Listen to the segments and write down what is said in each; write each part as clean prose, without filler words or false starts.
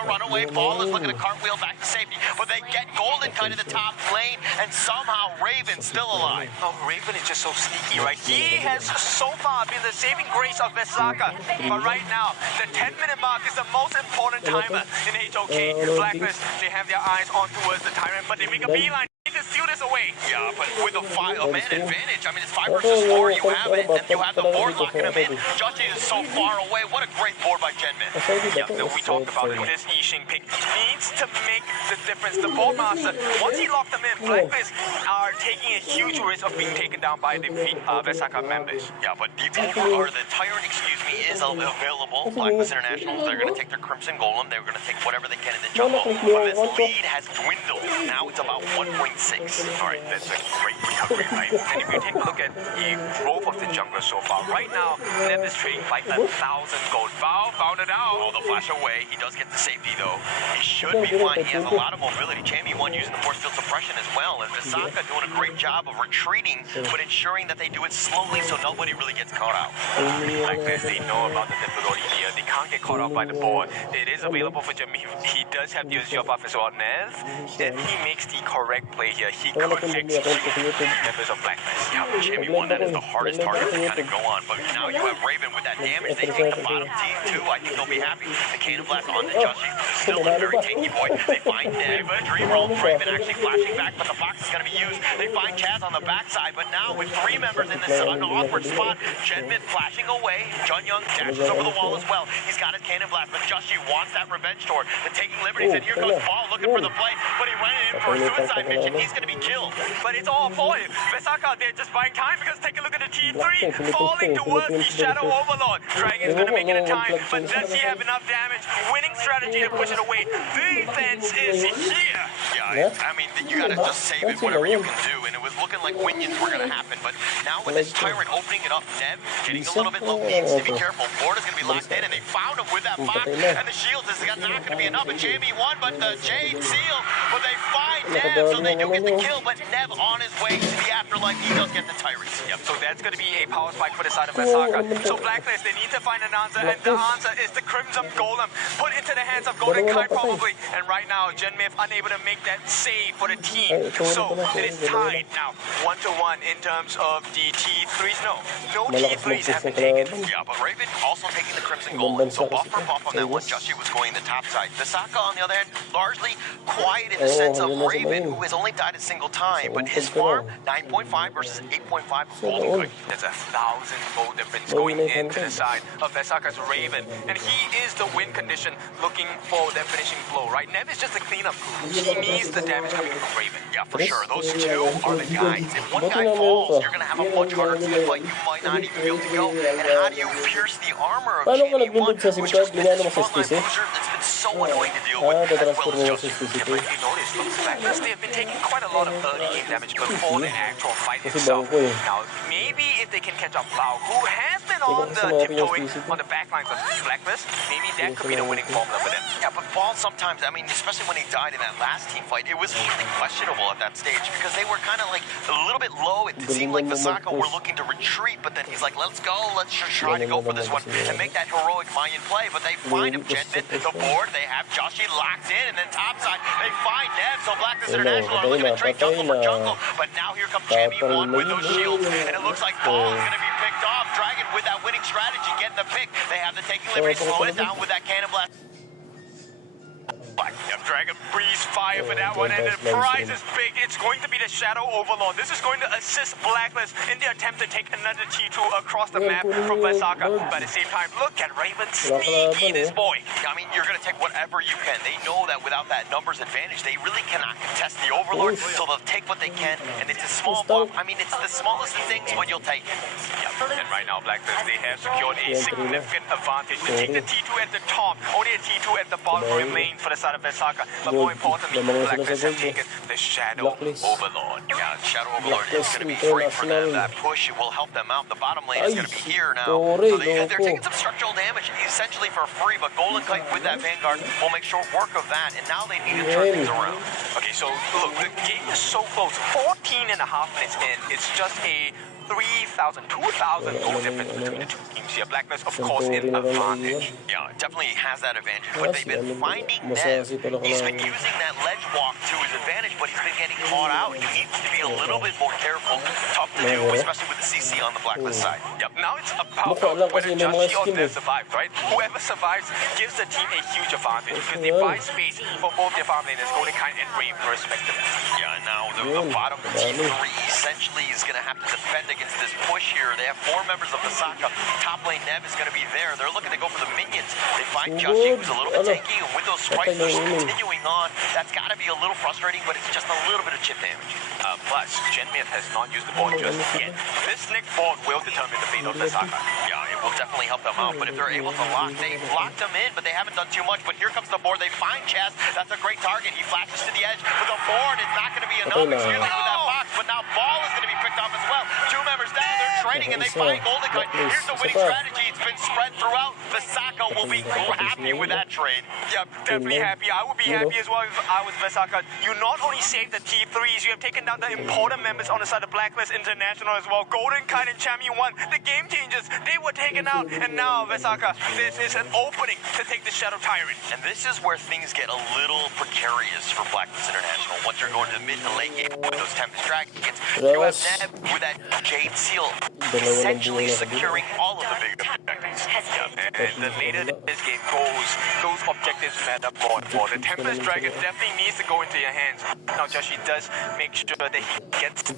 to run away. Ball is looking to cartwheel back to safety, but they get Golden Kite in the top lane, and somehow Raven's still alive. Oh, Raven is just so sneaky, right? He has so far been the saving grace of Vesaka, but right now, the 10-minute mark is the most important timer in HOK. Blacklist, they have their eyes on towards the Tyrant, but they make a beeline. They just steal this away. Yeah, but with a man advantage, I mean, it's 5 versus 4, you have it, and you have the board locking him in. Justy is so far away. What a great board by Genmin. Yeah, we talked about it. This Yixing pick needs to make the difference. The Boardmaster, once he locked them in, Blacklist are taking a huge risk of being taken down by the Vesaka members. Yeah, but the Tyrant, is available. Blacklist International, they're going to take their Crimson Golem. They're going to take whatever they can in the jungle. But this lead has dwindled. Now it's about 1.6. Alright, that's a great recovery, right? And if you take a look at the growth of the jungler so far, right now, Nev is trading like 1,000 gold. Val found it out. Oh, the flash away. He does get the safety, though. He should be fine. He has a lot of mobility. Champion 1 using the force field suppression as well. And Visaka doing a great job of retreating, but ensuring that they do it slowly so nobody really gets caught out. Like this, they know about the difficulty here. They can't get caught out by the board. It is available for Jimmy. He does have the use buff as well. Nev, if he makes the correct play here, he could fix members of Blacklist. Yeah, Jimmy 1, that is the hardest target to kind of go on. But now you have Raven with that damage. They take the bottom team, too. I think they'll be happy. The Cannon Blast on the Justy. Still a very tanky boy. They find Nev. Dream roll. Raven actually flashing back, but the box is going to be used. They find Chaz on the backside, but now with 3 members in this an awkward spot, Genmin flashing away. Jun Young dashes over the wall as well. He's got his Cannon Blast, but Justy wants that revenge sword. They're taking liberties, and here goes Ball looking for the play, but he went in for a suicide mission. He's going to be killed. But it's all for him. Vesaka, they're just buying time because take a look at the T3 falling towards the Shadow Overlord. Dragon's going to make it a time, but does he have enough damage? Winning strategy to push it away. Defense is here. Yeah, I mean, you got to just save it, whatever you can do, and it was looking like winions were going to happen, but now with this Tyrant opening it up, Nev getting a little bit low, he needs to be careful. Board is going to be locked in, and they found him with that box, and the shields is not going to be enough, and JB won, but the Jade Seal, but they find Nev, so they do get the kill, but Nev on his way to the afterlife, he does get the Tyrant. Yep, so that's going to be a power spike for the side of Vesaka. So Blacklist, they need to find an answer, and the answer is the Crimson Golem, put into the hands of Golden Kite probably, and right now, Genmif unable to make that save for the team, so it is tied now, 1-1 in terms of the T3s. No T3s have been taken. Yeah, but Raven also taking the Crimson Golem, so buff for buff on that one. Justy was going the top side. Visaka, on the other hand, largely quiet in the sense of Raven, who has only died a single time, but his farm, 9.5 versus 8.5 of Golden Kite. There's 1,000-fold difference going into the side of Vesaka's Raven, and he is the win condition looking for that finishing blow, right? Nev is just a cleanup crew. He needs the damage coming from Raven. Yeah, for sure. Those two are the guys. If one guy falls, you're going to have a much harder team fight. You might not even be able to go. And how do you pierce the armor of JD1, which has been a frontline loser that's been so annoying to deal with, as well as Justin. Yeah, but if you notice, looks like they have been taking quite a lot of early game damage before the actual fight itself. Now, maybe if they can catch up Lau, who has been on the tiptoeing on the backlines of Blacklist, maybe that could be the winning formula for them. Yeah, but Ball sometimes, I mean, especially when he died in that last team fight, it was really questionable at that stage because they were kind of like a little bit low. It seemed like Visaka were looking to retreat, but then he's like, let's go, let's just try to go for this one and make that heroic Mayan play. But they find him, Genmin, the board, they have Justy locked in, and then topside, they find Nev, so Blacklist International are looking to trade jungle for jungle. But now here comes Champion 1 with those shields, and it looks like Ball is going to be picked off. Dragon with that winning strategy, getting the pick. They have the taking liberty, slowing it down with that Cannon Blast. Yep, Dragon breathes fire for that one, and the prize is big. It's going to be the Shadow Overlord. This is going to assist Blacklist in the attempt to take another T2 across the map from Vesaka. But at the same time, look at Raven sneaky, this boy. I mean, you're going to take whatever you can. They know that without that numbers advantage, they really cannot contest the Overlord, so they'll take what they can, and it's a small buff. I mean, it's the smallest of things, but you'll take it. Yep, and right now, Blacklist, they have secured a significant advantage. To take the T2 at the top, only a T2 at the bottom remain for the side of Vesaka. But more importantly, Blacklist have taken the Shadow Overlord. Yeah, Shadow Overlord is going to be great for them. That push will help them out. The bottom lane is going to be here now. So they're taking some structural damage essentially for free, but Golden Kite with that Vanguard will make short work of that, and now they need to turn things around. Okay, so look, the game is so close. 14 and a half minutes in. It's just a 3,000, 2,000 goal difference between the two teams here. Blacklist, of course, in advantage. Yeah, it definitely has that advantage, but they've been finding Nev. He's been using that ledge walk to his advantage, but he's been getting caught out. He needs to be a little bit more careful. Tough to do, especially with the CC on the Blacklist side. Yep, now it's about whether Joshi or Nev survives, right? Whoever survives gives the team a huge advantage because they buy space for both their farm laners, Golden Kite and Brave, respectively. Yeah, and now the bottom team 3 essentially is going to have to defend against this push here. They have 4 members of Vasaka. Top lane Nev is going to be there. They're looking to go for the minions. They find Joshi, who's a little bit tanky, and with those sprites just continuing on, that's got to be a little frustrating, but it's just a little bit of chip damage. Plus, Genmith has not used the board just yet. This next board will determine the fate of Vasaka. Yeah, it will definitely help them out, but if they're able to lock, they've locked them in, but they haven't done too much. But here comes the board. They find Chess. That's a great target. He flashes to the edge, but the board is not going to be enough. Excuse me, with that box, but now Ball is going to be picked off as well. 2 members down. They're trading, and they find Golden Kite. Here's the winning strategy. It's been spread throughout. Vasaka will be happy with that trade. Yeah, definitely happy. I would be happy as well if I was Vasaka. You not only saved the T3s, you have taken down the important members on the side of Blacklist International as well. Golden Kite and Champion 1, the game changers, they were taken out. And now, Vasaka, this is an opening to take the Shadow Tyrant. And this is where things get a little precarious for Blacklist International. Once you're going to the mid to late game with those Tempest Dragons, you have Nev with that Jade Seal essentially securing all of the big objectives. And the later this game goes, those objectives matter more and more. The Tempest Dragon definitely needs to go into your hands. Now, Joshi does make sure that he gets the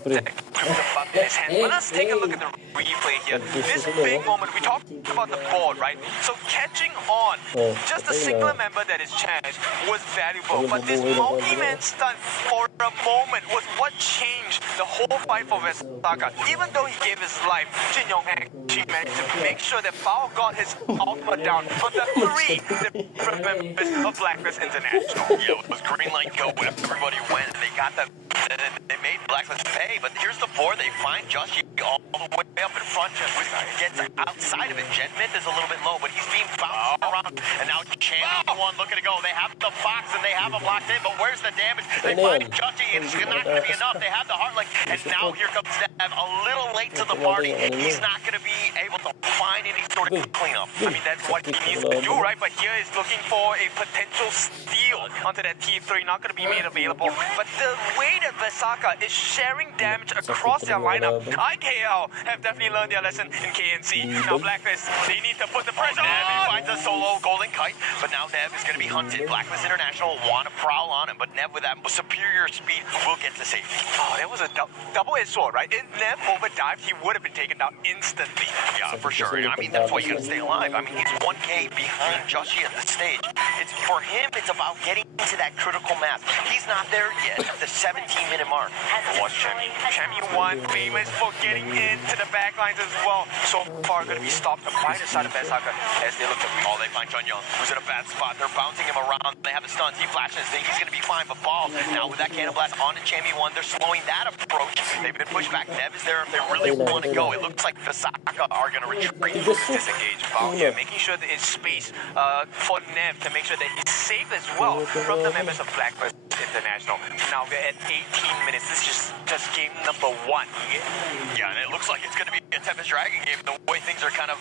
Crimson Buff in his hand. But let's take a look at the replay here. This big moment, we talked about the board, right? So catching on, just a singular member that is charged was valuable. But this multi-man stun for a moment was what changed the whole fight for Vasaka. Even though he gave his life, Jin Yong actually managed to make sure that Bao got his ultimate down on the 3 different members of Blacklist International. Yeah, it was green light go when everybody went and they got that. They made Blacklist pay, but here's the board. They find Joshi all the way up in front. Gets outside of it. Genmith is a little bit low, but he's being bounced around. And now Champion 1 looking to go. They have the box and they have him locked in, but where's the damage? They find Joshi and it's not going to be enough. They have the Heartlink, and now here comes Nev a little late to the party. He's not going to be able to find any sort of cleanup. I mean, that's what he needs to do, right? But here is looking for a potential steal onto that T3, not going to be made available. But the way that Vasaka is sharing damage across their lineup, IKL have definitely learned their lesson in KNC. Now Blacklist, they need to put the pressure on. Nev finds a solo Golden Kite, but now Nev is going to be hunted. Blacklist International want to prowl on him, but Nev with that superior speed will get to safety. Oh, that was a double-edged sword, right? If Nev overdived, he would have been taken down instantly. Yeah, for sure. I mean, that's why you gotta stay alive. I mean, he's 1K behind Joshi at the stage. It's for him, it's about getting to that critical mass. He's not there yet at the 17-minute mark. Watch Champion 1, famous for getting into the backlines as well. So far, going to be stopped by the side of Vasaka as they look to oh, they find Chun Young, who's in a bad spot. They're bouncing him around. They have the stuns. He flashes. He's going to be fine. But Ball, now with that Cannon Blast on to Champion 1, they're slowing that approach. They've been pushed back. Nev is there if they really want to go. It looks like Vasaka are going to retreat. Disengage. Ball here, making sure that it's space for Nev to make sure that he's safe as well from the members of Blacklist International. Now we're at 18 minutes. This is just game number 1. Yeah, and it looks like it's going to be a Tempest Dragon game the way things are kind of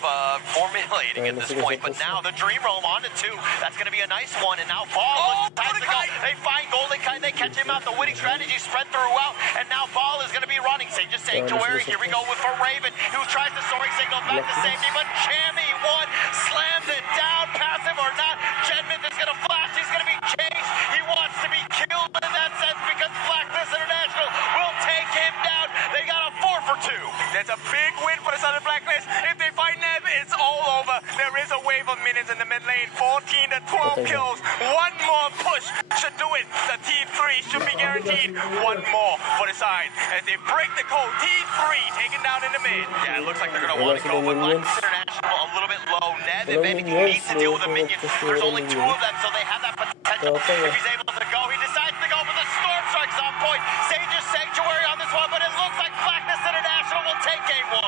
formulating at this point. But now the Dream Realm on to 2. That's going to be a nice one. And now Ball looks time to go. They find Golden Kite. They catch him out. The winning strategy spread throughout. And now Ball is going to be running. Sage's Sanctuary. Here we go with for Raven, who tries to soaring signal back to safety. But Chammy 1 slams it down. Passive or not, Genmith is going to flash. He's going to be chased. He wants to be killed in that sense because Blacklist International will take him down. They got a 4 for 2. That's a big win for the side of Blacklist. If they find Nev, it's all over. There is a wave of minions in the mid lane. 14 to 12 kills. One more push should do it. The T3 should be guaranteed. One more for the side as they break the code. T3 taken down in the mid. Yeah, it looks like they're going to want to go, but Blacklist International a little bit low. Nev, if anything, needs to deal with the minions. There's only 2 of them, so they have that potential. If he's able to go, he decides to go for the Storm Strike's on point. Sage's Sanctuary on this one, but it looks like Blacklist International will take game 1.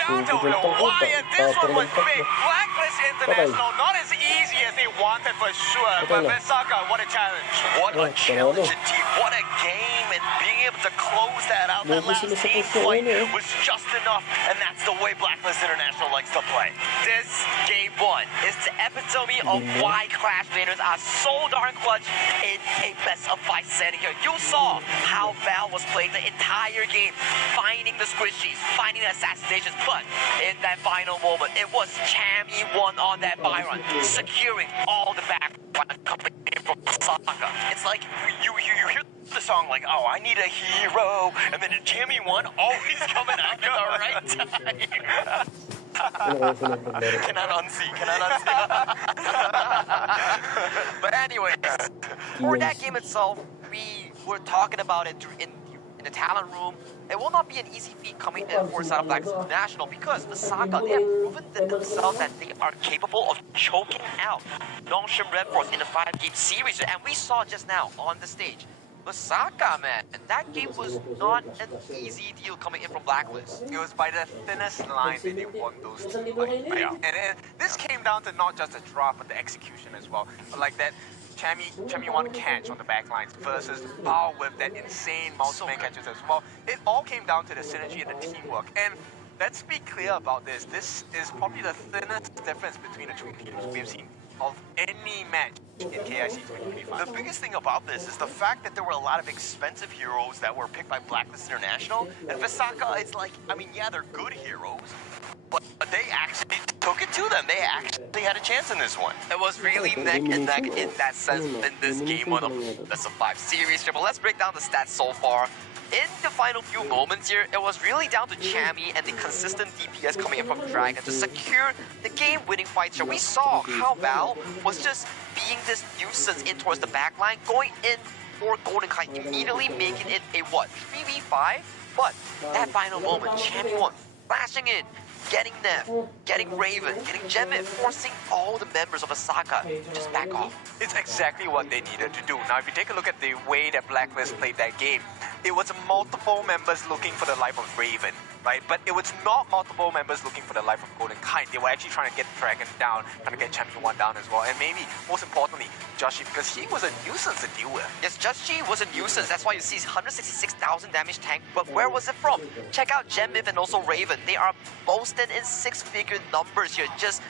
Down to the wire. This one was big. Blacklist International, not as easy as they they wanted for sure. But Vesaka, what a challenge. What a challenge indeed. What a game. And being able to close that out. That last game fight was just enough. And that's the way Blacklist International likes to play. This game one is the epitome of why Clash Raiders are so darn clutch in a best of 5 setting here. You saw how Val was playing the entire game, finding the squishies, finding the assassinations, but in that final moment, it was Chammy won on that Byron, securing all the back coming in from Saka. It's like you hear the song like, oh, I need a hero, and then Chammy 1 always coming at the right time. Cannot unsee. But anyways, for that game itself, we were talking about it in the talent room. It will not be an easy feat coming in for South Blacks National because Osaka, they have proven themselves that they are capable of choking out Nongshim Red Force in the 5-game series. And we saw just now on the stage, Osaka, man, and that game was not an easy deal coming in from Blacklist. It was by the thinnest line that they won those two fights. Yeah. And this came down to not just the draft, but the execution as well. Like that Chammy won catch on the back lines versus Power with that insane multi-man catches as well. It all came down to the synergy and the teamwork. And let's be clear about this. This is probably the thinnest difference between the two teams we've seen of any match in KIC 2025. The biggest thing about this is the fact that there were a lot of expensive heroes that were picked by Blacklist International, and Visaka, it's like, I mean, yeah, they're good heroes, but they actually took it to them. They actually had a chance in this one. It was really neck and neck in that sense in this game one of best of 5 series. But let's break down the stats so far. In the final few moments here, it was really down to Chammy and the consistent DPS coming in from Dragon to secure the game-winning fights here. We saw how Val was just being this nuisance in towards the backline, going in for Golden Kite, immediately making it a what, 3v5? But that final moment, Chammy won, flashing in, getting Nev, getting Raven, getting Jemit, forcing all the members of Osaka to just back off. It's exactly what they needed to do. Now, if you take a look at the way that Blacklist played that game, it was multiple members looking for the life of Raven, right? But it was not multiple members looking for the life of Golden Kite. They were actually trying to get Dragon down, trying to get Champion 1 down as well. And maybe, most importantly, Joshi, because he was a nuisance to deal with. Yes, Joshi was a nuisance. That's why you see 166,000 damage tank. But where was it from? Check out Jemif and also Raven. They are boasted in 6-figure numbers here, just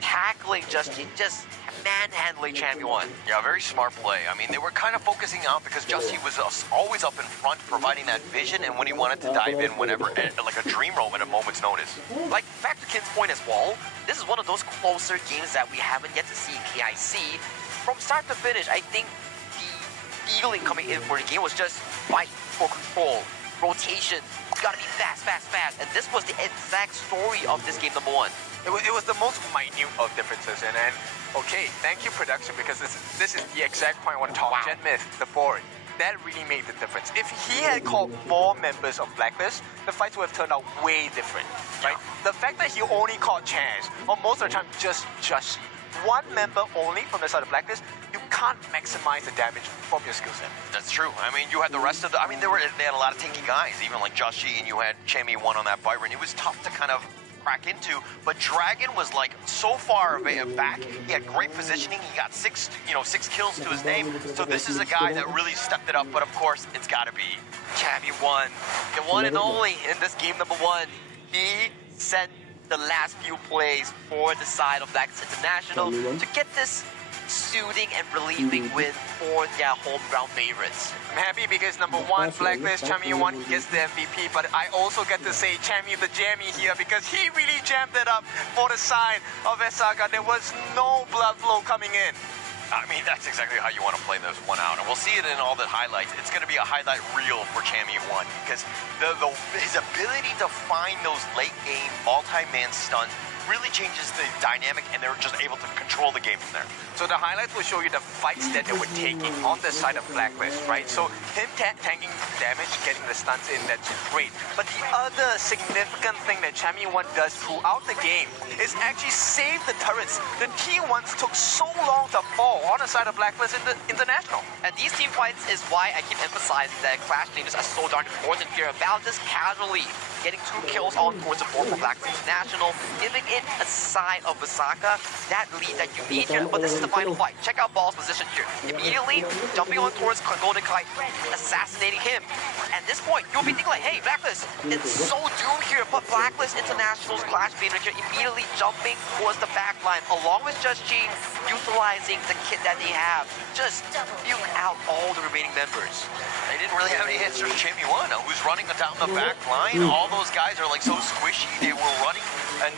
tackling Justin, just manhandling Champion 1. Yeah, very smart play. I mean, they were kind of focusing out because Justy was always up in front, providing that vision, and when he wanted to dive in whenever, like a dream roam at a moment's notice. Like, back to Kin's point as well, this is one of those closer games that we haven't yet to see in KIC. From start to finish, I think the feeling coming in for the game was just fight for control, rotation, gotta be fast. And this was the exact story of this game number 1. It was the most minute of differences, and okay, thank you production, because this is the exact point I want to talk. Gen Myth, the board, that really made the difference. If he had called more members of Blacklist, the fights would have turned out way different, right? The fact that he only called Chance, or most of the time just Joshi, one member only from the side of Blacklist, you can't maximize the damage from your skill set. That's true. I mean, you had the rest of the, I mean, they had a lot of tanky guys, even like Joshi, and you had Chammy 1 on that Byron. It was tough to kind of crack into, but Dragon was like so far back. He had great positioning. He got 6 kills to his name. So this is a guy that really stepped it up. But of course, it's got to be Champion 1, the one and only in this game number 1. He sent the last few plays for the side of Blacklist International to get this soothing and relieving win for their home ground favorites. I'm happy because number 1, Blacklist, Chammy 1, he gets the MVP, but I also get to say Chammy the Jammy here because he really jammed it up for the side of Osaka. There was no blood flow coming in. I mean, that's exactly how you want to play this one out. And we'll see it in all the highlights. It's going to be a highlight reel for Chammy 1 because his ability to find those late game multi-man stuns really changes the dynamic, and they're just able to control the game from there. So the highlights will show you the fights that they were taking on the side of Blacklist, right? So him tanking damage, getting the stunts in, that's great. But the other significant thing that Chammy 1 does throughout the game is actually save the turrets. The T1s took so long to fall on the side of Blacklist in the International. And these team fights is why I keep emphasizing that Clash Leaders are so darn important here. Val just casually getting 2 kills on towards the board for Blacklist International, giving get aside of Osaka that lead that you need here. But this is the final fight. Check out Ball's position here. Immediately jumping on towards Golden Kite, assassinating him. At this point, you'll be thinking like, hey, Blacklist, it's so doomed here. But Blacklist International's Clash Manager immediately jumping towards the back line, along with Just G, utilizing the kit that they have. Just build out all the remaining members. They didn't really have any answers. Jimmy One, who's running down the back line. All those guys are like so squishy. They were running and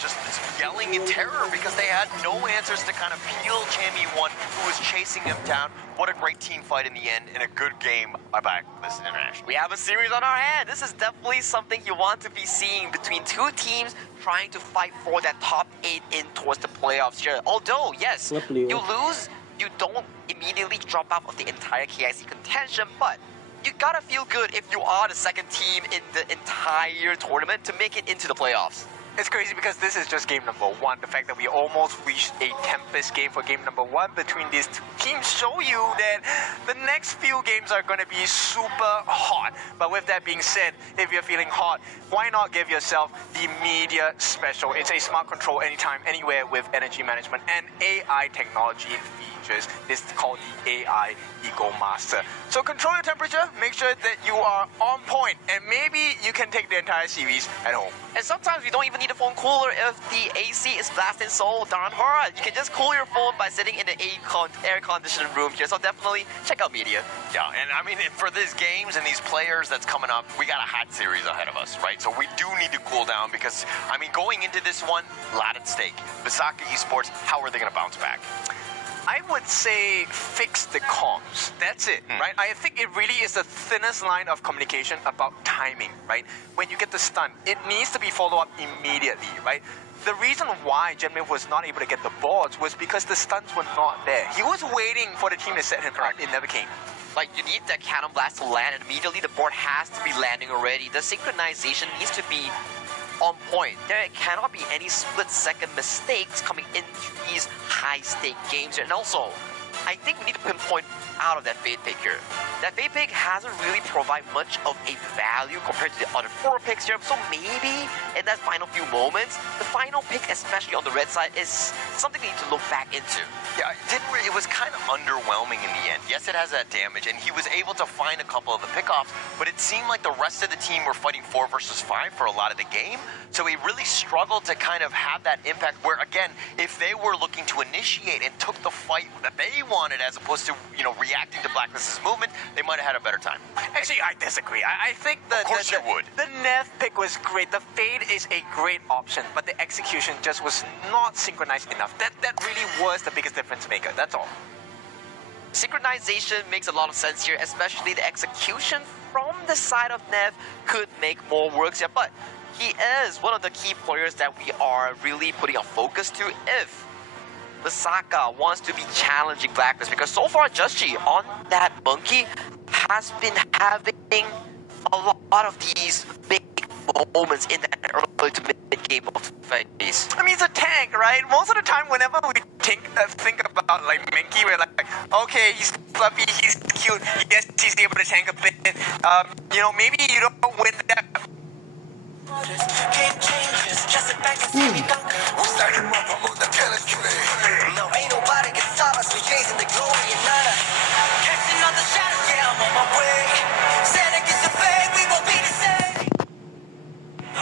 just yelling in terror because they had no answers to kind of peel Jimmy One, who was chasing him down. What a great team fight in the end, and a good game by Blacklist International. We have a series on our hand. This is definitely something you want to be seeing between two teams trying to fight for that top 8 in towards the playoffs here. Although, yes, you lose, you don't immediately drop out of the entire KIC contention, but you gotta feel good if you are the second team in the entire tournament to make it into the playoffs. It's crazy because this is just game number 1. The fact that we almost reached a Tempest game for game number 1 between these two teams show you that the next few games are going to be super hot. But with that being said, if you're feeling hot, why not give yourself the media special? It's a smart control anytime, anywhere with energy management and AI technology features. This is called the AI Eco Master. So control your temperature, make sure that you are on point, and maybe you can take the entire series at home. And sometimes you don't even need a phone cooler if the AC is blasting so darn hard. You can just cool your phone by sitting in the air-conditioned room here. So definitely check out media. Yeah, and I mean, for these games and these players that's coming up, we got a hot series ahead of us, right? So we do need to cool down because, I mean, going into this one, a lot at stake. Osaka Esports, how are they going to bounce back? I would say fix the comms. That's it, right? I think it really is the thinnest line of communication about timing, right? When you get the stun, it needs to be followed up immediately, right? The reason why Genmave was not able to get the boards was because the stuns were not there. He was waiting for the team to set him up. It never came. Like, you need that cannon blast to land, and immediately the board has to be landing already. The synchronization needs to be on point. There cannot be any split-second mistakes coming into these high-stake games. And also, I think we need to pinpoint out of that Fade pick here. That Fade pick hasn't really provided much of a value compared to the other 4 picks here. So maybe in that final few moments, the final pick, especially on the red side, is something we need to look back into. Yeah, it was kind of underwhelming in the end. Yes, it has that damage, and he was able to find a couple of the pickoffs, but it seemed like the rest of the team were fighting 4 versus 5 for a lot of the game. So he really struggled to kind of have that impact where, again, if they were looking to initiate and took the fight that they wanted as opposed to, reacting to Blacklist's movement, they might have had a better time. Actually, I disagree. I think the Nev pick was great. The Fade is a great option, but the execution just was not synchronized enough. That really was the biggest difference maker. That's all. Synchronization makes a lot of sense here, especially the execution from the side of Nev could make more works here, but he is one of the key players that we are really putting a focus to if Osaka wants to be challenging Blacklist, because so far Just G on that monkey has been having a lot of these big moments in that early to mid game of phase. I mean, it's a tank, right? Most of the time, whenever we think about like Minky, we're like, okay, he's fluffy, he's cute, yes, he's able to tank a bit. Maybe you don't win that. Game changes, just sit back and see me conquer. We'll start him up, I'm on the chemistry. No, ain't nobody can stop us, we chasing the glory and honor. Catching all the shadows, yeah, I'm on my way. Santa gets the fade, we won't be the same.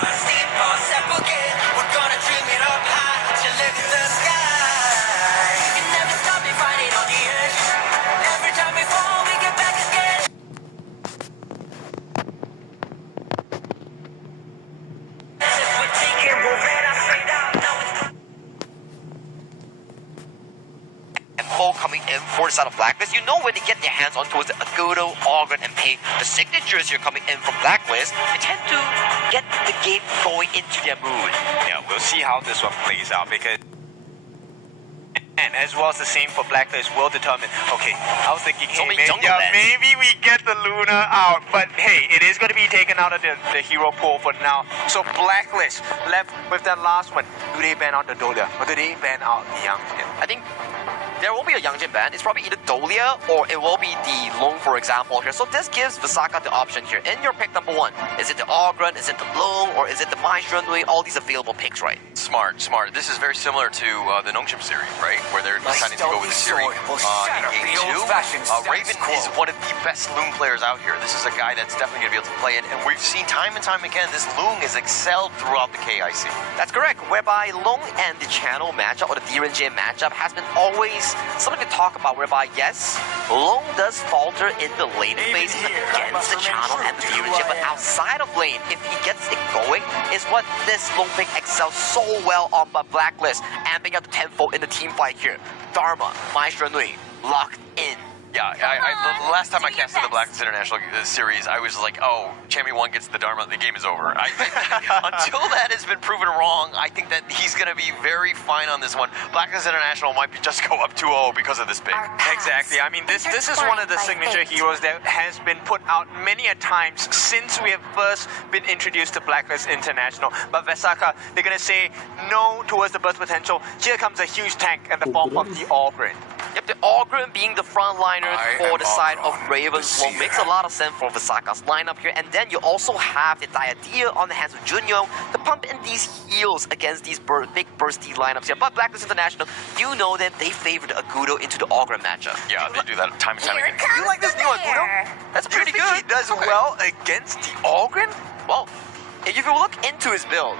Step on step again, we're gonna dream it up high till look at the sky. You can never stop me fighting on the edge. Every time we fall, we get back again. And Bo coming in for the side of Blacklist, when they get their hands on towards the Agudo, Ogren, and Pei, the signatures here coming in from Blacklist, they tend to get the game going into their mood. Yeah, we'll see how this one plays out, because and as well as the same for Blacklist will determine, okay, I was thinking, hey, maybe we get the Luna out, but hey, it is going to be taken out of the hero pool for now. So Blacklist left with that last one. Do they ban out the Dolia, or do they ban out the Young? I think there will be a Youngjin ban. It's probably either Dolia or it will be the Long, for example, here. So this gives Visaka the option here. In your pick number 1, is it the Ogren, is it the Long, or is it the Maestro-Nui? All these available picks, right? Smart. This is very similar to the Nongshim series, right? Where they're deciding to go with the series in game 2. Raven is one of the best Loong players out here. This is a guy that's definitely going to be able to play it. And we've seen time and time again, this Loong has excelled throughout the KIC. That's correct. Whereby Long and the Channel matchup, or the DRNJ matchup, has been always something to talk about. Whereby, yes, Long does falter in the lane phase against the Channel and the DRNJ, but outside of lane, if he gets it going, is what this Long pick excels so well on. But Blacklist, amping up the tenfold in the team fight here. Dharma, Maestro-Nui, locked in. Yeah, the last time I casted the Blacklist International series, I was like, oh, Chammy 1 gets the Dharma, the game is over. Until that has been proven wrong, I think that he's going to be very fine on this one. Blacklist International might just go up 2-0 because of this pick. Exactly. I mean, this is one of the signature heroes that has been put out many a times since we have first been introduced to Blacklist International. But Visaka, they're going to say no towards the burst potential. Here comes a huge tank in the form of the Ogren. Yep, the Ogren being the frontliner for the side of Raven's Long makes a lot of sense for Visaka's lineup here. And then you also have the Diadea on the hands of Junyo to pump in these heals against these big bursty lineups here. But Blacklist International, you know that they favored Agudo into the Ogren matchup. Yeah, they do that time and time again. You like this new Agudo? That's pretty good. He does well against the Ogren? Well, if you look into his build,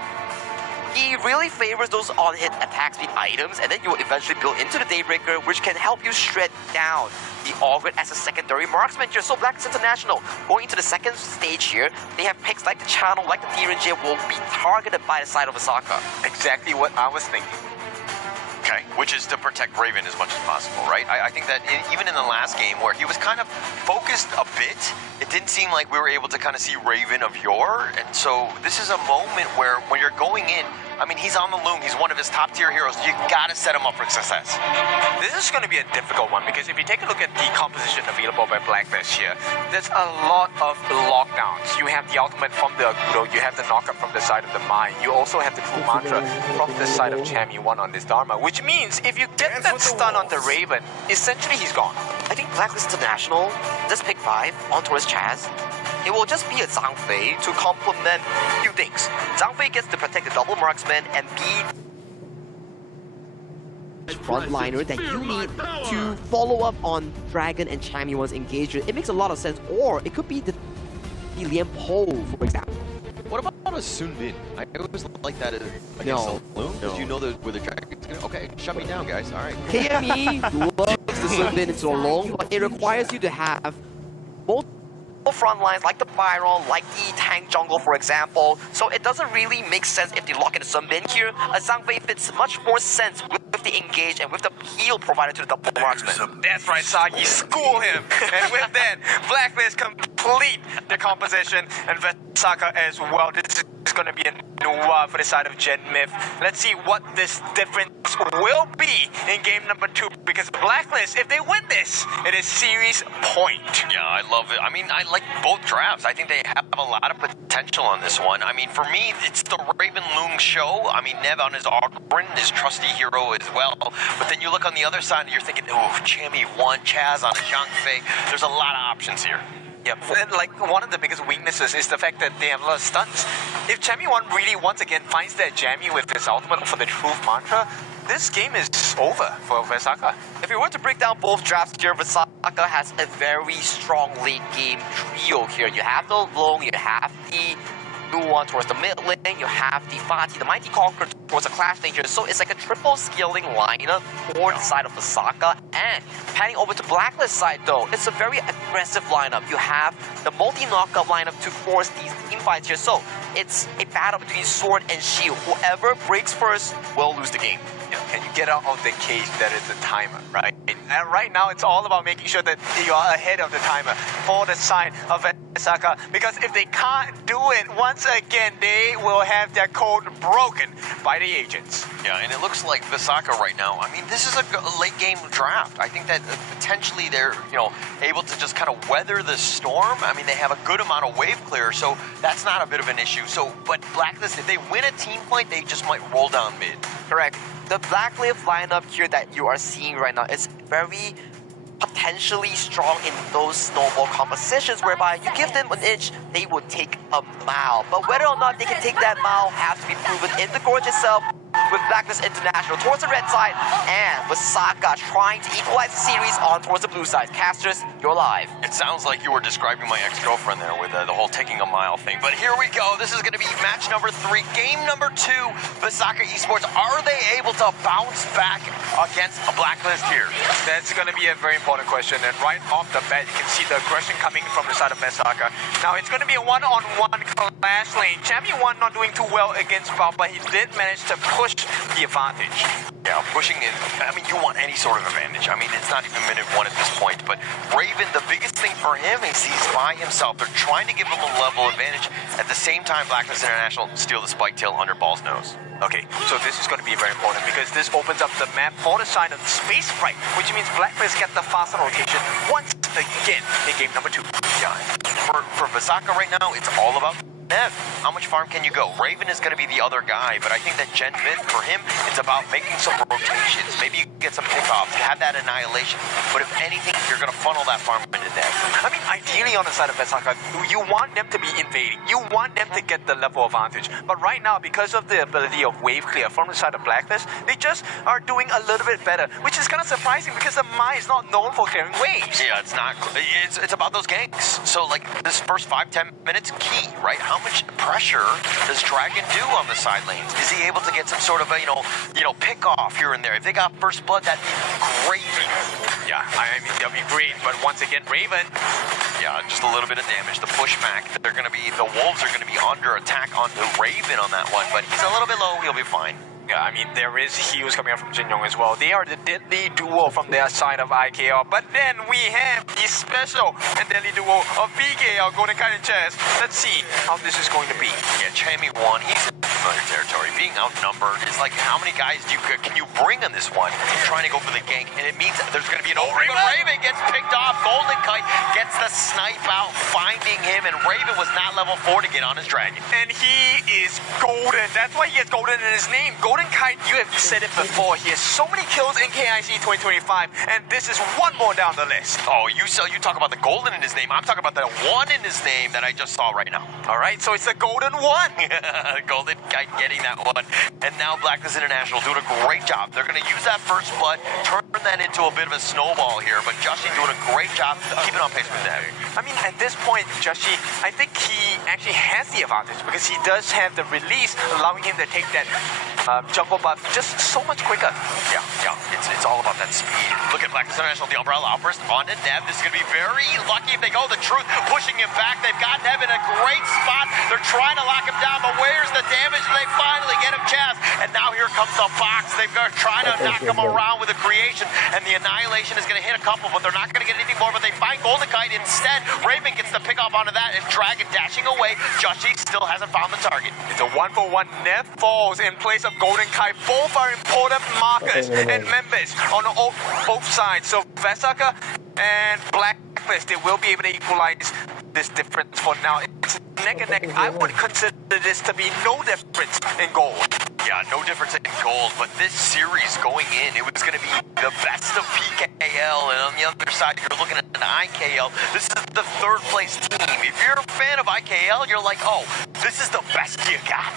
he really favors those on-hit attack speed items, and then you will eventually build into the Daybreaker, which can help you shred down the Ogren as a secondary marksman here. So Blacklist International, going into the second stage here, they have picks like the Channel, like the DRNJ, will be targeted by the side of Visaka. Exactly what I was thinking. Okay, which is to protect Raven as much as possible, right? I think that even in the last game where he was kind of focused a bit, it didn't seem like we were able to kind of see Raven of yore. And so this is a moment where when you're going in, I mean, he's on the Loong, he's one of his top tier heroes. You gotta set him up for success. This is going to be a difficult one because if you take a look at the composition available by Blacklist here, there's a lot of lockdowns. You have the ultimate from the Agudo, you have the knockup from the side of the Mai, you also have the True Mantra from the side of Chammy 1 on this Dharma, which means if you get that stun onto Raven, essentially he's gone. I think Blacklist International, this pick 5 on towards Chaz, it will just be a Zhang Fei to complement a few things. Zhang Fei gets to protect the double marksman and be frontliner that you need to follow up on Dragon and Chammy 1's engagement. It makes a lot of sense. Or it could be the Lian Po, for example. What about a Sun Bin? I always like that against the Loong, because you know where the Dragon's gonna... Okay, shut me down, guys. All right. KME loves the Sun Bin into a long, but it requires you to have multiple front lines like the Byron, like the tank jungle, for example. So it doesn't really make sense if they lock in the Sun Bin here. A Zhang Fei fits much more sense with the engage and with the heal provided to the double marksman. That's right, Sagi, school him. And with that, Blacklist complete the composition, and Visaka as well. This is going to be a Noah for the side of Gen Myth. Let's see what this difference will be in game number 2, because Blacklist, if they win this, it is series point. Yeah, I love it. I mean, I like both drafts. I think they have a lot of potential on this one. I mean, for me, it's the Raven Loong show. I mean, Nev on his Ogren, his trusty hero as well. But then you look on the other side and you're thinking, oh, Chammy 1, Chaz on a Zhang Fei. There's a lot of options here. Yep, and like one of the biggest weaknesses is the fact that they have a lot of stuns. If Chammy 1 really once again finds that jammy with his ultimate for the Truth Mantra, this game is over for Visaka. If we were to break down both drafts here, Visaka has a very strong late game trio here. You have the Long, you have the Nuwan towards the mid lane, you have the Fati, the Mighty Conqueror towards the Clash lane here. So it's like a triple scaling lineup for the side of Visaka. And panning over to Blacklist side though, it's a very aggressive lineup. You have the multi-knockup lineup to force these team fights here. So it's a battle between sword and shield. Whoever breaks first will lose the game. Can you get out of the cage that is the timer, right? And right now, it's all about making sure that you are ahead of the timer for the side of Visaka. Because if they can't do it, once again, they will have their code broken by the agents. Yeah, and it looks like Visaka right now, I mean, this is a late game draft. I think that potentially they're, able to just kind of weather the storm. I mean, they have a good amount of wave clear, so that's not a bit of an issue. So, but Blacklist, if they win a team fight, they just might roll down mid. Correct. The Blacklist lineup here that you are seeing right now is very potentially strong in those snowball compositions whereby you give them an inch, they would take a mile. But whether or not they can take that mile has to be proven in the gorge itself, with Blacklist International towards the red side and Vasaka trying to equalize the series on towards the blue side. Casters, you're live. It sounds like you were describing my ex-girlfriend there with the whole taking a mile thing. But here we go. This is going to be match number 3, game number 2. Vasaka Esports, are they able to bounce back against a Blacklist here? That's going to be a very important question. And right off the bat, you can see the aggression coming from the side of Vasaka. Now, it's going to be a one-on-one clash lane. Champion 1 not doing too well against Val, but he did manage to push the advantage. Yeah, pushing in. I mean, you want any sort of advantage. I mean, it's not even minute 1 at this point. But Raven, the biggest thing for him is he's by himself. They're trying to give him a level advantage. At the same time, Blacklist International steal the spike tail under Ball's nose. Okay, so this is going to be very important because this opens up the map for the side of the space right, which means Blacklist get the faster rotation once again in game number 2. Yeah, for Vasaka right now, it's all about Nev. How much farm can you go? Raven is going to be the other guy, but I think that Gen Mid, for him, it's about making some rotations. Maybe you get some pickoffs, have that annihilation. But if anything, you're going to funnel that farm into Nev. I mean, ideally on the side of Vasaka, you want them to be invading. You want them to get the level advantage. But right now, because of the ability of wave clear from the side of Blacklist, they just are doing a little bit better, which is kind of surprising because the Mai is not known for clearing waves. Yeah, it's not. It's about those ganks. So, like, this first 5-10 minutes, key, right? How much pressure does Dragon do on the side lanes? Is he able to get some sort of a, pick off here and there? If they got first blood, that'd be gravy. Yeah, I mean, that'd be great. But once again, Raven. Yeah, just a little bit of damage. The pushback, the Wolves are going to be under attack on the Raven on that one, but he's a little bit low, he'll be fine. Yeah, I mean, there is heals coming out from Jin Young as well. They are the deadly duo from their side of IKL. But then we have the special and deadly duo of BKL, Golden Kite and Chess. Let's see how this is going to be. Yeah, Chammy 1, he's in familiar territory. Being outnumbered is like, how many guys can you bring on this one? He's trying to go for the gank, and it means there's going to be an opening. But Raven gets picked off. Golden Kite gets the snipe out, finding him, and Raven was not level 4 to get on his dragon. And he is golden. That's why he has golden in his name. Golden Kite, you have said it before, he has so many kills in KIC 2025, and this is one more down the list. Oh, you talk about the golden in his name. I'm talking about the 1 in his name that I just saw right now. All right, so it's the golden 1. Golden Kite getting that one. And now Blacklist International doing a great job. They're going to use that first blood, turn that into a bit of a snowball here, but Joshi doing a great job keeping on pace with that. I mean, at this point, Joshi, I think he actually has the advantage because he does have the release, allowing him to take that jumbo buff just so much quicker. Yeah, it's all about that speed. Look at Blacklist International, the umbrella outburst on to Nev. This is going to be very lucky if they go the truth, pushing him back. They've got Nev in a great spot. They're trying to lock him down, but where's the damage? They finally get him, Chaz. And now here comes the Fox. They've got trying to knock him around with a creation, and the annihilation is going to hit a couple, but they're not going to get anything more. But they find Golden Kite instead. Raven gets the pick off onto that, and Dragon dashing away. Joshi still hasn't found the target. It's a 1-for-1. Nev falls in place of Golden Kite. Both are important markers and members on both sides. So Vasaka and Blacklist, they will be able to equalize this difference for now. It's neck and neck. I would consider this to be no difference in gold. Yeah, no difference in gold, but this series going in, it was going to be the best of PKL, and on the other side, you're looking at an IKL. This is the 3rd place team. If you're a fan of IKL, you're like, oh, this is the best you got.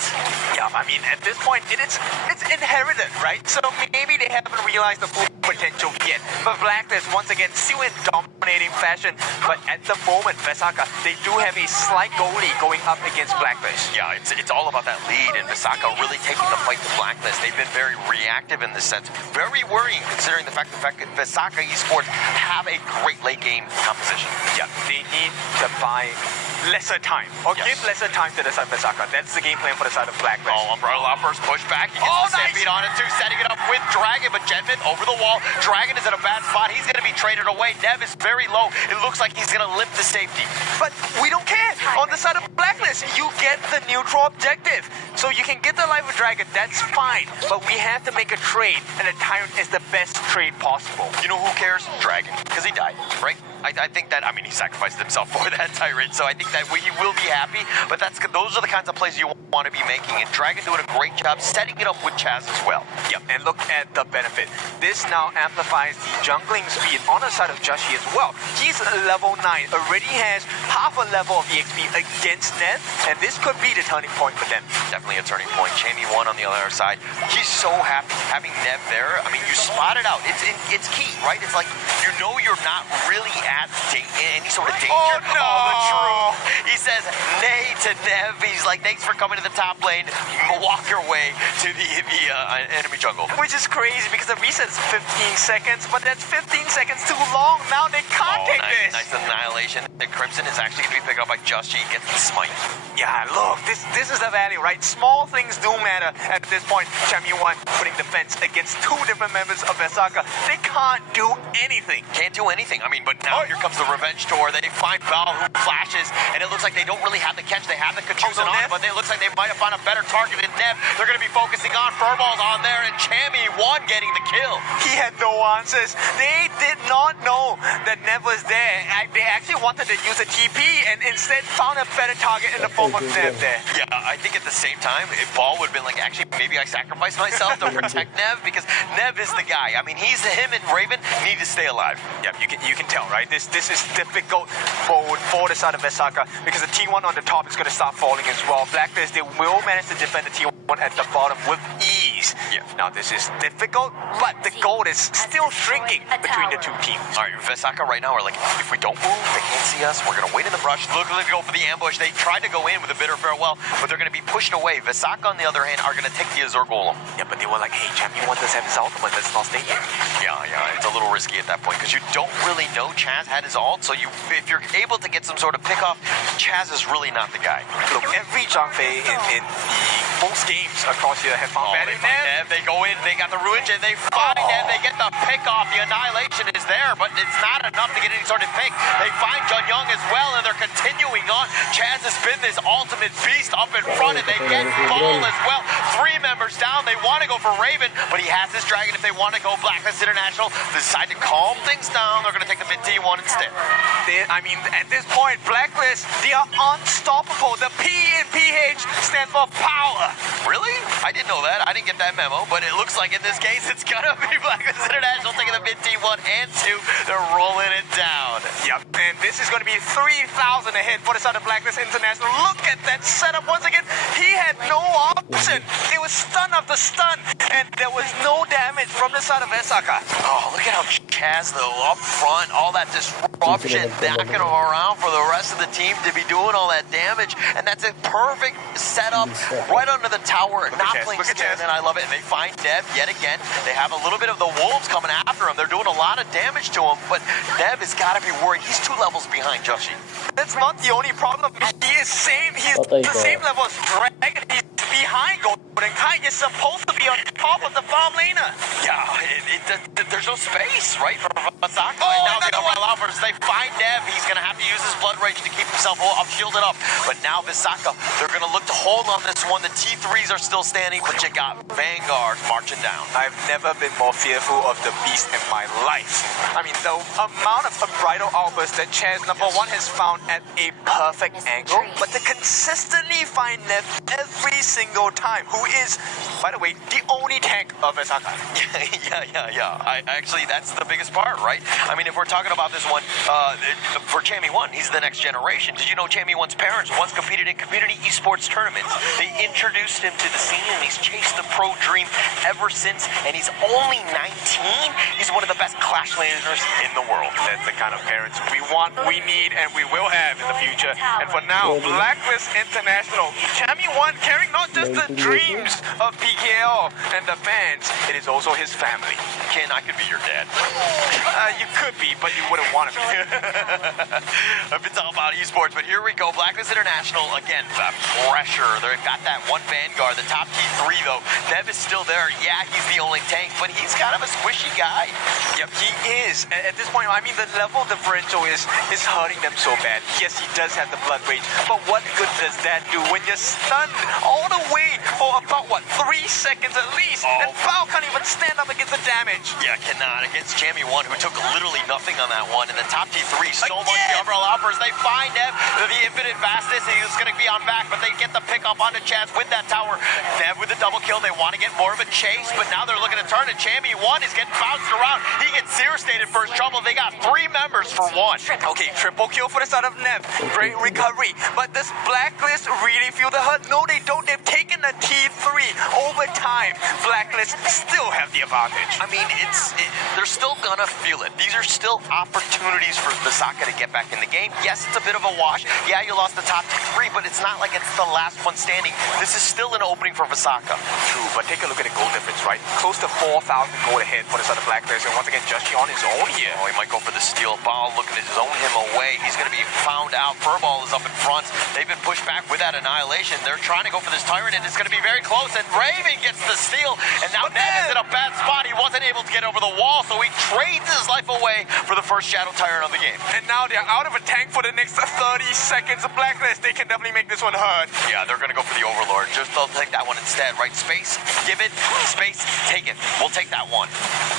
Yeah, I mean, at this point, it's inherited, right? So maybe they haven't realized the full potential yet. But Blacklist, once again, still in dominating fashion. But at the moment, Vasaka, they do have a slight goalie going up against Blacklist. Yeah, it's all about that lead, and Vasaka really taking the fight to Blacklist. They've been very reactive in this sense. Very worrying considering the fact that Vasaka Esports have a great late game composition. Yeah, they need to buy lesser time, or give lesser time to the side of Vasaka. That's the game plan for the side of Blacklist. Oh, umbrella first push back. He gets the stampede on it too, setting it up with Dragon, but Jetman over the wall. Dragon is in a bad spot. He's going to be traded away. Nev is very low. It looks like he's going to limp to safety. But we don't care. On the side of Blacklist, you get the neutral objective. So you can get the life of Dragon, that's fine. But we have to make a trade, and the Tyrant is the best trade possible. You know who cares? Dragon, because he died. right? I think that, I mean, he sacrificed himself for that Tyrant, so I think that he will be happy, but those are the kinds of plays you want to be making, and Dragon doing a great job setting it up with Chaz as well. Yep, and look at the benefit. This now amplifies the jungling speed on the side of Joshi as well. He's level 9, already has half a level of EXP against Ned, and this could be the turning point for them. Definitely a turning point. Chamie 1 on the other side. He's so happy having Nev there. I mean, you spot it out. It's key, right? It's like, you know you're not really at any sort of danger. Oh, no. The truth. He says nay to Nev. He's like, thanks for coming to the top lane. Walk your way to the enemy jungle. Which is crazy because the reset's 15 seconds, but that's 15 seconds too long. Now they can't take this. Nice annihilation. The Crimson is actually going to be picked up by Joshi. Gets the smite. Yeah, look, this is the value, right? Small things do matter at this point. Champion 1 putting defense against 2 different members of Vesaka. They can't do anything. Can't do anything. I mean, but now here comes the revenge tour. They find Val who flashes, and it looks like they don't really have the catch. They have the Kachusa on, but it looks like they might have found a better target than Nev. They're going to be focusing on Furball's on there, and Chamie 1 getting the kill. He had no answers. They did not know that Nev was there. They actually wanted to use a TP and instead found a better target in the form of Nev there. Yeah, I think at the same time, if Ball would have been like, actually, maybe I sacrificed myself to protect Nev, because Nev is the guy. I mean, him and Raven need to stay alive. Yeah, you can tell, right? This is difficult mode for the side of Vesaka because the T1 on the top is going to start falling as well. Blacklist, they will manage to defend the T1 at the bottom with ease. Yeah. Now, this is difficult, but the goal is still shrinking between the two teams. All right, Vesaka right now are like, if we don't move, they can't see us. We're going to wait in the brush. Look, let's go for the ambush. They tried to go in with a bitter farewell, but they're going to be pushed away. Vesaka, on the other hand, are going to take the Azure Golem. Yeah, but they were like, hey, Champion 1 does have his ultimate. Let's not stay here. Yeah, it's a little risky at that point because you don't really know Chaz had his ult, so if you're able to get some sort of pick off, Chaz is really not the guy. Look, every Zhangfei in most games across here have found value. They go in, they got the ruin gen, they find Nev, they get the pick off. The annihilation is there, but it's not enough to get any sort of pick. They find Jun Young as well, and they're continuing on. Chaz has been this ultimate beast up in front, and they get Ball as well. 3 members down. They want to go for Raven, but he has this dragon. If they want to go Blacklist International, they decide to calm things down. They're going to take the mid T1 instead. I mean, at this point, Blacklist, they are unstoppable. The P in PH stands for power. Really? I didn't know that. I didn't get that memo, but it looks like in this case, it's going to be Blacklist International taking the mid T1 and 2. They're rolling it down. Yep, and this is going to be 3,000 ahead for the side of Blacklist International. Look at that setup. Once again, he had no option. It was stun after stun, and there was no damage from the side of Vesaka. Oh, look at how Chaz, though, up front, all that disruption, knocking him around for the rest of the team to be doing all that damage, and that's a perfect setup right under the tower, not playing scared, and I love it. And they find Nev yet again. They have a little bit of the wolves coming after him. They're doing a lot of damage to him, but Nev has got to be worried. He's 2 levels behind Joshi. That's not the only problem. He is the same level as Dragon. He's behind Golden Kai. He's supposed to be on top of the farm laner. Yeah, there's no space, right, for Vesaka. Oh, and now they find Nev. He's going to have to use his Blood Rage to keep himself shielded up. But now Vesaka, they're going to look to hold on this one. The T3s are still standing, but you got Vanguard marching down. I've never been more fearful of the beast in my life. I mean, the amount of unbridled outbursts that Chaz #1 has found at a perfect angle, but to consistently find Nev every single time, who is, by the way, the only tank of Vesaka. Yeah. Actually, that's the biggest part, right? I mean, if we're talking about this one, for Chamie 1, he's the next generation. Did you know Chamie 1's parents once competed in community esports tournaments? They introduced him to the scene, and he's chased the pro dream ever since, and he's only 19. He's one of the best Clash laners in the world. That's the kind of parents we want, we need, and we will have in the future. And for now, Blacklist International, Chamie 1 carrying not just the dreams of PKL and the fans, it is also his family. Ken, I could be your dad. You could be, but you wouldn't want to be. If it's all about Esports, but here we go. Blacklist International, again, the pressure. They've got that one Vanguard, the top T3, though. Nev is still there. Yeah, he's the only tank, but he's kind of a squishy guy. Yep, he is. At this point, I mean, the level differential is hurting them so bad. Yes, he does have the blood rage, but what good does that do when you're stunned all the way for about, what, 3 seconds at least? And Bao can't even stand up against the damage. Yeah, cannot. Against Jamie 1, who took literally nothing on that one. And the top T3, so much Again. the umbrella uppers. They find Nev, the infinite fastness, and he's going to be on back, but they get the pick up onto Chaz with that tower. Nev with the double kill. They want to get more of a chase, but now they're looking to turn it. Jamie 1 is getting bounced around. He gets zero-stated for his trouble. They got 3 members for 1. Okay, triple kill for the side of Nev. Great recovery. But does Blacklist really feel the hurt? No, they don't. They've taken a T3 over time. Blacklist still have the advantage. I mean, they're still gonna feel it. These are still opportunities for Visaka to get back in the game. Yes, it's a bit of a wash. Yeah, you lost the top T3, but it's not like it's the last one standing. This is still an opening for Visaka. True, but take a look at the goal difference, right? Close to 4,000 goal ahead for the side of Blacklist. And once again, Joshi on his own here. Oh, he might go for the steal. Ball looking to zone him away. He's going to be found out. Furball is up in front. They've been pushed back with that annihilation. They're trying to go for this Tyrant, and it's going to be very close. And Raven gets the steal. And now Nev is in a bad spot. He wasn't able to get over the wall, so he trades his life away for the first Shadow Tyrant of the game. And now they're out of a tank for the next 30 seconds. The Blacklist, they can definitely make this one hurt. Yeah, they're going to go for the Overlord. Just they'll take that one instead, right? Space, give it. Space, take it. We'll take that one.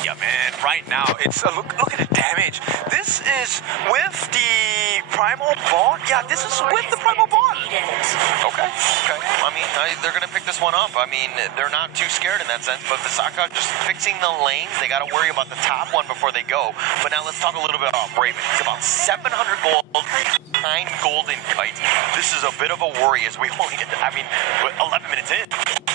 Yeah, man. Right now, it's look at the damage. This is with the Primal Bond. Yeah, this is with the Primal Bond. Okay. I mean, they're going to pick this one up. I mean, they're not too scared in that sense, but Visaka just fixing the lanes. They got to worry about the top one before they go. But now let's talk a little bit about Raven. It's about 700 gold, 9 golden kite. This is a bit of a worry as we only get, 11 minutes in.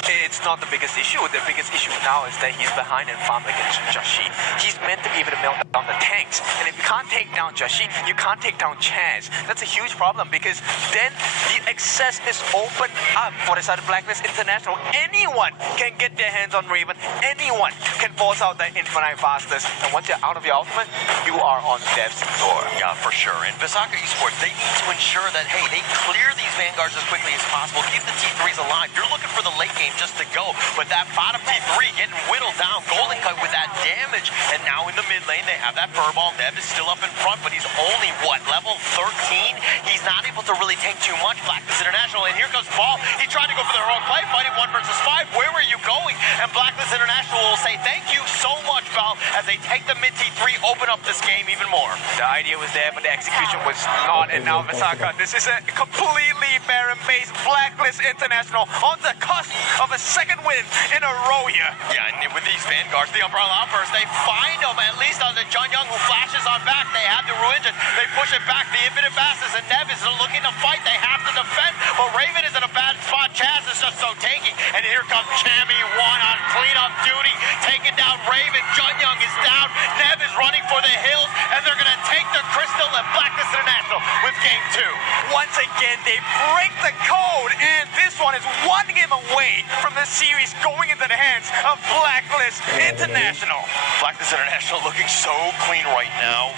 It's not the biggest issue. The biggest issue now is that he's behind and farm against Joshi. He's meant to be able to melt down the tanks. And if you can't take down Joshi, you can't take down Chaz. That's a huge problem because then the access is open up for the side of Blacklist International. Anyone can get their hands on Raven. Anyone can force out that infinite fastest. And once you're out of your ultimate, you are on death's door. Yeah, for sure. And Visaka Esports, they need to ensure that, hey, they clear these Vanguards as quickly as possible. Keep the T3s alive. You're looking for the late game just to go, but that bottom T3 getting whittled down. Golden Cut with that damage, and now in the mid lane they have that Furball. Nev is still up in front, but he's only, what, level 13? He's not able to really take too much. Blacklist International, and here goes Ball. He tried to go for the heroic play, fighting 1 versus 5. Where were you going? And Blacklist International will say thank you so much, Ball, as they take the mid T3, open up this game even more. The idea was there, but the execution was not. And now Visaka, this is a completely barren-based Blacklist International on the cusp of a second win in a row here. Yeah, and with these Vanguards, the Umbrella Outburst, they find him, at least on the John Young, who flashes on back. They have the Ruined. They push it back. The Infinite Fastest, and Nev is looking to fight. They have to defend, but Raven is in a bad spot. Chaz is just so taking, and here comes Chammy 1 on cleanup duty, taking down Raven. John Young is down. Nev is running for the hills, and they're going to take the Crystal and Blacklist International with game 2. Once again, they break the code, and this one is 1 game away from the series going into the hands of Blacklist International. Blacklist International looking so clean right now.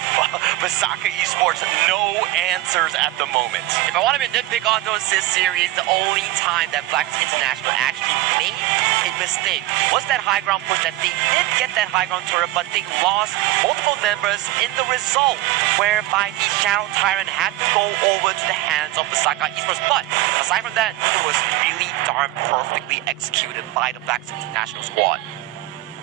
Visaka Esports, no answers at the moment. If I want to be nitpick on this series, the only time that Blacklist International actually made a mistake was that high ground push. That they did get that high ground turret, but they lost multiple members in the result, whereby the Shadow Tyrant had to go over to the hands of Visaka Esports. But aside from that, it was really darn perfectly executed by the Blacklist International squad.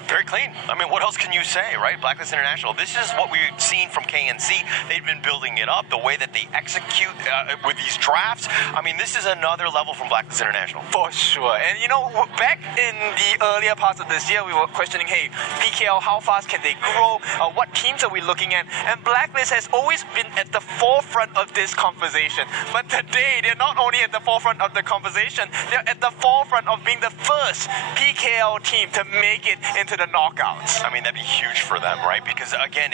Very clean. I mean, what else can you say, right? Blacklist International, this is what we've seen from KNC. They've been building it up, the way that they execute with these drafts. I mean, this is another level from Blacklist International. For sure. And you know, back in the earlier parts of this year, we were questioning, hey, PKL, how fast can they grow? What teams are we looking at? And Blacklist has always been at the forefront of this conversation. But today, they're not only at the forefront of the conversation, they're at the forefront of being the first PKL team to make it into into the knockouts. I mean, that'd be huge for them, right? Because again,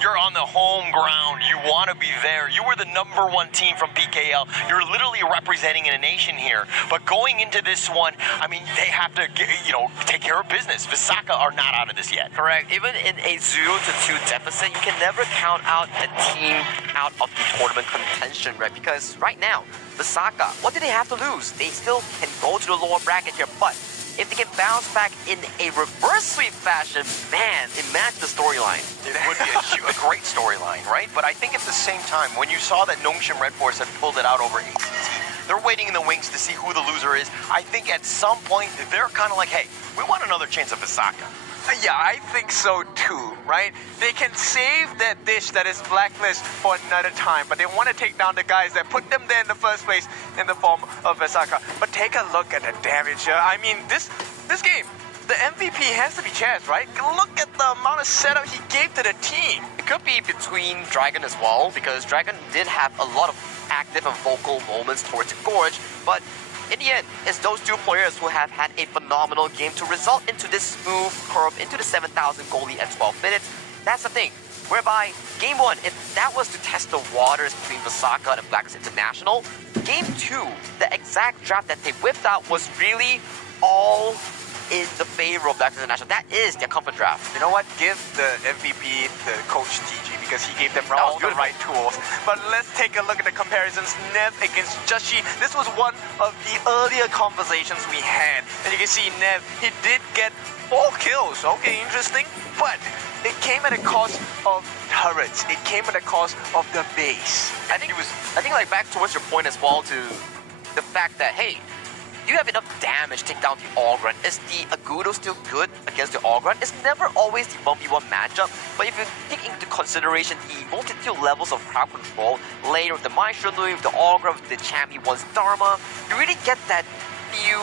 you're on the home ground. You want to be there. You were the #1 team from PKL. You're literally representing a nation here. But going into this one, I mean, they have to take care of business. Visaka are not out of this yet. Correct. Even in a 0-2 deficit, you can never count out a team out of the tournament contention, right? Because right now, Visaka, what do they have to lose? They still can go to the lower bracket here, but if they can bounce back in a reverse sweep fashion, man, imagine the storyline. It would be a great storyline, right? But I think at the same time, when you saw that Nongshim Red Force had pulled it out over ACT, they're waiting in the wings to see who the loser is. I think at some point, they're kind of like, hey, we want another chance at Visaka. Yeah, I think so too, right? They can save that dish that is Blacklist for another time, but they want to take down the guys that put them there in the first place in the form of Visaka. But take a look at the damage here. I mean, this game, the MVP has to be Chaz, right? Look at the amount of setup he gave to the team. It could be between Dragon as well, because Dragon did have a lot of active and vocal moments towards Gorge, but in the end, it's those two players who have had a phenomenal game to result into this smooth curve into the 7,000 goal lead at 12 minutes. That's the thing, whereby Game 1, if that was to test the waters between Visaka and Blacklist International, Game 2, the exact draft that they whipped out was really all in the favor of Blacklist International. That is their comfort draft. You know what? Give the MVP to Coach TG because he gave them all the right tools. But let's take a look at the comparisons. Nev against Joshi. This was one of the earlier conversations we had. And you can see Nev, he did get 4 kills. Okay, interesting. But it came at a cost of turrets. It came at a cost of the base. I think like back towards your point as well to the fact that, hey, you have enough damage to take down the Ogrun. Is the Agudo still good against the Ogrun? It's never always the 1v1 matchup, but if you take into consideration the multitude levels of crowd control, later with the Maestro Louis, with the Ogrun, with the Champion 1's Dharma, you really get that few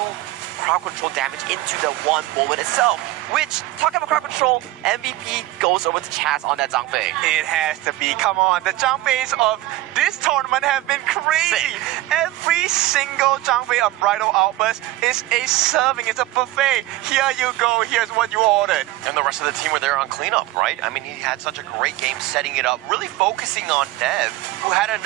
crowd control damage into the one moment itself. Which, talking about crowd control, MVP goes over to Chaz on that Zhangfei. It has to be. Come on, the Zhangfeis of this tournament have been crazy. Every single Zhangfei Unbridled Outburst is a serving, it's a buffet. Here you go, here's what you ordered. And the rest of the team were there on cleanup, right? I mean, he had such a great game setting it up, really focusing on Nev, who had a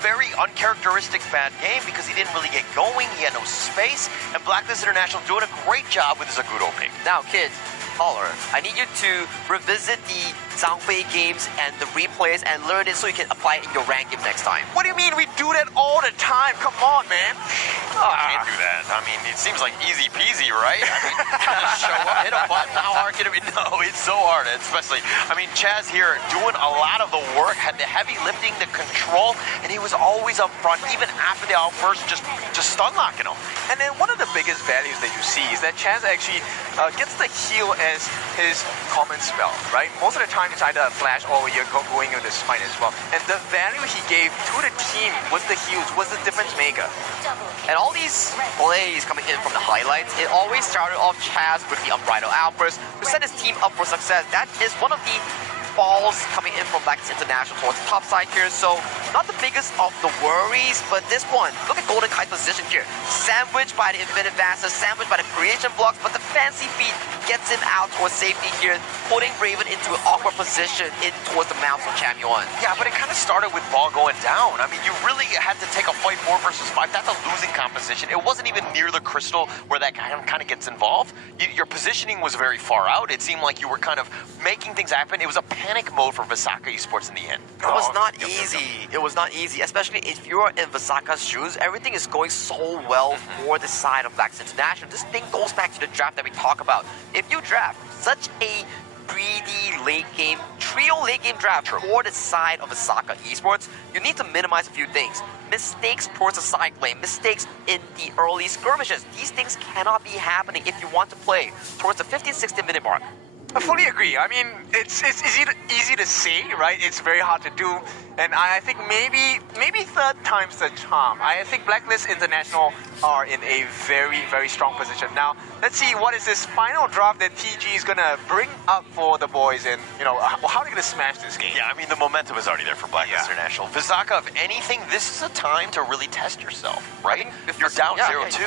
very uncharacteristic bad game because he didn't really get going, he had no space, and Blacklist International doing a great job with his Agudo pick. Now, kids, caller, I need you to revisit the Zhangfei games and the replays and learn it so you can apply it in your rank game next time. What do you mean we do that all the time? Come on, man. I can't do that. I mean, it seems like easy peasy, right? I mean, show up, hit a button, how hard can it be? No, it's so hard, especially, I mean, Chaz here doing a lot of the work, had the heavy lifting, the control, and he was always up front, even after the outburst, just stun locking him. And then one of the biggest values that you see is that Chaz actually gets the heal as his common spell, right? Most of the time it's either a flash or you're going with the smite as well. And the value he gave to the team with the heals was the difference maker. And all these plays coming in from the highlights, it always started off Chaz with the Unbridled Outburst to set his team up for success. That is one of the balls coming in from Blacklist International towards the top side here, so not the biggest of the worries, but this one, look at Golden Kai's position here. Sandwiched by the Infinite Vassal, sandwiched by the creation blocks, but the fancy feet gets him out towards safety here, putting Raven into an awkward position in towards the mounts of Champion 1. Yeah, but it kind of started with ball going down. I mean, you really had to take a fight 4 versus 5. That's a losing composition. It wasn't even near the crystal where that guy kind of gets involved. Your positioning was very far out. It seemed like you were kind of making things happen. It was a panic mode for Visaka Esports in the end. It was not easy. It was not easy, especially if you're in Visaka's shoes. Everything is going so well for the side of Blacklist International. This thing goes back to the draft that we talk about. If you draft such a greedy late game, trio late game draft for the side of Visaka Esports, you need to minimize a few things. Mistakes towards the side lane, mistakes in the early skirmishes. These things cannot be happening if you want to play towards the 15-16 minute mark. I fully agree. I mean, it's easy to say, right? It's very hard to do, and I think maybe third time's the charm. I think Blacklist International are in a very, very strong position. Now, let's see what is this final draft that TG is going to bring up for the boys, and, you know, how are they going to smash this game? Yeah, I mean, the momentum is already there for Blacklist Yeah. International. Visaka, if anything, this is a time to really test yourself, right? If you're down 0-2,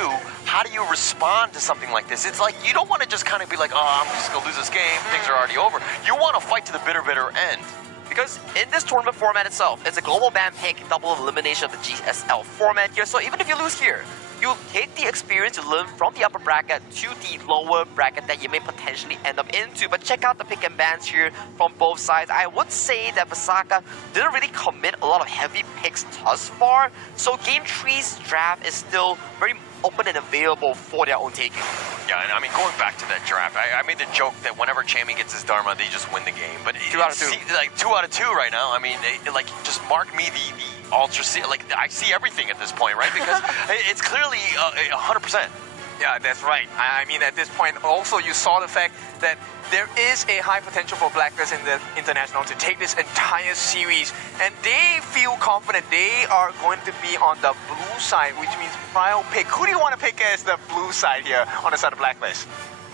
how do you respond to something like this? It's like, you don't want to just kind of be like, oh, I'm just going to lose this game, things are already over. You want to fight to the bitter end. Because in this tournament format itself, it's a global ban pick, double elimination of the GSL format here. So even if you lose here, you take the experience you learn from the upper bracket to the lower bracket that you may potentially end up into. But check out the pick and bans here from both sides. I would say that Visaka didn't really commit a lot of heavy picks thus far. So Game 3's draft is still very open and available for their own taking. Yeah, and I mean, going back to that draft, I made the joke that whenever Chammy gets his Dharma, they just win the game. But 2 out of 2. Like 2 out of 2 right now. I mean, like, just mark me the ultra. Like, I see everything at this point, right? Because it's clearly 100%. Yeah, that's right. I mean, at this point, also you saw the fact that there is a high potential for Blacklist in the International to take this entire series, and they feel confident they are going to be on the blue side, which means prior pick. Who do you want to pick as the blue side here on the side of Blacklist?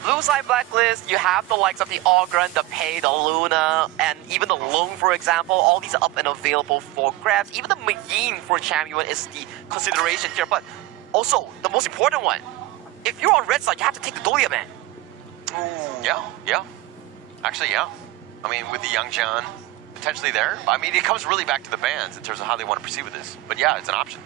Blue side Blacklist, you have the likes of the Ogren, the Pei, the Luna, and even the Lung, for example. All these are up and available for grabs. Even the Mayin for champion is the consideration here, but also the most important one. If you're on red side, you have to take the Dolia, man. Yeah. Actually, yeah. I mean, with the Young John potentially there, I mean, it comes really back to the bans in terms of how they want to proceed with this. But yeah, it's an option.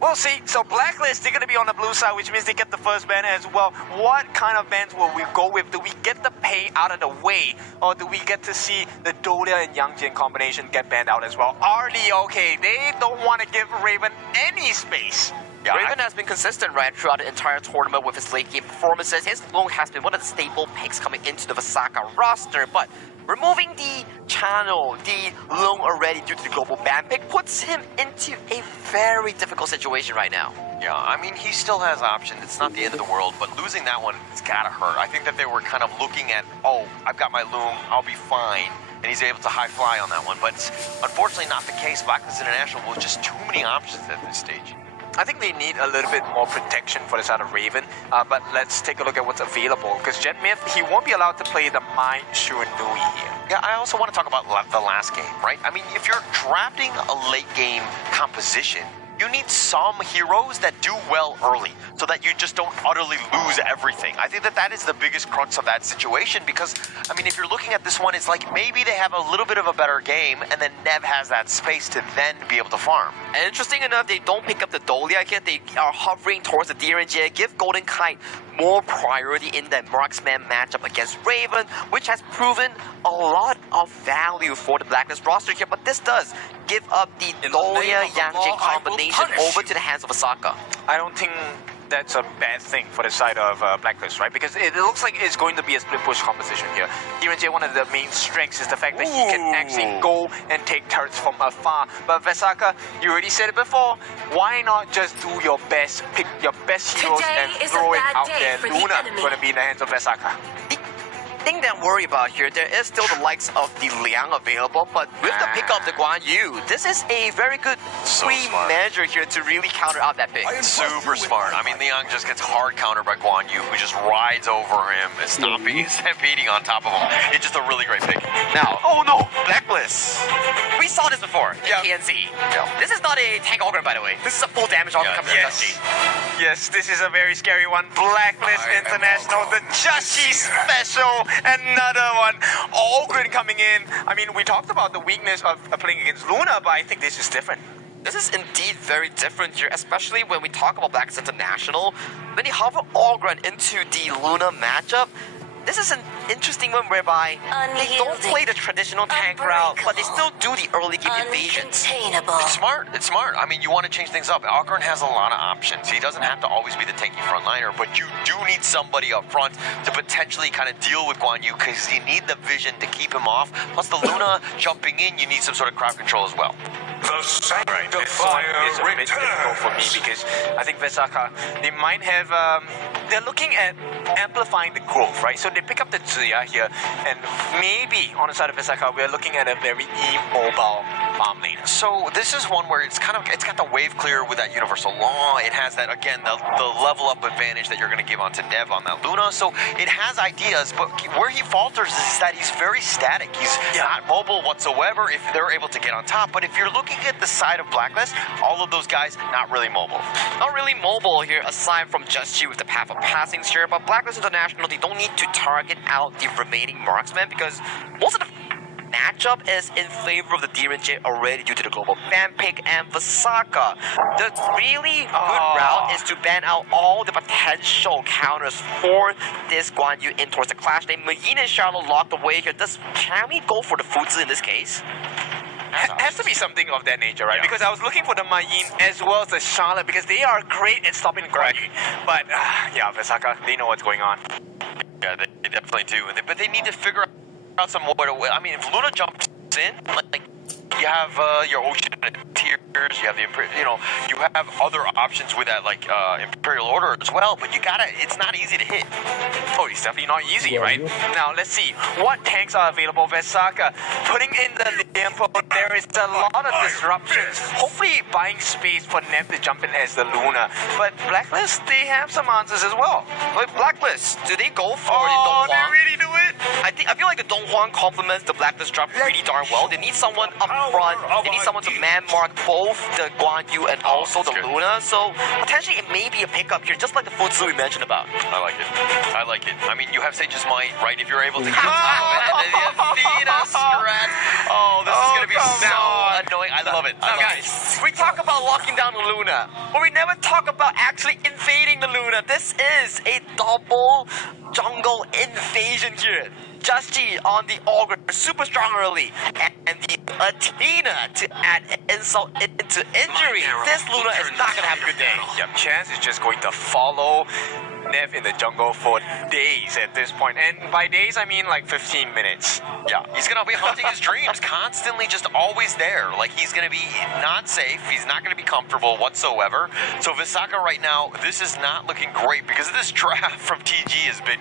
We'll see. So Blacklist, they're going to be on the blue side, which means they get the first ban as well. What kind of bans will we go with? Do we get the Pei out of the way? Or do we get to see the Dolia and Youngjin combination get banned out as well? Are they okay? They don't want to give Raven any space. Yeah, Raven has been consistent, right, throughout the entire tournament with his late game performances. His Lung has been one of the staple picks coming into the Visaka roster, but removing the channel, the Lung already due to the global ban pick, puts him into a very difficult situation right now. Yeah, I mean, he still has options. It's not the end of the world, but losing that one, it's gotta hurt. I think that they were kind of looking at, oh, I've got my Lung, I'll be fine. And he's able to high fly on that one, but it's unfortunately not the case. Blacklist International with just too many options at this stage. I think they need a little bit more protection for the side of Raven, but let's take a look at what's available. Because Jet Myth, he won't be allowed to play the Mai Shuanui here. Yeah, I also want to talk about the last game, right? I mean, if you're drafting a late game composition, you need some heroes that do well early so that you just don't utterly lose everything. I think that is the biggest crux of that situation because, I mean, if you're looking at this one, it's like maybe they have a little bit of a better game and then Nev has that space to then be able to farm. And interesting enough, they don't pick up the Dolia again. They are hovering towards the DRNG. Give Golden Kite more priority in that marksman matchup against Raven, which has proven a lot of value for the Blacklist roster here. But this does give up the Dolia Yangjin combination over to the hands of Visaka. I don't think that's a bad thing for the side of Blacklist, right? Because it looks like it's going to be a split push composition here. DRNJ, one of the main strengths is the fact that he can actually go and take turrets from afar. But Visaka, you already said it before, why not just do your best, pick your best heroes and throw it out there? Luna going to be in the hands of Visaka. The thing that I'm worried about here, there is still the likes of the Liang available, but with the pick of the Guan Yu, this is a very good free measure here to really counter out that pick. Super smart. I mean, Liang just gets hard countered by Guan Yu, who just rides over him, stomping and stampeding on top of him. It's just a really great pick. Now, oh no, Blacklist. We saw this before in KNC. This is not a tank Ogre, by the way. This is a full damage Ogre coming from Jashi. Yes, this is a very scary one. Blacklist International, the Jashi special. Another one. Ogren coming in. I mean, we talked about the weakness of playing against Luna, but I think this is different. This is indeed very different here, especially when we talk about Blacklist International. When you hover Ogren into the Luna matchup, this is an interesting one whereby they don't play the traditional tank route, but they still do the early game invasions. It's smart. It's smart. I mean, you want to change things up. Ogren has a lot of options. He doesn't have to always be the tanky frontliner, but you do need somebody up front to potentially kind of deal with Guan Yu because you need the vision to keep him off. Plus the Luna jumping in, you need some sort of crowd control as well. The Sanctifier is a bit difficult for me because I think Visaka, they might have, they're looking at amplifying the growth, right? So they pick up the Ziya here, and maybe on the side of Visaka, we're looking at a very immobile bomb lane. So this is one where it's got the wave clear with that universal law. It has that, again, the level up advantage that you're going to give onto Nev on that Luna. So it has ideas, but where he falters is that he's very static. He's not mobile whatsoever if they're able to get on top. But if you're looking at the side of Blacklist, all of those guys not really mobile. Not really mobile here, aside from Just G with the path of passings here, but Blacklist International, they don't need to target out the remaining marksmen because most of the matchup is in favor of the D-J already due to the global fan pick and Vasaka. The really good route is to ban out all the potential counters for this Guan Yu in towards the clash lane. Magin and Charlotte locked away here. Does Chami go for the Futsu in this case? Has to be something of that nature, right? Because I was looking for the Mayin as well as the Charlotte because they are great at stopping Guan Yu. But yeah, Vasaka, they know what's going on. Yeah, they definitely do. But they need to figure out some way. I mean, if Luna jumps in, like you have your Ocean Tiers, you have the you have other options with that, like Imperial Order as well. But it's not easy to hit. Oh, it's definitely not easy, right? Now let's see what tanks are available. Vasaka putting in the Limpo. There is a lot of disruptions. Hopefully buying space for Nev to jump in as the Luna. But Blacklist, they have some answers as well. But Blacklist, do they go for the Dong Huang? They really do it. I feel like the Dong Huang complements the Blacklist drop pretty darn well. They need someone up front. They need someone to man mark both the Guan Yu and also the Luna. So potentially it may be a pickup here, just like the Futsu we mentioned about. I like it. I like it. I mean, you have Sage's Might, right? If you're able to get on top of it, and then the Athena strat. Oh, this is gonna be so annoying. I love it. Now, guys, we talk about locking down the Luna, but we never talk about actually invading the Luna. This is a double jungle invasion here. Just G on the Augur, super strong early, and the Athena to add insult into injury. This Luna is not gonna have a good day. Yeah, Chance is just going to follow Nev in the jungle for days at this point. And by days, I mean like 15 minutes. Yeah, he's going to be hunting his dreams, constantly just always there. Like, he's going to be not safe. He's not going to be comfortable whatsoever. So Vasaka right now, this is not looking great because this draft from TG has been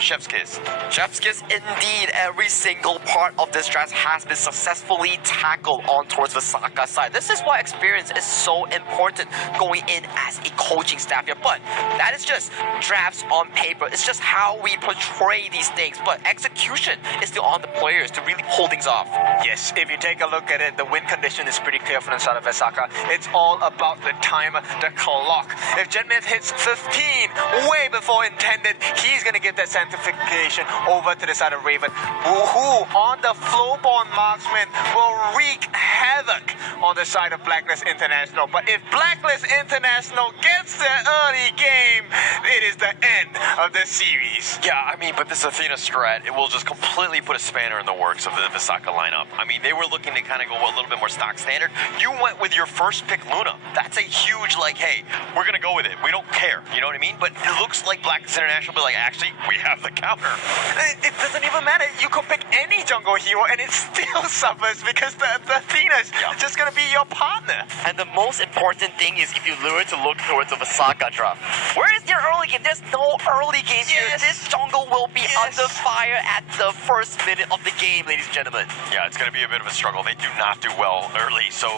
chef's kiss. Chef's kiss indeed. Every single part of this draft has been successfully tackled on towards Vasaka's side. This is why experience is so important going in as a coaching staff here. But that is just drafts on paper. It's just how we portray these things. But execution is still on the players to really pull things off. Yes, if you take a look at it, the win condition is pretty clear from the side of Vasaka. It's all about the timer, the clock. If Genmith hits 15 way before intended, he's going to get that sanctification over to the side of Raven, who on the Flowborn marksman will wreak havoc on the side of Blacklist International. But if Blacklist International gets the early game, it is the end of the series. Yeah, I mean, but this Athena strat, it will just completely put a spanner in the works of the Vasaka lineup. I mean, they were looking to kind of go a little bit more stock standard. You went with your first pick, Luna. That's a huge, like, hey, we're going to go with it. We don't care. You know what I mean? But it looks like Blacklist International will be like, actually, we have the counter. It doesn't even matter. You could pick any jungle hero and it still suffers because the Athena's just going to be your partner. And the most important thing is if you lure to look towards the Vasaka drop. Where is your early game? There's no early game here. This jungle will be under fire at the first minute of the game, ladies and gentlemen. Yeah, it's going to be a bit of a struggle. They do not do well early. So,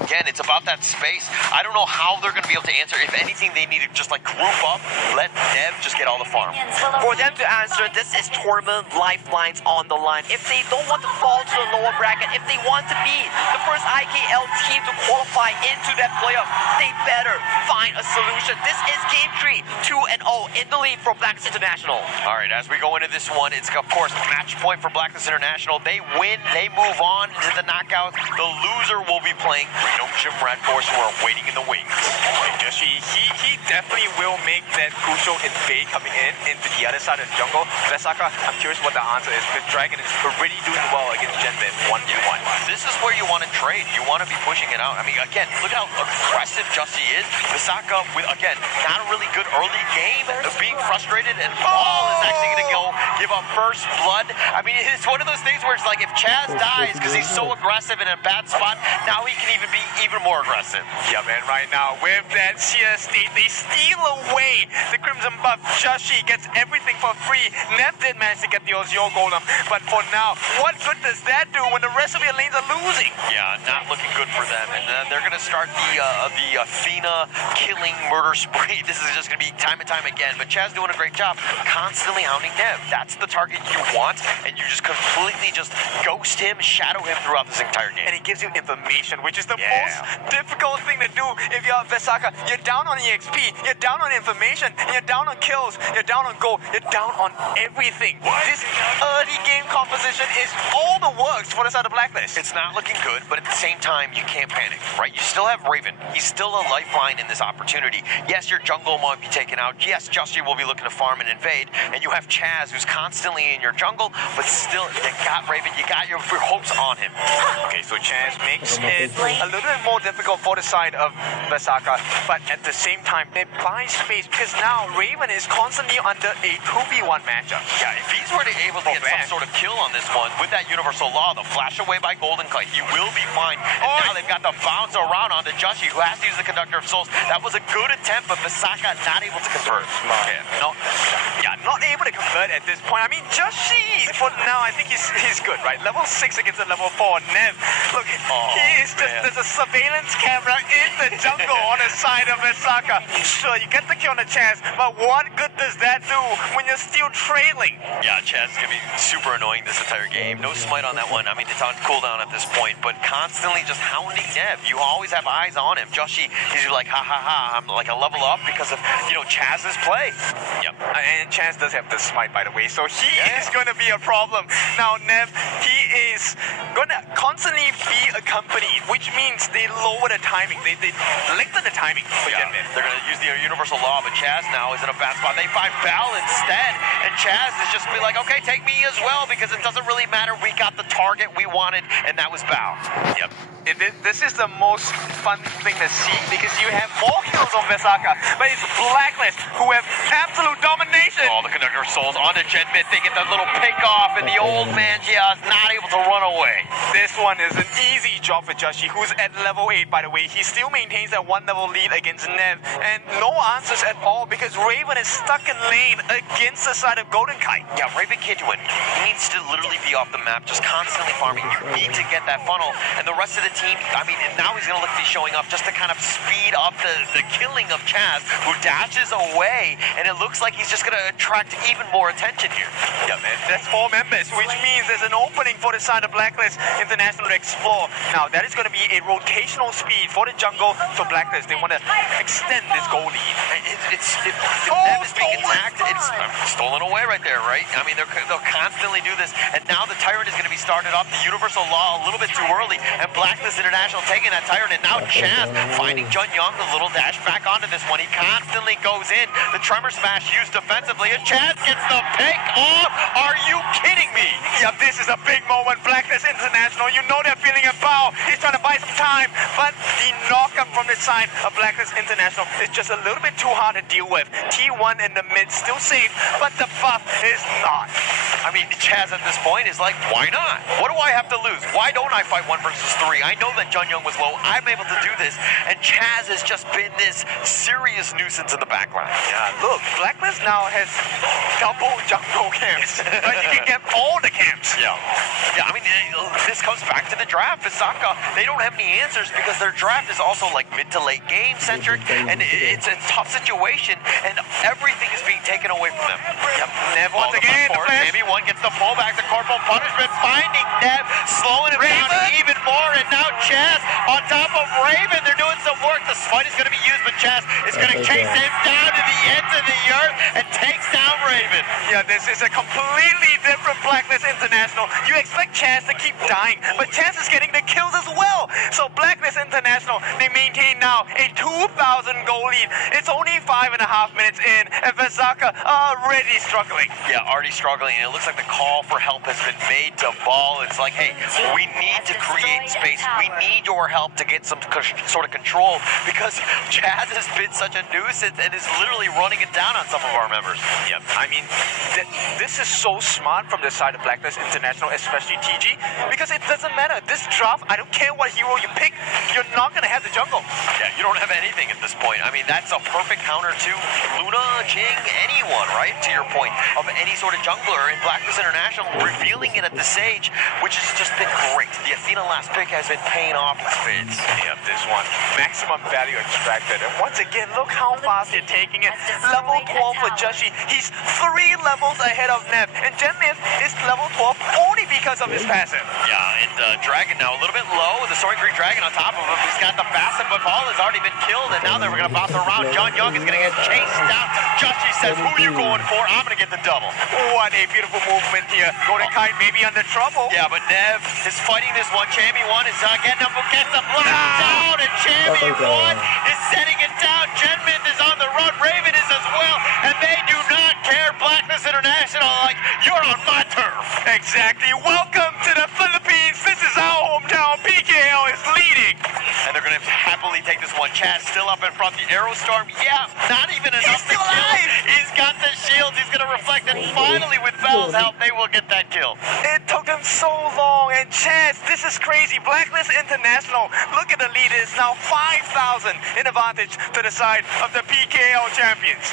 again, it's about that space. I don't know how they're going to be able to answer. If anything, they need to just, like, group up, let Nev just get all the farm. For them to answer, this is tournament lifelines on the line. If they don't want to fall to the lower bracket, if they want to be the first IKL team to qualify into that playoff, they better find a solution. This is game 3, 2-0 in the lead for Blacklist International. All right, as we go into this one, it's, of course, match point for Blacklist International. They win, they move on to the knockout. The loser will be playing Noxian Red Force, who are waiting in the wings. He definitely will make that crucial invade coming into the other side of the jungle. Vasaka, I'm curious what the answer is, because Dragon is already doing well against Genmith 1v1. This is where you want to trade. You want to be putting pushing it out. I mean, again, look how aggressive Justy is. Visaka with, again, not a really good early game, being frustrated, and Paul is actually going to go give up first blood. I mean, it's one of those things where it's like if Chaz dies because he's so aggressive in a bad spot, now he can even be even more aggressive. Yeah, man, right now, with that sheer state, they steal away the Crimson buff. Justy gets everything for free. Nev did manage to get the Ozio Golem, but for now, what good does that do when the rest of your lanes are losing? Yeah, not looking good for them, and they're going to start the Athena killing murder spree. This is just going to be time and time again, but Chaz doing a great job, constantly hounding Nev. That's the target you want, and you just completely just ghost him, shadow him throughout this entire game. And he gives you information, which is the most difficult thing to do if you're Visaka. You're down on EXP, you're down on information, and you're down on kills, you're down on gold, you're down on everything. This early game composition is all the works for the side of Blacklist. It's not looking good, but at the same time, you can't panic, right? You still have Raven. He's still a lifeline in this opportunity. Yes, your jungle might be taken out. Yes, Justy will be looking to farm and invade, and you have Chaz, who's constantly in your jungle, but still, you got Raven, you got your hopes on him. Okay, so Chaz makes it a little bit more difficult for the side of Visaka, but at the same time, they buy space because now Raven is constantly under a 2v1 matchup. Yeah, if he's really able to get some sort of kill on this one with that Universal Law, the flash away by Golden Kite, he will be fine. And now they've got the bounce around onto Justy, who has to use the Conductor of Souls. That was a good attempt, but Visaka not able to convert. Not able to convert at this point. I mean, Justy, for now, I think he's good, right? Level 6 against a level 4 Nev. Look, there's a surveillance camera in the jungle on the side of Visaka. Sure, you get the kill on the Chaz, but what good does that do when you're still trailing? Yeah, Chaz is going to be super annoying this entire game. No smite on that one. I mean, it's on cooldown at this point, but constantly just hounding Nev. You always have eyes on him. Justy, he's like, ha ha ha, I'm like a level up because of, Chaz's play. Yep, and Chaz does have the smite, by the way, so he is going to be a problem. Now, Nev, he is going to constantly be accompanied, which means they lower the timing. They lengthen the timing for Genmid. They're going to use the Universal Law, but Chaz now is in a bad spot. They find Bell instead, and Chaz is just be like, okay, take me as well, because it doesn't really matter. We got the target we wanted, and that was Bao. Yep. This is the most fun thing to see, because you have more kills on Visaka, but it's Blacklist who have absolute domination. Oh, the Conductor of Souls onto Genmid. They get that little pick off, and the old man is not able to run away. This one is an easy job for Justy, who's at level 8, by the way. He still maintains that 1 level lead against Nev, and no answers at all, because Raven is stuck in lane against the side of Golden Kite. Yeah, Raven can't do it. He needs to literally be off the map, just constantly farming. You need to get that funnel, and the rest of the team, I mean, now he's going to look to be showing up just to kind of speed up the killing of Chaz, who dashes away, and it looks like he's just going to attract even more attention here. Yeah, man, that's 4 members, which means there's an opening for the side of Blacklist International to explore. Now, that is going to be a rotational speed for the jungle for Blacklist. They want to extend this goal lead. If Nev is being attacked, it's stolen away right there, right? I mean, they'll constantly do this, and now the Tyrant is going to be started up. The Universal Law a little bit too early, and Blacklist International taking that Tyrant, and now Chaz finding Jun Young, the little dash back onto this one. He constantly goes in. The Tremor Smash used defensively, and Chaz gets the pick off. Are you kidding me? Yeah, this is a big moment. Blacklist International, you know they're feeling a foul. He's trying to buy some time, but the knockup from the side of Blacklist International is just a little bit too hard to deal with. T1 in the mid, still safe, but the buff is not. I mean, Chaz at this point is like, why not? What do I have to lose? Why don't I fight 1 versus 3? I know that Jun Young was low. I'm able to do this, and Chaz has just been this serious nuisance in the background. Yeah, look, Blacklist now has double jungle camps. But you can get all the camps. Yeah, I mean, this comes back to the draft. Visaka, they don't have any answers because their draft is also like mid to late game centric, and it's a tough situation, and everything is being taken away from them. Yep, Nev once again, maybe one gets the pullback, the Corporal Punishment, finding Nev, slowing him down even more, and now Chaz on top of Raven. They're doing some for it. The fight is going to be used, but Chaz is going to chase him down to the ends of the earth and takes down Raven. Yeah, this is a completely different Blacklist International. You expect Chaz to keep dying, but Chaz is getting the kills as well. So Blacklist International, they maintain now a 2,000 goal lead. It's only 5.5 minutes in, and Vasaka already struggling. Yeah, already struggling, and it looks like the call for help has been made to Ball. It's like, hey, we need to create space. We need your help to get some sort of control, because Chaz has been such a nuisance and is literally running it down on some of our members. Yeah, I mean, this is so smart from the side of Blacklist International, especially TG, because it doesn't matter. This draft, I don't care what hero you pick, you're not going to have the jungle. Yeah, you don't have anything at this point. I mean, that's a perfect counter to Luna, Jing, anyone, right? To your point, of any sort of jungler in Blacklist International, revealing it at the Sage, which has just been great. The Athena last pick has been paying off in spades. Yeah, this one, maximum value extracted. And once again, look how fast they're taking it. Level 12 for Joshi. He's 3 levels ahead of Nev. And Genmith is level 12 only because of his passive. Yeah, and Dragon now a little bit low. The Soaring Great Dragon on top of him. He's got the passive, but Ball has already been killed, and now we're going to bounce around. John Young is going to get chased down. Joshi says, who are you going for? I'm going to get the double. What a beautiful movement here. Golden Kite may be under trouble. Yeah, but Nev is fighting this one. Chammy 1 is getting up against the block down, and Chammy 1 is setting it down. Genmith is on the run. Raven is as well, and they do not care. Blacklist International, like, you're on my turf. Exactly. Welcome to the Philippines. This is our hometown. PKL is leading. And they're going to happily take this one. Chaz still up in front. The Arrow Storm, yeah, not even enough to kill. He's got the shields. He's going to reflect, and finally, with Bell's help, they will get that kill. It took them so long, and Chaz, this is crazy. Blacklist International, look at the lead. It is now 5,000 in advantage to the side of the PKL champions.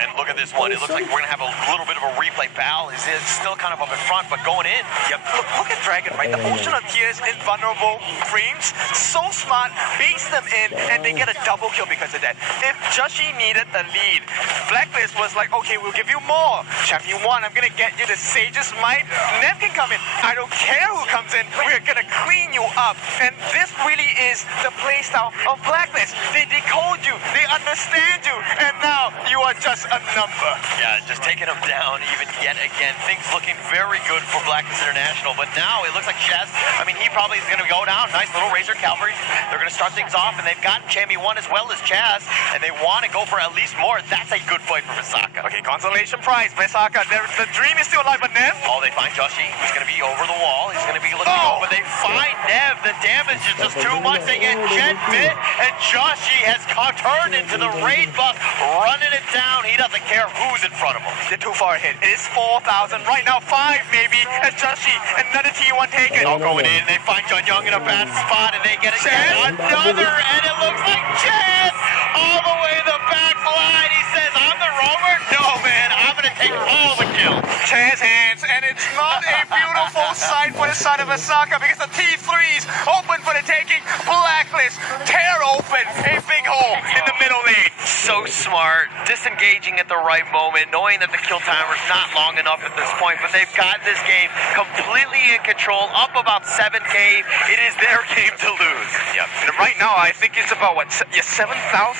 And look at this one. It looks like we're going to have a little bit of a replay. Bal is still kind of up in front, but going in. Yep. Look at Dragon, right? The Ocean of Tears invulnerable frames. So smart. Base them in, and they get a double kill because of that. If Joshi needed the lead, Blacklist was like, okay, we'll give you more. Champion 1, I'm going to get you the Sage's Might. Nev can come in. I don't care who comes in. We're going to clean you up. And this really is the playstyle of Blacklist. They decode you. They understand you. And now you are just a number. Yeah, just taking them down even yet again. Things looking very good for Blacklist International, but now it looks like Chaz, I mean, he probably is going to go down. Nice little Razor Cavalry. They're going to start things off, and they've got Chammy 1 as well as Chaz, and they want to go for at least more. That's a good fight for Vasaka. Okay, consolation prize. Vasaka, the dream is still alive, but Nev? Oh, they find Joshi. He's going to be over the wall. He's going to be looking over. They find Nev. The damage is just too much. They get Genmith, and Joshi has turned into the raid bus, running it down. He doesn't care who's in front of him. They're too far ahead. It is 4,000. Right now, 5 maybe. As Joshi, another T1 taken. All going in. They find John Young in a bad spot, and they get it. Another, and it looks like Chaz all the way to the back line. He says, I'm the roamer. No, man, I'm going to take all the kills. Chaz hands, and it's not a beautiful sight for the side of Vasaka because the T3's open for the taking. Blacklist tear open a big hole in the middle lane. So smart, disengaging at the right moment, knowing that the kill timer's not long enough at this point, but they've got this game completely in control, up about 7K. It is their game to lose. Yeah, and right now I think it's about what, 7,000.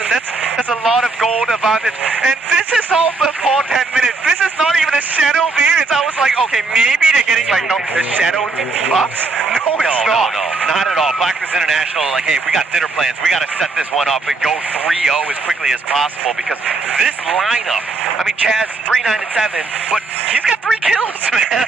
That's a lot of gold advantage, and this is all before 10 minutes. This is not even a shadow variance. I was like, okay, maybe they're getting like the shadow buffs. No, it's not. No, not at all. Blacklist International, like, hey, we got dinner plans. We got to set this one up and go 3-0 as quickly as possible, because this lineup, I mean, Chaz 3, 9, and 7, but he's got 3 kills, man.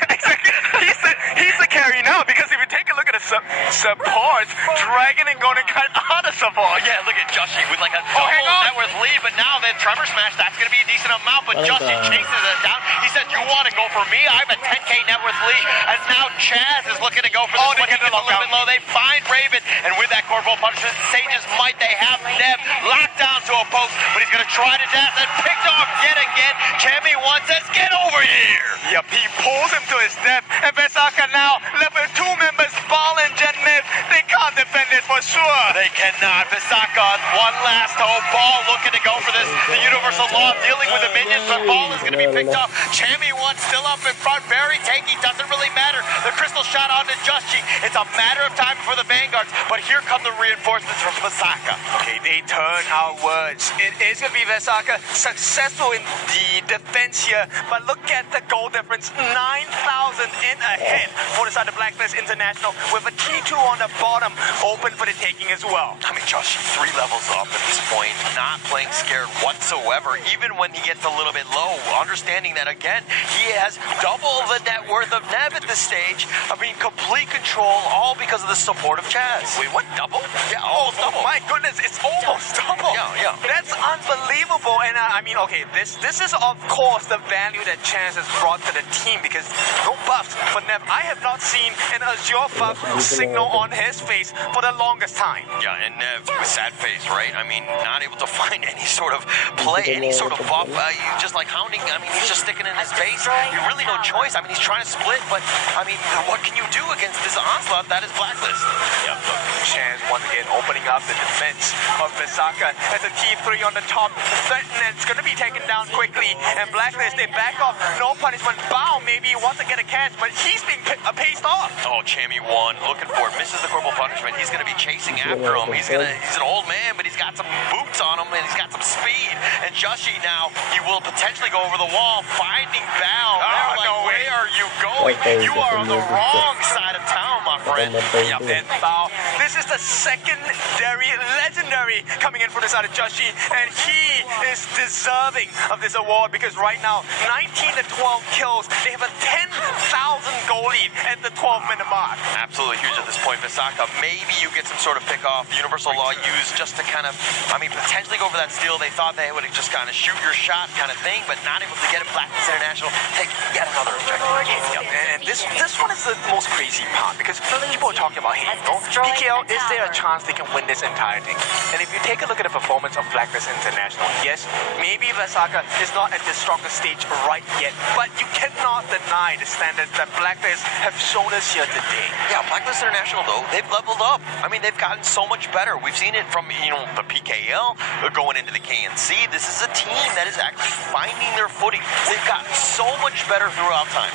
he's the carry now, because if you take a look at the supports, Dragon and Golden Kite are the support. Yeah, look at Joshi with like a double net worth lead, but now that Tremor Smash, that's going to be a decent amount, but Joshi chases it down. He says, you want to go for me? I have a 10K net worth lead, and now Chaz is looking to go for this one. He gets a little bit low. They find Raven, and with that Corvo punishment, Sage's Might, they have Nev locked down to a post, but he's going to try to dash and picked off yet again. Chammy 1 says, get over here. Yep, he pulls him to his death, and Vasaka now left with 2 members, Ball and Genmith. They can't defend this for sure. They cannot. Visaka, one last hope. Ball looking to go for this. The Universal Law dealing with the minions, but Ball is going to be picked up. Chammy one still up in front. Very tanky. Doesn't really matter. The crystal shot onto Justy. It's a matter of time for the Vanguards, but here come the reinforcements from Visaka. Okay, they turn our words. It is going to be Visaka successful in the defense here, but look at the goal difference. 9,000 in ahead for the side of Blacklist International with a T2 on the bottom open for the taking as well. I mean, Josh, 3 levels up at this point, not playing scared whatsoever, even when he gets a little bit low, understanding that, again, he has double the net worth of Nev at this stage. I mean, complete control, all because of the support of Chaz. Wait, what, double? Yeah, almost double. My goodness, it's almost double. Yeah. That's unbelievable. And I mean, okay, this is, of course, the value that Chaz has brought to the team, because no buffs for Nev. I have not seen an Azure buff signal on his face for the longest time. Yeah, and Nev with sad face, right? I mean, not able to find any sort of play, any sort of buff. Just like hounding, I mean, he's just sticking in his base. You really no choice. I mean, he's trying to split, but I mean, what can you do against this onslaught that is Blacklist? Yep, look, Chaz once again opening up the defense of Visaka as a T3 on the top. It's going to be taken down quickly, and Blacklist, they back off. No punishment. Bao maybe wants to get a catch, but he's being paced off. Oh, Chammy one, looking for it, misses the corporal punishment. He's going to be chasing after him. He's an old man, but he's got some boots on him, and he's got some speed. And Justy now, he will potentially go over the wall, finding Bao. Where are you going? You are on the wrong side of town, my friend. Yep, and Bao, this is the secondary legendary coming in for the side of Justy, and he is deserving of this award, because right now, 19 to 12 kills. They have a 10,000 goal lead at the 12-minute mark. Absolutely huge at this point, Visaka. Maybe you get some sort of pick-off. Universal Law used just to kind of, I mean, potentially go for that steal. They thought they would just kind of shoot your shot kind of thing, but not able to get it. Blacklist International take yet another objective. Yep, and this one is the most crazy part, because people are talking about, hey, PKL, is there a chance they can win this entire thing? And if you take a look at the performance of Blacklist International, yes, maybe Visaka is not at the strongest stage right yet, but you cannot deny the standards that Blacklist have shown us here today. Yeah, Blacklist International, though, they've leveled up. I mean, they've gotten so much better. We've seen it from, the PKL going into the KNC. This is a team that is actually finding their footing. They've gotten so much better throughout time.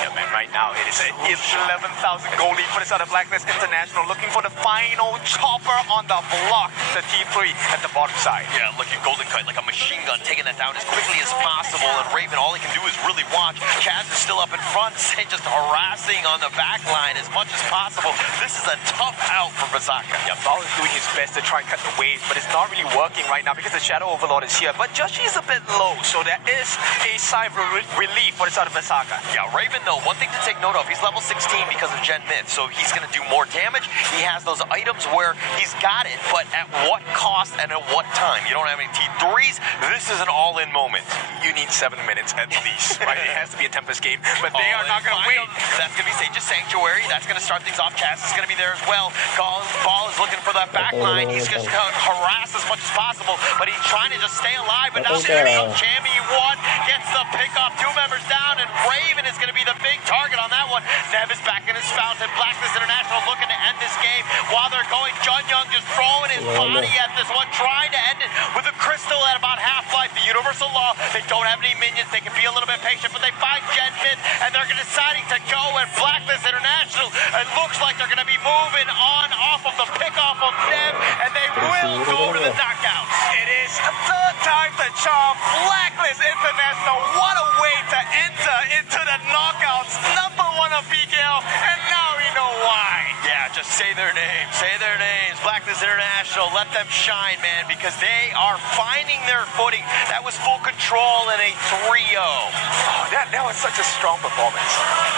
Yeah, man, right now it is an 11,000 goal lead for the side of Blacklist International, looking for the final chopper on the block, the T3 at the bottom side. Yeah, look at Golden Kite like a machine gun, taking that down as quickly as possible, and Raven, all he can do is really watch. Chaz is still up in front, just harassing on the back line as much as possible. This is a tough out for Visaka. Yeah, Bao is doing his best to try and cut the waves, but it's not really working right now because the Shadow Overlord is here. But Justy is a bit low, so there is a sigh of relief for the side of Visaka. Yeah, Raven, though, one thing to take note of, he's level 16 because of Gen Myth, so he's going to do more damage. He has those items where he's got it, but at what cost and at what time? You don't have any T3s. This is an all-in moment. You need 7 minutes at least, right? It has to be a Tempest game, but they are not going to wait. That's going to be Sage's Sanctuary. That's going to start things off. Chaz is going to be there as well. Ball is looking for that back line. He's just going to harass as much as possible, but he's trying to just stay alive. But now Chammy one gets the pick off. 2 members down, and Raven is going to be the big target on that one. Nev is back in his fountain. Blacklist International looking to end this game while they're going. Jun Young just throwing his body at this one, trying to end it with a crystal at about half-life. The Universal Law, they don't have any minions. They can be a little bit patient, but they find Gen Myth, and they're deciding to go at Blacklist International. It looks like they're going to be moving on off of the pickoff of Nev, and they will go to the knockouts. It is a third time the charm. Blacklist International, what a way to enter into the knockouts. #1 of PKL, and now we know why. Yeah, just say their names. Say their names. Blacklist International, let them shine, man, because they are finding their footing. That was full control in a 3-0. Oh, that was such a strong performance.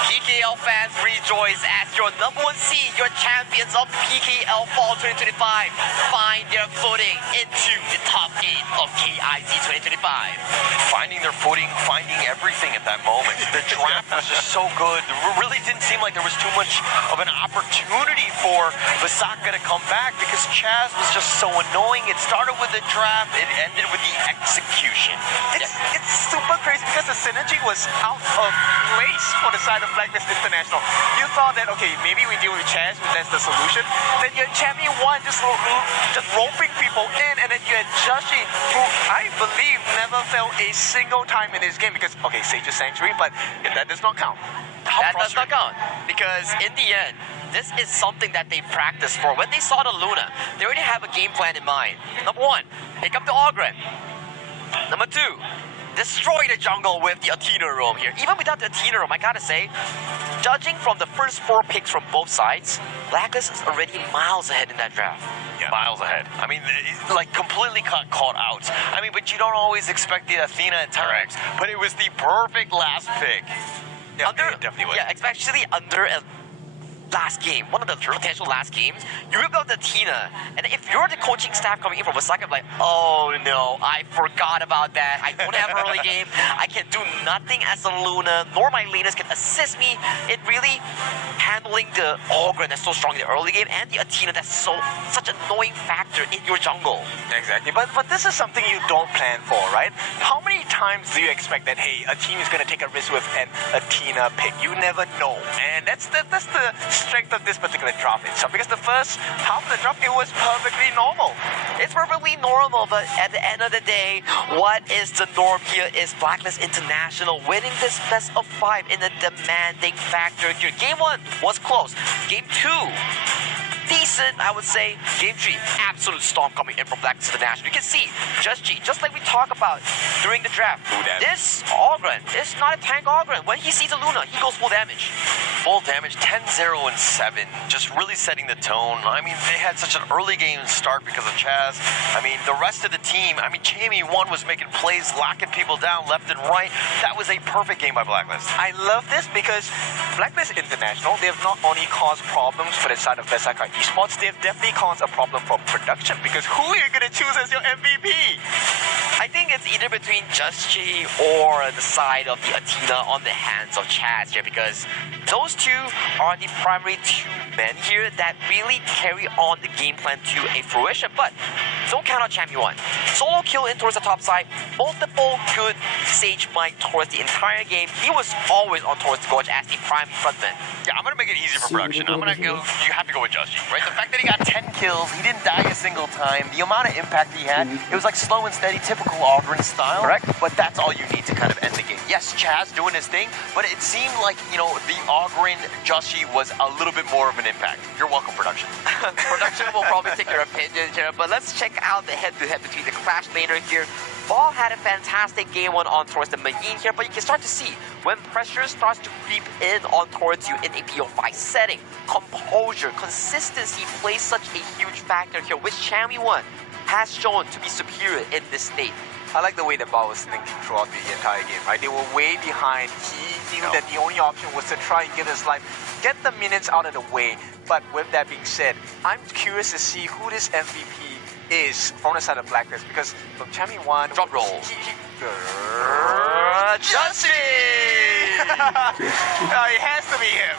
PKL fans rejoice as your #1 seed, your champions of PKL Fall 2025, find their footing into the top 8 of KIC 2025. Finding their footing, finding everything at that moment. The draft was just so good. It really didn't seem like there was too much of an opportunity for Vasaka to come back because Chaz was just so annoying. It started with the draft, it ended with the execution. It's super crazy because the synergy was out of place for the side of Blacklist International. You thought that, okay, maybe we deal with Chaz, that's the solution. Then you had Champion 1 just roping people in, and then you had Joshi, who I believe never fell a single time in this game because, okay, Sage's Sanctuary, but that does not count. That does not count because in the end, this is something that they practiced for. When they saw the Luna, they already have a game plan in mind. Number 1, pick up the Ogren. Number 2, destroy the jungle with the Athena roam here. Even without the Athena roam, I gotta say, judging from the first 4 picks from both sides, Blacklist is already miles ahead in that draft. Yeah. Miles ahead. I mean, like completely caught out. I mean, but you don't always expect the Athena at times. But it was the perfect last pick. Yeah, it definitely was. Yeah, especially under a last game, one of the potential last games, you rip out the Tina, and if you're the coaching staff coming in from Vasaka, like, oh no, I forgot about that. I don't have early game. I can do nothing as a Luna, nor my laners can assist me in really handling the Ogre that's so strong in the early game, and the Athena that's such an annoying factor in your jungle. Exactly, but this is something you don't plan for, right? How many times do you expect that, hey, a team is going to take a risk with an Athena pick? You never know, and that's the strength of this particular draft itself, because the first half of the draft, it was perfectly normal. It's perfectly normal, but at the end of the day, what is the norm here is Blacklist International winning this best of 5 in a demanding factor here. Game 1 was close. Game 2, decent, I would say. Game 3, absolute storm coming in from Blacklist International. You can see, just like we talked about during the draft, this Ogren is not a tank Ogren. When he sees a Luna, he goes full damage. Full damage, 10-0 and 7, just really setting the tone. I mean, they had such an early game start because of Chaz. I mean, the rest of the team, I mean, Jamie 1 was making plays, locking people down left and right. That was a perfect game by Blacklist. I love this because Blacklist International, they have not only caused problems for the side of Vasaka Esports, they have definitely caused a problem for production, because who are you going to choose as your MVP? I think it's either between Justy or the side of the Athena on the hands of Chaz here, because those two are the primary 2 men here that really carry on the game plan to a fruition. But don't count out Champion 1. Solo kill in towards the top side, multiple good Sage might towards the entire game. He was always on towards the gorge as the prime frontman. Yeah, I'm going to make it easy for production. I'm going to go, you have to go with Justy, right? The fact that he got 10 kills, he didn't die a single time, the amount of impact he had, it was like slow and steady, typical Auburn style. Correct. But that's all you need to kind of end the game. Yes, Chaz doing his thing, but it seemed like, you know, the Ogren Justy was a little bit more of an impact. You're welcome, production. Production will probably take your opinion here, but let's check out the head-to-head between the Clash laner here. Ball had a fantastic game 1 on towards the Mayin here, but you can start to see when pressure starts to creep in on towards you in a PO5 setting, composure, consistency plays such a huge factor here, which Champion 1 has shown to be superior in this state. I like the way that Bao was thinking throughout the entire game, right? They were way behind. He knew that the only option was to try and get his life, get the minutes out of the way. But with that being said, I'm curious to see who this MVP is from the side of Blacklist, because from Champion 1... Drop roll. Justy! It has to be him.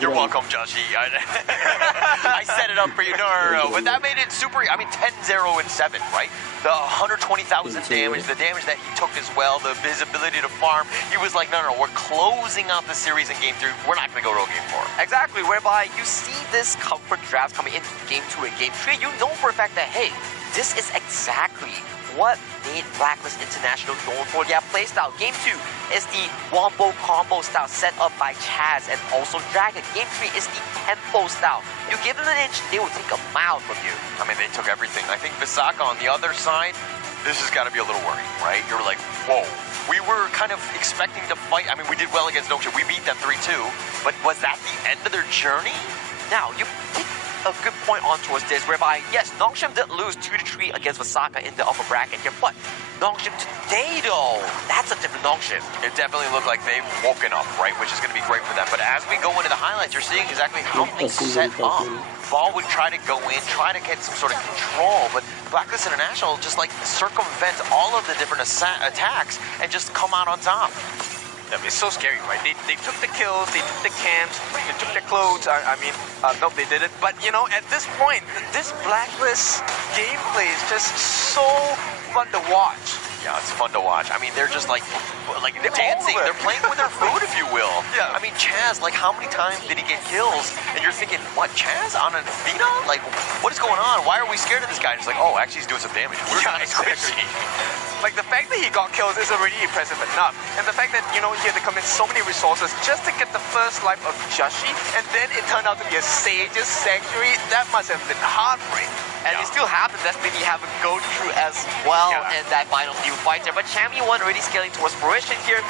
You're welcome, Justy. I set it up for you. No. But that made it super... I mean, 10-0 and 7, right? The 120,000 damage, the damage that he took as well, the visibility to farm. He was like, no, we're closing out the series in Game 3. We're not going to go to a Game 4. Exactly, whereby you see this comfort draft coming in Game 2 and Game 3. You know for a fact that, hey, this is exactly what made Blacklist International known for their playstyle. Game 2 is the wombo combo style set up by Chaz and also Dragon. Game 3 is the tempo style. You give them an inch, they will take a mile from you. I mean, they took everything. I think Vasaka on the other side, this has got to be a little worrying, right? You're like, whoa. We were kind of expecting to fight. I mean, we did well against Noksha. We beat them 3-2. But was that the end of their journey? Now, you take a good point on towards this, whereby, yes, Nongshim did lose 2-3 against Vasaka in the upper bracket here, but Nongshim today, though, that's a different Nongshim. It definitely looked like they've woken up, right, which is going to be great for them. But as we go into the highlights, you're seeing exactly how they set up. Ball would try to go in, try to get some sort of control, but Blacklist International just like circumvent all of the different attacks and just come out on top. It's so scary, right? They took the kills, they took the camps, they took their clothes. Nope, they didn't. But you know, at this point, this Blacklist gameplay is just so fun to watch. Yeah, it's fun to watch. I mean, they're just like dancing. They're playing with their food, if you will. Yeah. I mean, Chaz, like, how many times did he get kills? And you're thinking, what, Chaz on a phenom? Like, what is going on? Why are we scared of this guy? And it's like, oh, actually, he's doing some damage. We're Yeah, not exactly. crazy. Like, the fact that he got kills is already impressive enough. And the fact that, you know, he had to commit so many resources just to get the first life of Joshi, and then it turned out to be a Sage's Sanctuary, that must have been heartbreaking. And we still have the Destiny have a go through as well in that final few fights there. But Champion 1 already scaling towards fruition here.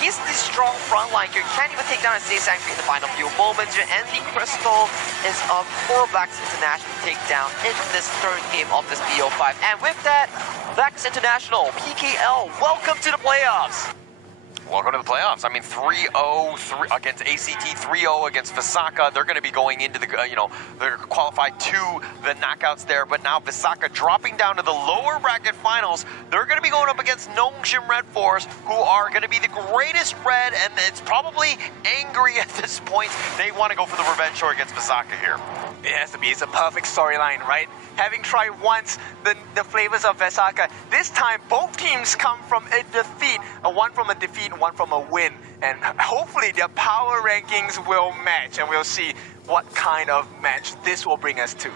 He's the strong front line here. Can't even take down a Sage Sanctuary in the final few moments here. And the Crystal is a for Blacks International takedown in this third game of this BO5. And with that, Blacks International, PKL, welcome to the playoffs. Welcome to the playoffs. I mean, 3-0 against ACT, 3-0 against Visaka. They're going to be going into the, they're qualified to the knockouts there. But now Visaka dropping down to the lower bracket finals. They're going to be going up against Nongshim Red Force, who are going to be the greatest red, and it's probably angry at this point. They want to go for the revenge tour against Visaka here. It has to be. It's a perfect storyline, right? Having tried once the flavors of Visaka, this time both teams come from a defeat. One from a defeat, one from a win. And hopefully their power rankings will match, and we'll see what kind of match this will bring us to.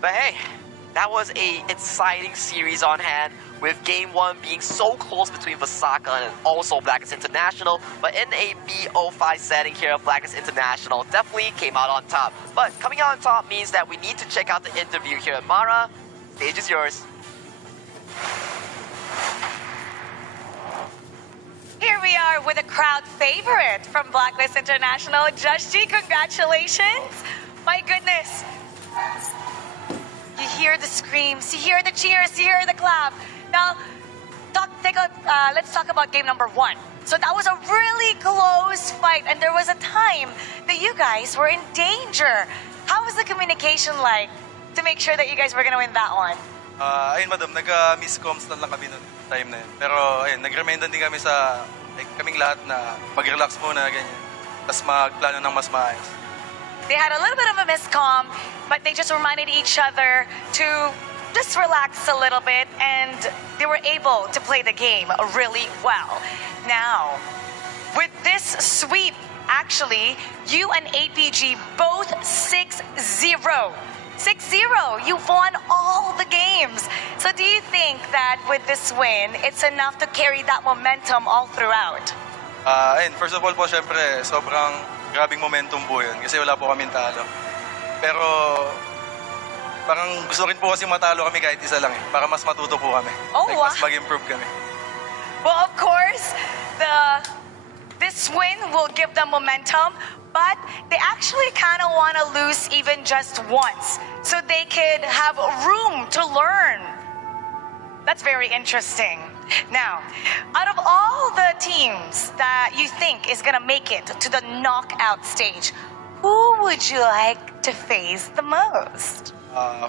But hey, that was an exciting series on hand, with Game 1 being so close between Visaka and also Blacklist International. But in a BO5 setting here, Blacklist International definitely came out on top. But coming out on top means that we need to check out the interview here. Mara, stage is yours. Here we are with a crowd favorite from Blacklist International, Joshi. Congratulations. My goodness. You hear the screams, you hear the cheers, you hear the clap. Now, let's talk about game number 1. So that was a really close fight, and there was a time that you guys were in danger. How was the communication like to make sure that you guys were gonna win that one? Ayun, madam, nagka-miscoms na lang kami noong time na yun. Pero ayun, nag-remindan din kami sa kaming lahat na mag-relax muna, ganyan. Tapos magplano ng mas maayos. They had a little bit of a miscomm, but they just reminded each other to just relax a little bit, and they were able to play the game really well. Now, with this sweep, actually, you and APG both 6-0. 6-0, you've won all the games. So do you think that with this win, it's enough to carry that momentum all throughout? Ayun, first of all po, syempre, sobrang grabing momentum po yun kasi wala po kaming talo. Pero parang gusto rin po kasi matalo kami kahit isa lang para mas matuto po kami. Oh, wow. Mas mag-improve kami. Well, of course, this win will give them momentum, but they actually kind of want to lose even just once so they could have room to learn. That's very interesting. Now, out of all the teams that you think is going to make it to the knockout stage, who would you like to face the most?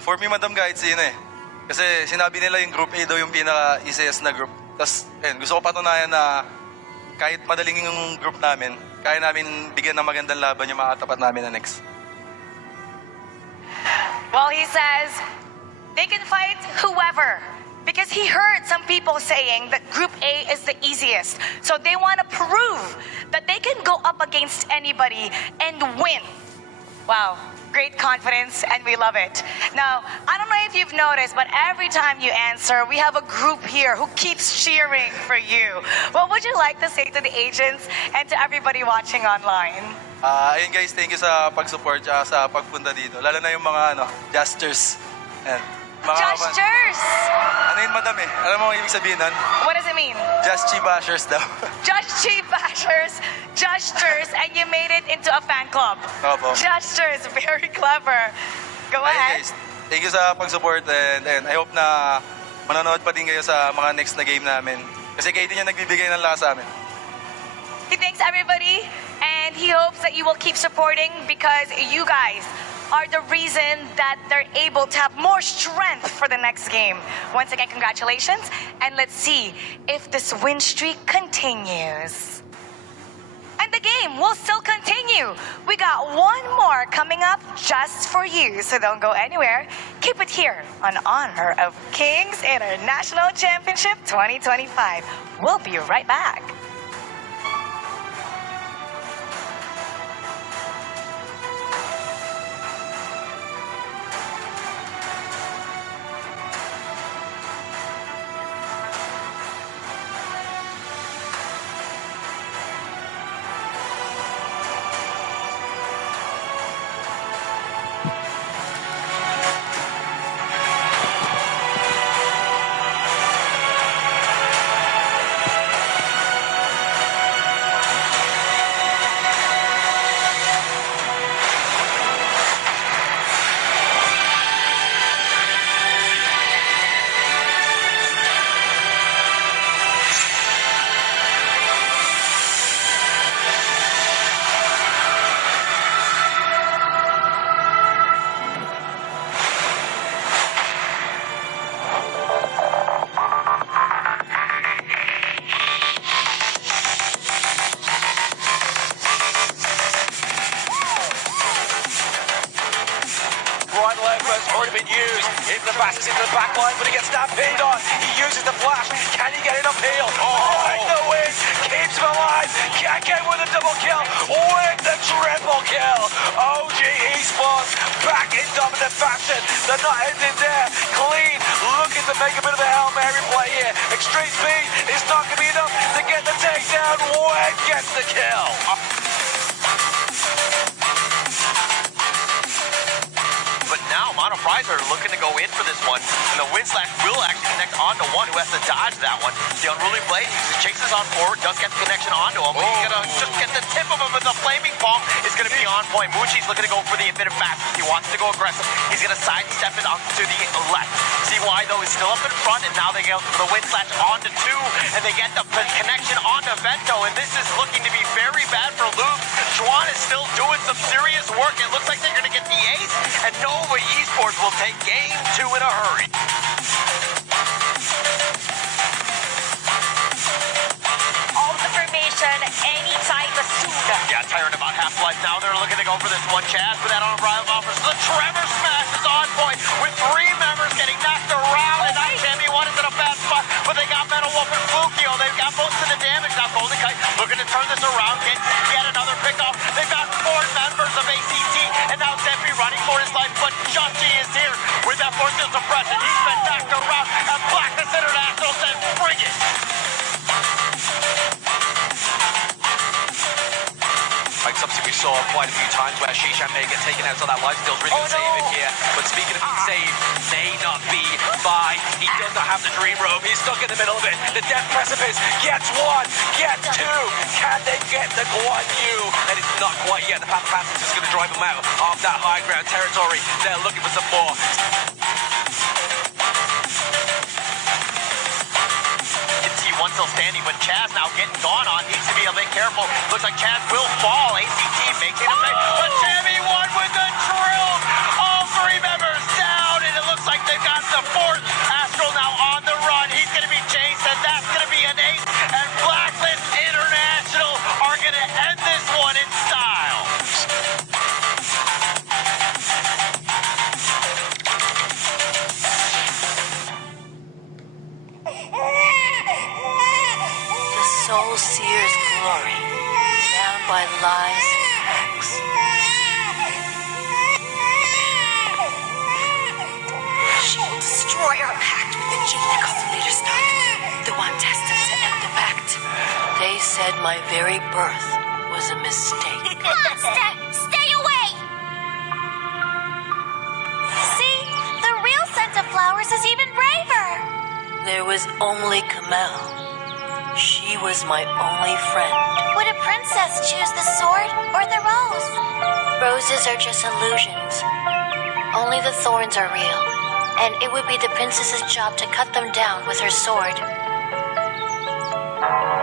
For me, madam, kahit sino eh. Kasi sinabi nila yung Group A daw yung pinaka-easiest na group. Tapos, gusto ko patunayan na kahit madaling yung group namin, kaya namin bigyan ng magandang laban yung mga katapat namin na next. Well, he says they can fight whoever, because he heard some people saying that Group A is the easiest. So they want to prove that they can go up against anybody and win. Wow, great confidence, and we love it. Now, I don't know if you've noticed, but every time you answer, we have a group here who keeps cheering for you. What would you like to say to the agents and to everybody watching online? Ayun guys, thank you sa pag-support at sa pagpunta dito. Lalo na yung mga gestures. Gestures! Ano yun, madam eh? Alam mo ang ibig sabihin nun? What does it mean? Just chi bashers daw. Just chi bashers, gestures, and you made it into a fan club. Opo. Gestures, very clever. Go Ayun ahead. guys, thank you sa pag-support and I hope na manonood pa din kayo sa mga next na game namin. Kasi kayo din yung nagbibigay ng lakas sa amin. He thanks everybody, and he hopes that you will keep supporting, because you guys are the reason that they're able to have more strength for the next game. Once again, congratulations, and let's see if this win streak continues. And the game will still continue. We got one more coming up just for you, so don't go anywhere. Keep it here on Honor of Kings International Championship 2025. We'll be right back. Into the basket, into the back line, but he gets stampeded on. He uses the flash. Can he get it uphill? Right the win. Keeps him alive. Can't get with a double kill. With the triple kill. OG Esports back in dominant fashion. They're not ending there. Clean. Looking to make a bit of a Hail Mary play here. Extreme speed is not going to be enough to get the takedown. Wade gets the kill. Prizer looking to go in for this one, and the wind slash will actually connect onto one who has to dodge that one. The unruly blade, he chases on forward, does get the connection onto him, but he's gonna just get the tip of him with the flaming palm. Is gonna be on point. Muji's looking to go for the bit of fastness. He wants to go aggressive. He's gonna sidestep it onto the left. See why though? He's still up in front, and now they go for the wind slash onto two, and they get the connection onto Vento, and this is looking to be very bad for Luke. Juan is still doing some serious work. It looks like they're gonna get the ace, and Nova Esports will take game 2 in a hurry. All the formation, anytime the Suga. Yeah, tired about half-life now. They're looking to go for this one. Chaz with that on arrival offers. The Trevor smash is on point with 3 members getting knocked around. And now Chammy one is in a bad spot, but they got Metal Wolf and Flukio. They've got most of the damage now. Golden Kite looking to turn this around, get another pickoff. They've got 4 members of ACT, and now Zeppi running for his life, but Joshi is here with that force field suppression. He's been knocked around, and Blackness International said, bring it. Like something we saw quite a few times where Shishan may get taken out, so that life steal's really going to save him here. But speaking of being saved, may not be by. He does not have the dream robe. He's stuck in the middle of it. The death precipice gets 1, gets 2. Can they get the Guan Yu? And it's not quite yet. The Path of Passage is going to drive them out of that high ground territory. They're looking for some more. One still standing, but Chaz now getting gone on. Needs to be a bit careful. Looks like Chaz will fall. ACT making a make, but Chammy one with the drill. All 3 members down, and it looks like they've got the 4th Astral now on the run. He's going to be chased, and that's going to be an ace. And Blacklist International are going to end this one in style. Soul sears glory, bound by lies and facts. She will destroy our pact with the gene of the Leaderstock, the one destined to end the pact. They said my very birth was a mistake. Stay away! See, the real scent of flowers is even braver. There was only Kamel. She was my only friend. Would a princess choose the sword or the rose? Roses are just illusions. Only the thorns are real. And it would be the princess's job to cut them down with her sword.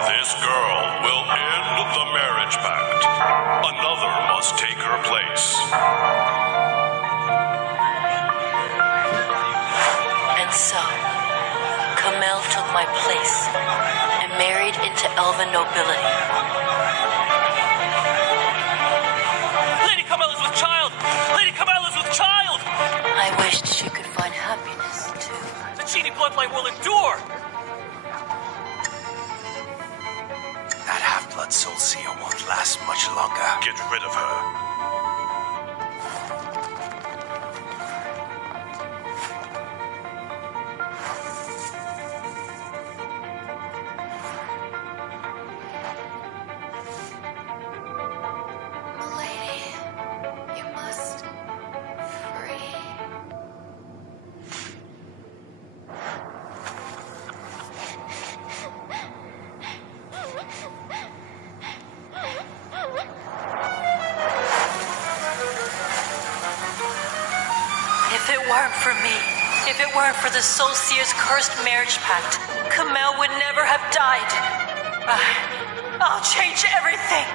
This girl will end the marriage pact. Another must take her place. And so, Kamel took my place and married into elven nobility. cheating bloodline will endure! That half-blood Soul Seer won't last much longer. Get rid of her. Milady, you must free. If it weren't for me, if it weren't for the Soul Seer's cursed marriage pact, Kamel would never have died. I'll change everything.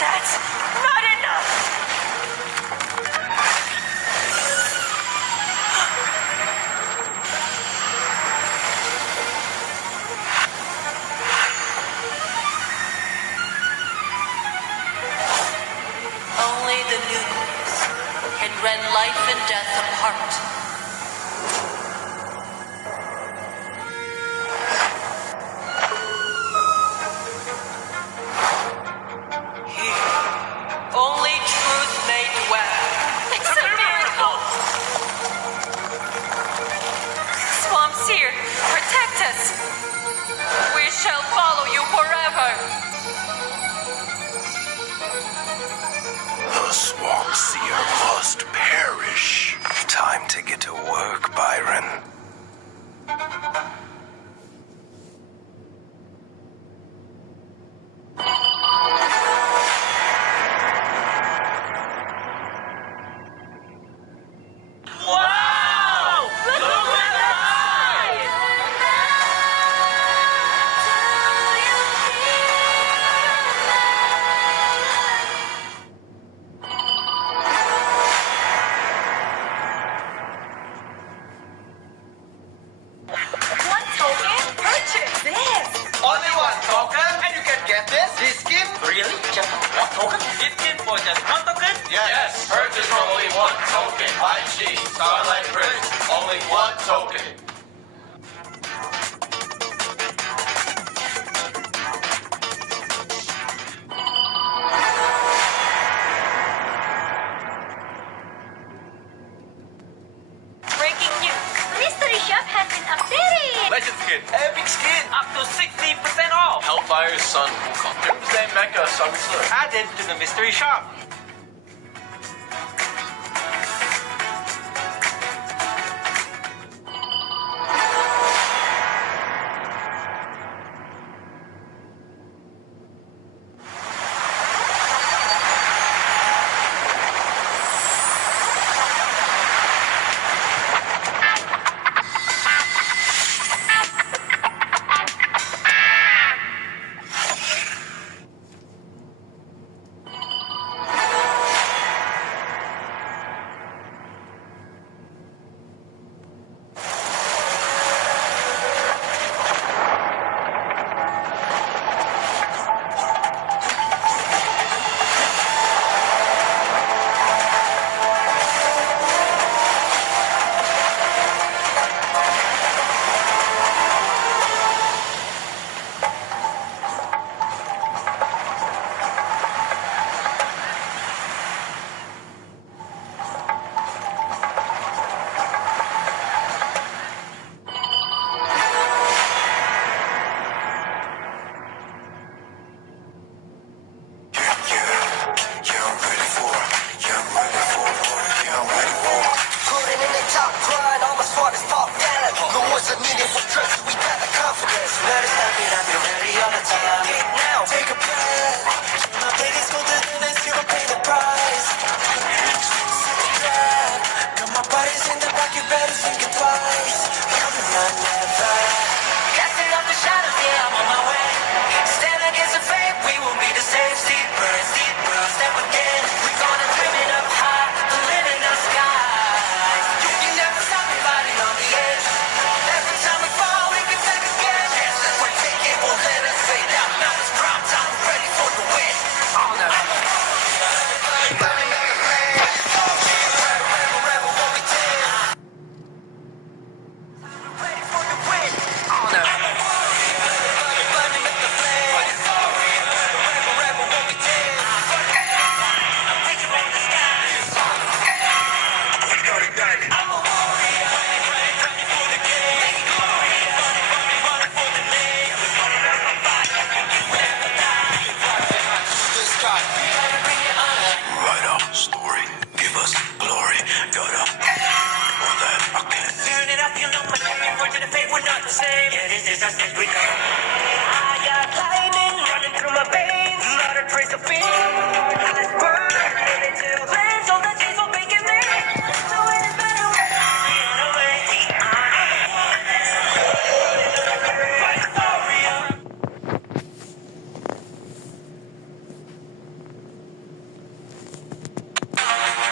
That's not enough. Only the nucleus can rend life and death apart. Here, only truth may dwell. It's a miracle! Swamp Seer, protect us. We shall follow you forever. The Swamp Seer must perish. Time to get to work, Byron. Wow! Look at that! One token? Purchase this! Only one token, and you can get this skin. Really? Just one token? This skin for just one token? Yes. Purchase for only one token. IG, Starlight Prince. Only one token. Breaking news. Mystery shop has been updated! Legend skin, epic skin, up to 60% off. Hellfire's Son Wukong. Doomsday Mecha Sunsu. Added to the mystery shop. I got lightning running through my veins, not a trace of fear. Eyes burn, till plans all the cheese will bake in there. So it is better when I run away.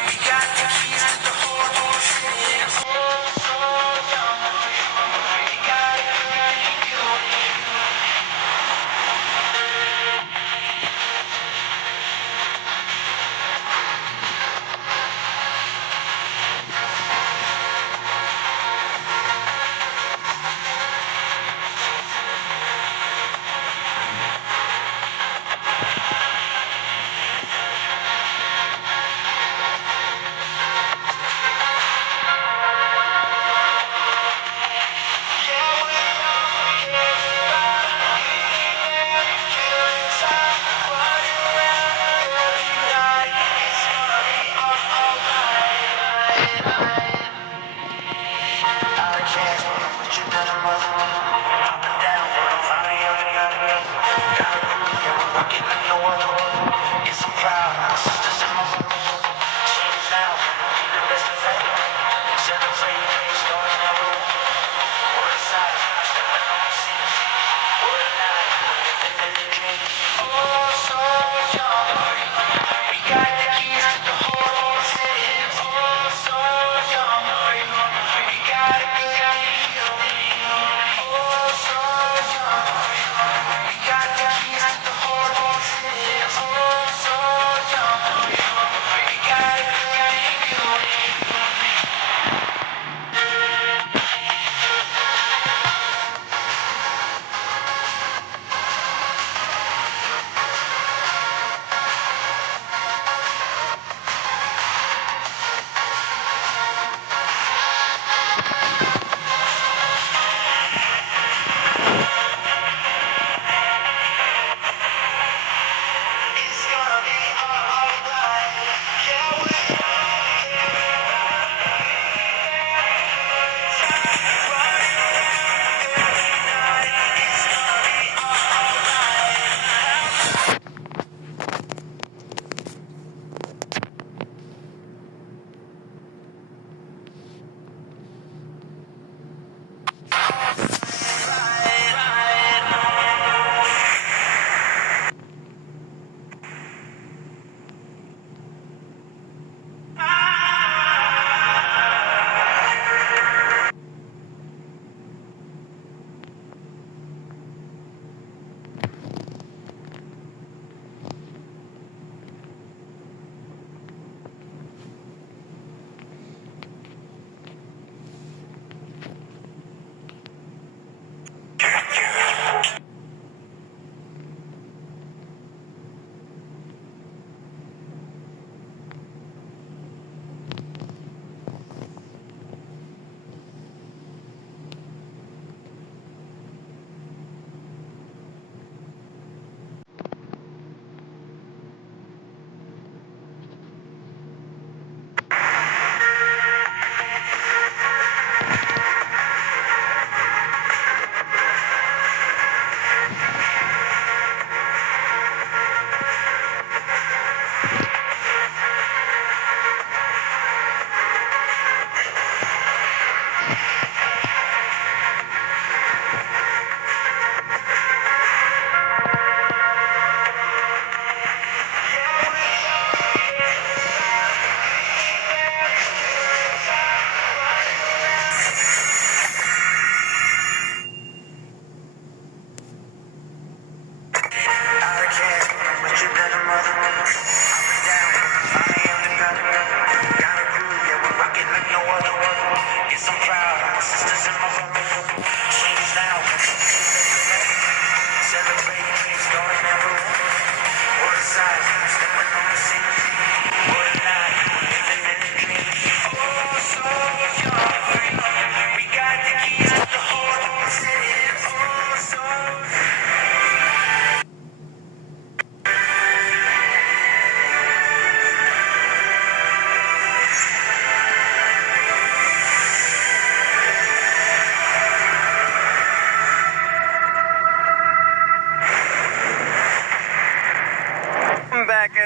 We got the keys to the whole city. Oh, so young. We got it right, you. We got it,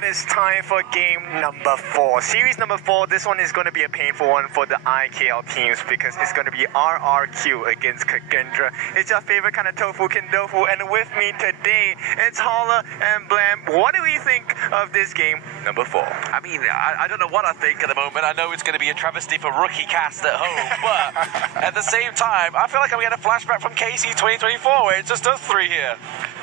it's time for game number 4. Series number 4, this one is going to be a painful one for the IKL teams because it's going to be RRQ against Kagendra. It's your favorite kind of tofu kindofu, and with me today, it's Holla and Blam. What do we think of this game number 4? I mean, I don't know what I think at the moment. I know it's going to be a travesty for rookie cast at home, but at the same time, I feel like I'm getting a flashback from KC 2024 where it's just us 3 here.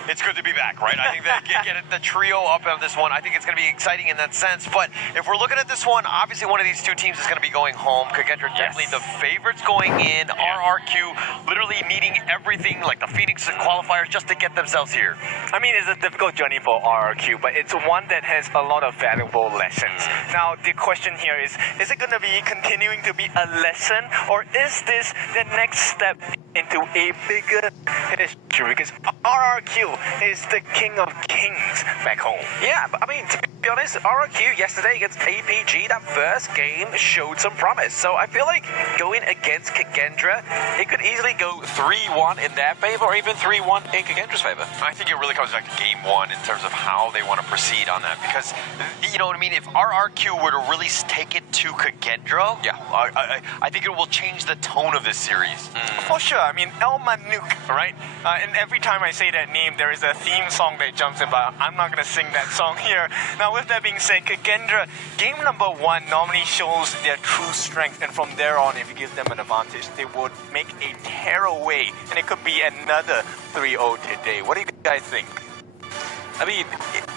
It's good to be back, right? I think that get the trio up on this one. I think it's going to be exciting in that sense. But if we're looking at this one, obviously one of these two teams is going to be going home. Kagendra definitely the favorites going in. RRQ literally needing everything like the Phoenix qualifiers just to get themselves here. I mean, it's a difficult journey for RRQ, but it's one that has a lot of valuable lessons. Now, the question here is it going to be continuing to be a lesson, or is this the next step into a bigger history? Because RRQ is the king of kings back home. Yeah, but I mean, to be honest, RRQ yesterday against APG, that first game showed some promise. So I feel like going against Kagendra, it could easily go 3-1 in their favor or even 3-1 in Kagendra's favor. I think it really comes back to game 1 in terms of how they want to proceed on that, because, you know what I mean, if RRQ were to really take it to Kagendra, I think it will change the tone of this series. For sure. I mean, El Manuk, right? And every time I say that name, there is a theme song that jumps in, but I'm not going to sing that song here. Now, with that being said, Kagendra, game number 1 normally shows their true strength, and from there on, if you give them an advantage, they would make a tearaway, and it could be another 3-0 today. What do you guys think? I mean,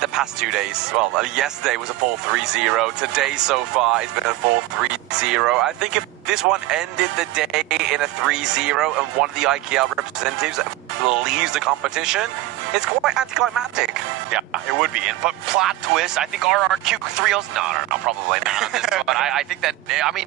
the past 2 days, well, yesterday was a 4-3-0. Today so far it's been a 4-3-0. I think if this one ended the day in a 3-0 and one of the IKL representatives leaves the competition, it's quite anticlimactic. Yeah, it would be. But plot twist, I think RRQ 3-0's, no, probably not on this one. I think that, I mean,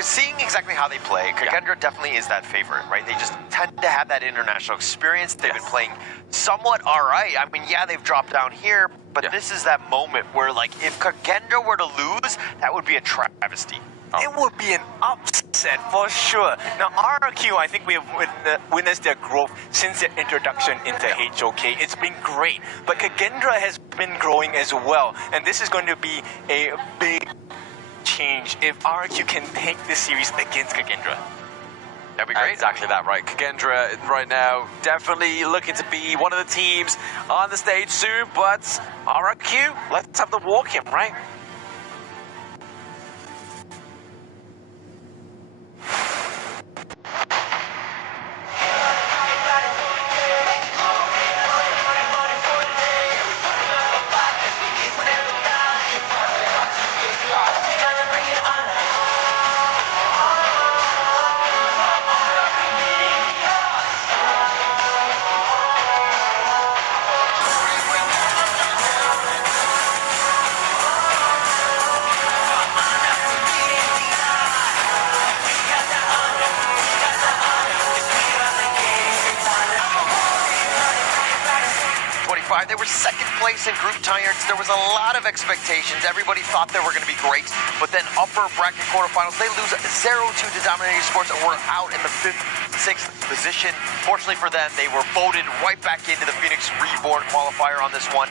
seeing exactly how they play, Kagendra definitely is that favorite, right? They just tend to have that international experience. They've been playing somewhat all right. I mean, yeah, they've dropped down here, but this is that moment where, like, if Kagendra were to lose, that would be a travesty. It would be an upset for sure. Now, RRQ, I think we have witnessed their growth since their introduction into HOK. It's been great, but Kagendra has been growing as well, and this is going to be a big change if RRQ can take this series against Kagendra. That'd be great. Exactly that, right? Kagendra right now definitely looking to be one of the teams on the stage soon, but RRQ, let's have the walk in, right? They were second place in group tiers. There was a lot of expectations. Everybody thought they were going to be great, but then upper bracket quarterfinals, they lose 0-2 to Dominating Sports and were out in the 5th, 6th position. Fortunately for them, they were voted right back into the Phoenix Reborn qualifier on this one.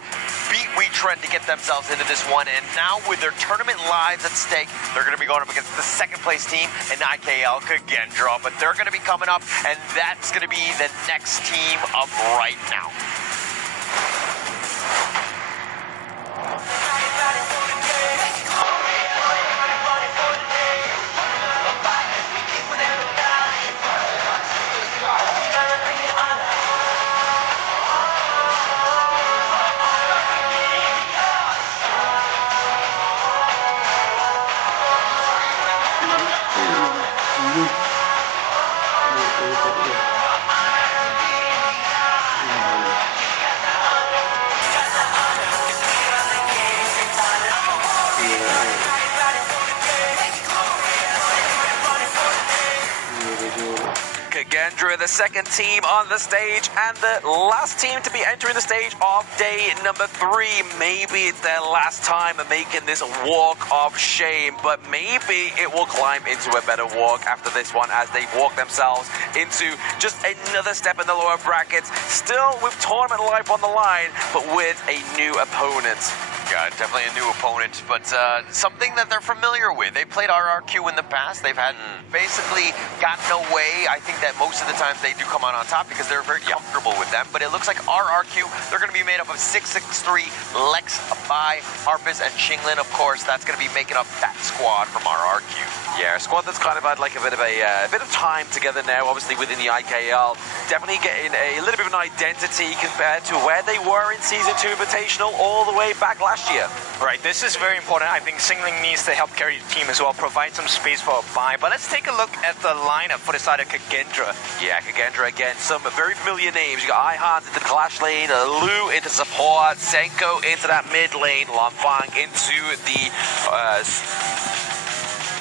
Beat WeTrend to get themselves into this one, and now with their tournament lives at stake, they're going to be going up against the second place team in IKL Kagendra, but they're going to be coming up, and that's going to be the next team up right now. Kagendra, the second team on the stage and the last team to be entering the stage of day number 3. Maybe it's their last time of making this walk of shame, but maybe it will climb into a better walk after this one as they walk themselves into just another step in the lower brackets, still with tournament life on the line, but with a new opponent. Yeah, definitely a new opponent, but something that they're familiar with. They've played RRQ in the past. They've had basically gotten away. I think that most of the times they do come on top because they're very comfortable with them. But it looks like RRQ, they're going to be made up of 663, Lex, Bai, Harpus, and Xinglin, of course. That's going to be making up that squad from RRQ. Yeah, a squad that's kind of had like a bit of time together now, obviously within the IKL. Definitely getting a little bit of an identity compared to where they were in Season 2 Invitational all the way back last year. Right, this is very important. I think Xingling needs to help carry the team as well, provide some space for a buy. But let's take a look at the lineup for the side of Kagendra. Yeah, Kagendra again, some very familiar names. You got Ihans into the Clash lane, Lu into support, Senko into that mid lane, Lanfang into the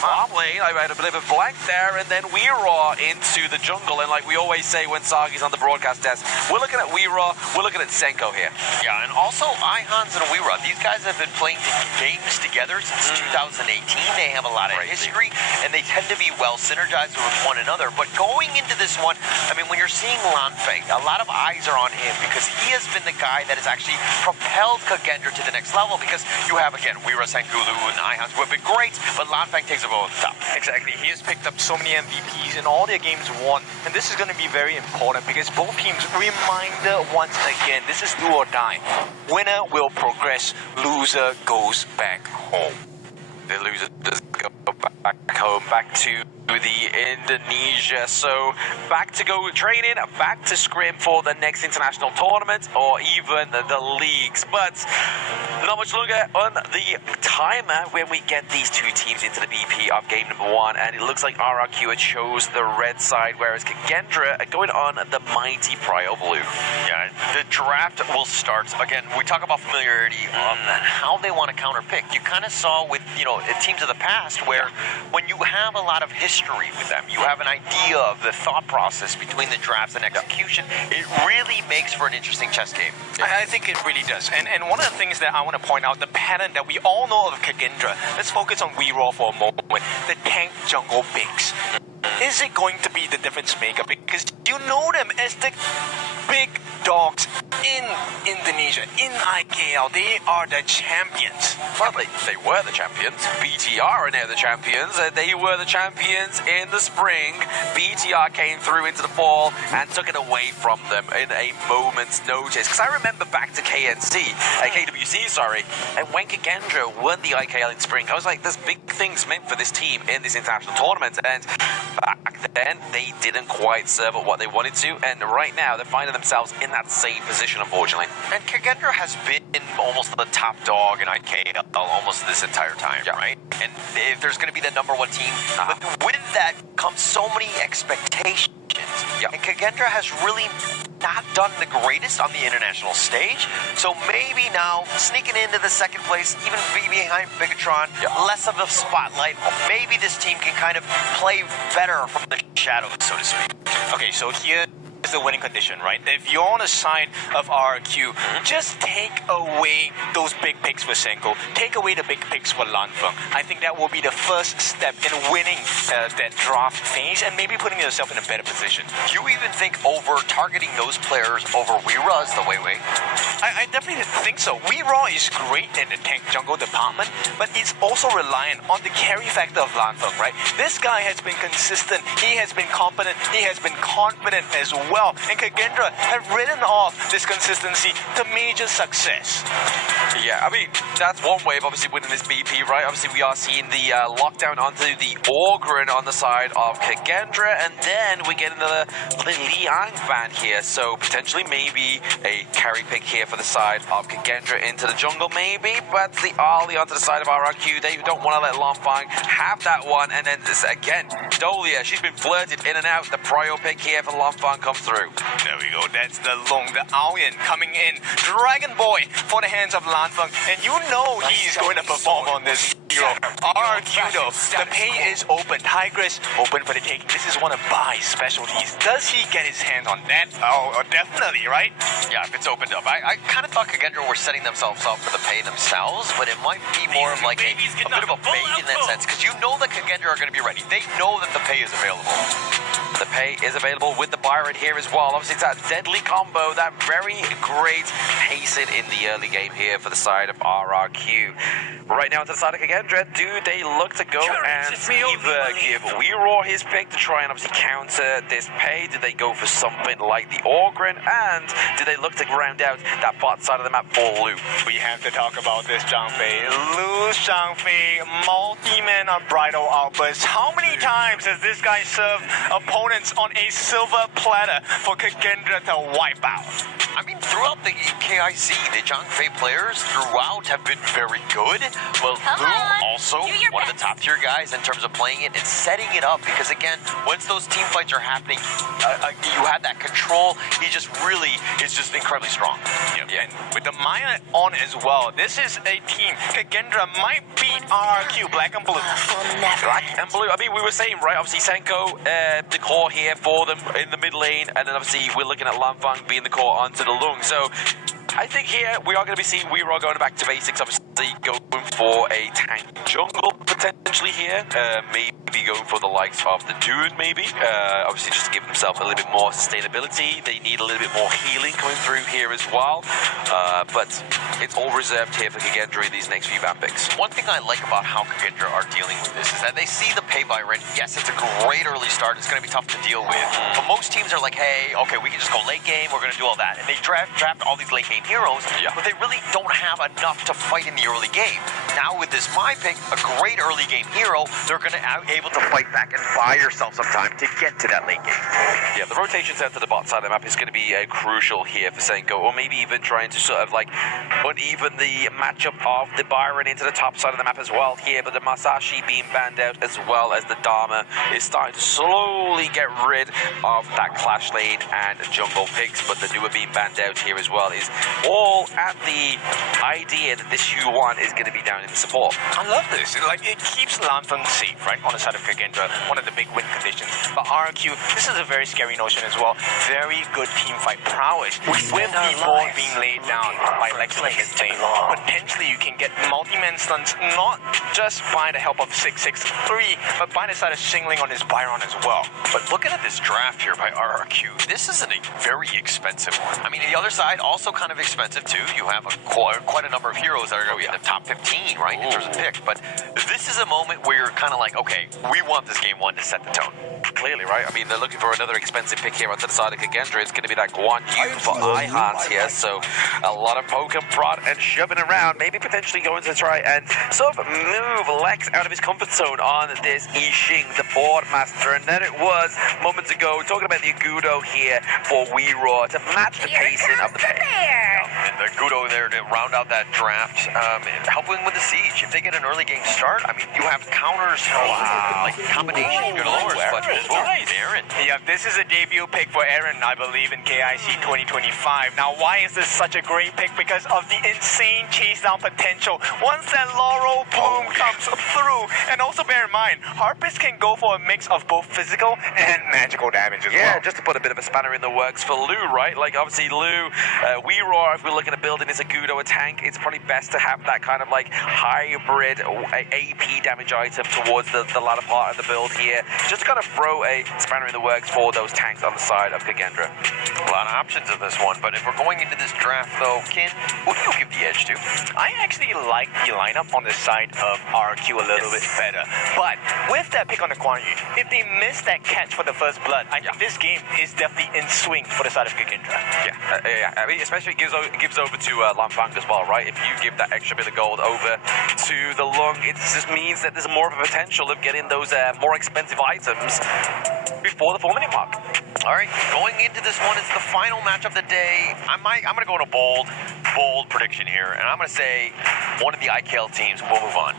farm lane. I made a bit of a blank there, and then Weeraw into the jungle. And like we always say when Sagi's on the broadcast desk, we're looking at Weeraw, we're looking at Senko here. Yeah, and also Ihans and Weeraw. These guys have been playing games together since 2018. They have a lot of history, and they tend to be well synergized with one another. But going into this one, I mean, when you're seeing Lanfang, a lot of eyes are on him because he has been the guy that has actually propelled Kagendra to the next level because you have, again, Weeraw, Sangulu, and Ihans who have been great, but Lanfang takes it over the top. Exactly. He has picked up so many MVPs in all their games won, and this is going to be very important because both teams, reminder once again, this is do or die. Winner will progress, loser goes back home. The loser does go back home, back to the Indonesia. So back to go training, back to scrim for the next international tournament or even the leagues. But not much longer on the timer when we get these two teams into the BP of game number 1, and it looks like RRQ chose the red side, whereas Kagendra are going on the mighty Prio Blue. Yeah, the draft will start. Again, we talk about familiarity on how they want to counterpick. You kind of saw with, teams of the past where when you have a lot of history with them, you have an idea of the thought process between the drafts and execution, it really makes for an interesting chess game. I think it really does. And one of the things that I want to point out, the pattern that we all know of Kagendra, let's focus on Weeraw for a moment, the tank jungle picks. Is it going to be the difference maker? Because you know them as the big dogs in Indonesia, in IKL. They are the champions. Well, they were the champions. BTR are now the champions. They were the champions in the spring. BTR came through into the fall and took it away from them in a moment's notice. Because I remember back to KWC, sorry, and when Kagendra won the IKL in spring, I was like, there's big things meant for this team in this international tournament. And back then, they didn't quite serve at what they wanted to. And right now, they're finding themselves in that same position, unfortunately. And Kagendra has been almost the top dog in IKL almost this entire time, right? And if there's going to be the number 1 team, but with that comes so many expectations. And Kagendra has really not done the greatest on the international stage, so maybe now sneaking into the second place, even behind Bigatron, less of a spotlight, maybe this team can kind of play better from the shadows, so to speak. Okay, so here is the winning condition, right? If you're on the side of RQ, just take away those big picks for Senko, take away the big picks for Lanfeng. I think that will be the first step in winning that draft phase and maybe putting yourself in a better position. Do you even think over targeting those players over Weeraw is the way? I definitely think so. Weeraw is great in the tank jungle department, but it's also reliant on the carry factor of Lanfeng, right? This guy has been consistent, he has been competent, he has been confident as well, and Kagendra have ridden off this consistency to major success. Yeah, I mean, that's one way of obviously winning this BP, right? Obviously, we are seeing the lockdown onto the Orgrin on the side of Kagendra, and then we get into the Liang ban here, so potentially maybe a carry pick here for the side of Kagendra into the jungle, maybe, but the Ali onto the side of RRQ, they don't want to let Lanfang have that one, and then this again, Dolia, she's been flirted in and out. The Prio pick here for Lanfang comes through. There we go, that's the Long, the Aoyan coming in. Dragon Boy for the hands of Lanfeng, and you know he's going to perform on this hero. RRQ though, the pay is open. Tigress open for the take. This is one of Bai's specialties. Does he get his hands on that? Oh, definitely, right? Yeah, if it's opened up. I kind of thought Kagendra were setting themselves up for the pay themselves, but it might be more of like a bit of a bait in that sense, because you know that Kagendra are going to be ready. They know that the pay is available. The pay Pei is available with the Byron here as well. Obviously, it's that deadly combo, that very great hasten in the early game here for the side of RRQ. Right now, to the side of Kagendra, do they look to go and either give WeRaw his pick to try and obviously counter this Pei? Do they go for something like the Orgrin? And do they look to round out that bot side of the map for Lu? We have to talk about this, Zhangfei. Lu Zhangfei, multi-man unbridled outburst. How many times has this guy served opponents on a silver platter for Kagendra to wipe out? I mean, throughout the KIC, the Zhangfei players throughout have been very good. Well, Lu also one of the top tier guys in terms of playing it and setting it up. Because again, once those team fights are happening, you have that control. He just really is just incredibly strong. Yeah, and with the Maya on as well, this is a team. Kagendra might beat RRQ, Black and Blue. Black and Blue. I mean, we were saying, right, obviously Senko, the core here for them in the mid lane, and then obviously we're looking at Lanfang being the core onto the Lung. So I think here we are going to be seeing WeRaw going back to basics, obviously going for a tank jungle potentially here, maybe going for the likes of the Dune maybe, obviously just to give themselves a little bit more sustainability. They need a little bit more healing coming through here as well, but it's all reserved here for Kagendra in these next few ban picks. One thing I like about how Kagendra are dealing with this is that they see the Pei Byron. Yes, it's a great early start. It's going to be tough to deal with, but most teams are like, hey, okay, we can just go late game. We're going to do all that, and they draft all these late game heroes, but they really don't have enough to fight in the early game. Now with this my pick, a great early game hero, they're going to be able to fight back and buy yourself some time to get to that late game. Yeah, the rotations out to the bot side of the map is going to be crucial here for Senko, or maybe even trying to sort of like uneven the matchup of the Byron into the top side of the map as well here, but the Masashi being banned out as well as the Dharma is starting to slowly get rid of that Clash Lane and jungle picks, but the Nua being banned out here as well is all at the idea that this U1 is going to be down in the support. I love this. Like, it keeps Lanfang safe, right, on the side of Kagendra, one of the big win conditions. But RRQ, this is a very scary notion as well. Very good team fight prowess. With the board being laid down by Lexi and his team, potentially you can get multi-man stuns, not just by the help of 663, but by the side of Shingling on his Byron as well. But looking at this draft here by RRQ, this isn't a very expensive one. I mean, the other side also kind of expensive too. You have quite a number of heroes that are going to be in the top 15, right, in terms of picks. But this is a moment where you're kind of like, okay, we want this game one to set the tone. Clearly, right? I mean, they're looking for another expensive pick here onto the side of Kagendra. It's going to be that Guan Yu for Ihans here. So a lot of poke and prod and shoving around, maybe potentially going to try and sort of move Lex out of his comfort zone on this Yixing, the board master. And then it was moments ago talking about the Agudo here for WeRaw to match the pacing of the Pei. And the Agudo there to round out that draft, helping with the siege. If they get an early game start, I mean, you have counters, like combination galore. But Aaron. Yeah, this is a debut pick for Aaron, I believe, in KIC 2025. Now, why is this such a great pick? Because of the insane chase down potential. Once that Laurel Plume comes through, and also bear in mind, Harpist can go for a mix of both physical and magical damage as well. Yeah, just to put a bit of a spanner in the works for Lu, right? Like, obviously, Lu, WeRaw, if we're looking at building this Agudo a tank, it's probably best to have that kind of like hybrid AP damage item towards the latter part of the build here. Just to kind of throw a spanner in the works for those tanks on the side of Kagendra. A lot of options in this one, but if we're going into this draft though, Kin, who do you give the edge to? I actually like the lineup on the side of RQ a little bit better. But with that pick on the Guan Yu, if they miss that catch for the first blood, I think this game is definitely in swing for the side of Kagendra. Yeah. I mean, especially it gives over to Lanfang as well, right? If you give that extra bit of gold over to the Lung, it just means that there's more of a potential of getting those more expensive items before the 4-minute mark. All right, going into this one, it's the final match of the day. I'm going to go to bold prediction here, and I'm going to say one of the IKL teams will move on.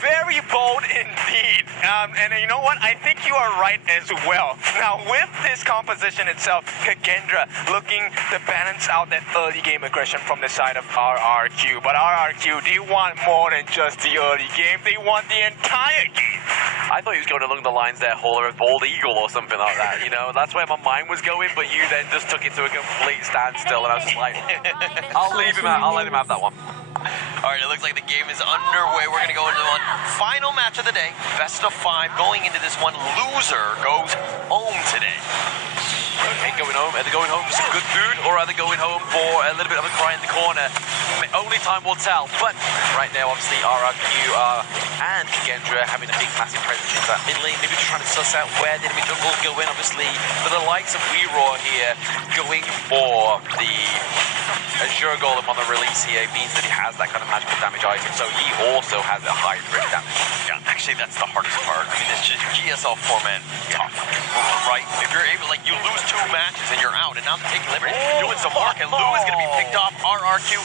Very bold indeed. And you know what? I think you are right as well. Now, with this composition itself, Kagendra looking to balance out that early game aggression from the side of RRQ. But RRQ, they want more than just the early game. They want the entire game. I thought he was going along the lines there, Hauler of Bald Eagle or something like that, you know? That's where my mind was going, but you then just took it to a complete standstill, and I was just like, I'll leave him out. I'll let him have that one. All right, it looks like the game is underway. We're going to go into one final match of the day. Best of 5 going into this one. Loser goes home today. Are they going home for some good food, or are they going home for a little bit of a cry in the corner? Only time will tell. But right now, obviously, RRQ and Kagendra having a big, massive presence in that mid lane. Maybe just trying to suss out where the enemy jungles go in. Obviously, for the likes of WeRaw here, going for the Azure Golem on the release here means that he has that kind of magical damage item. So he also has a high crit damage. Yeah, actually, that's the hardest part. I mean, it's just GSL format tough, right? If you're able, like, you lose 2 matches and you're out, and now they're taking liberty, doing some work, and Lou is going to be picked off. RRQ,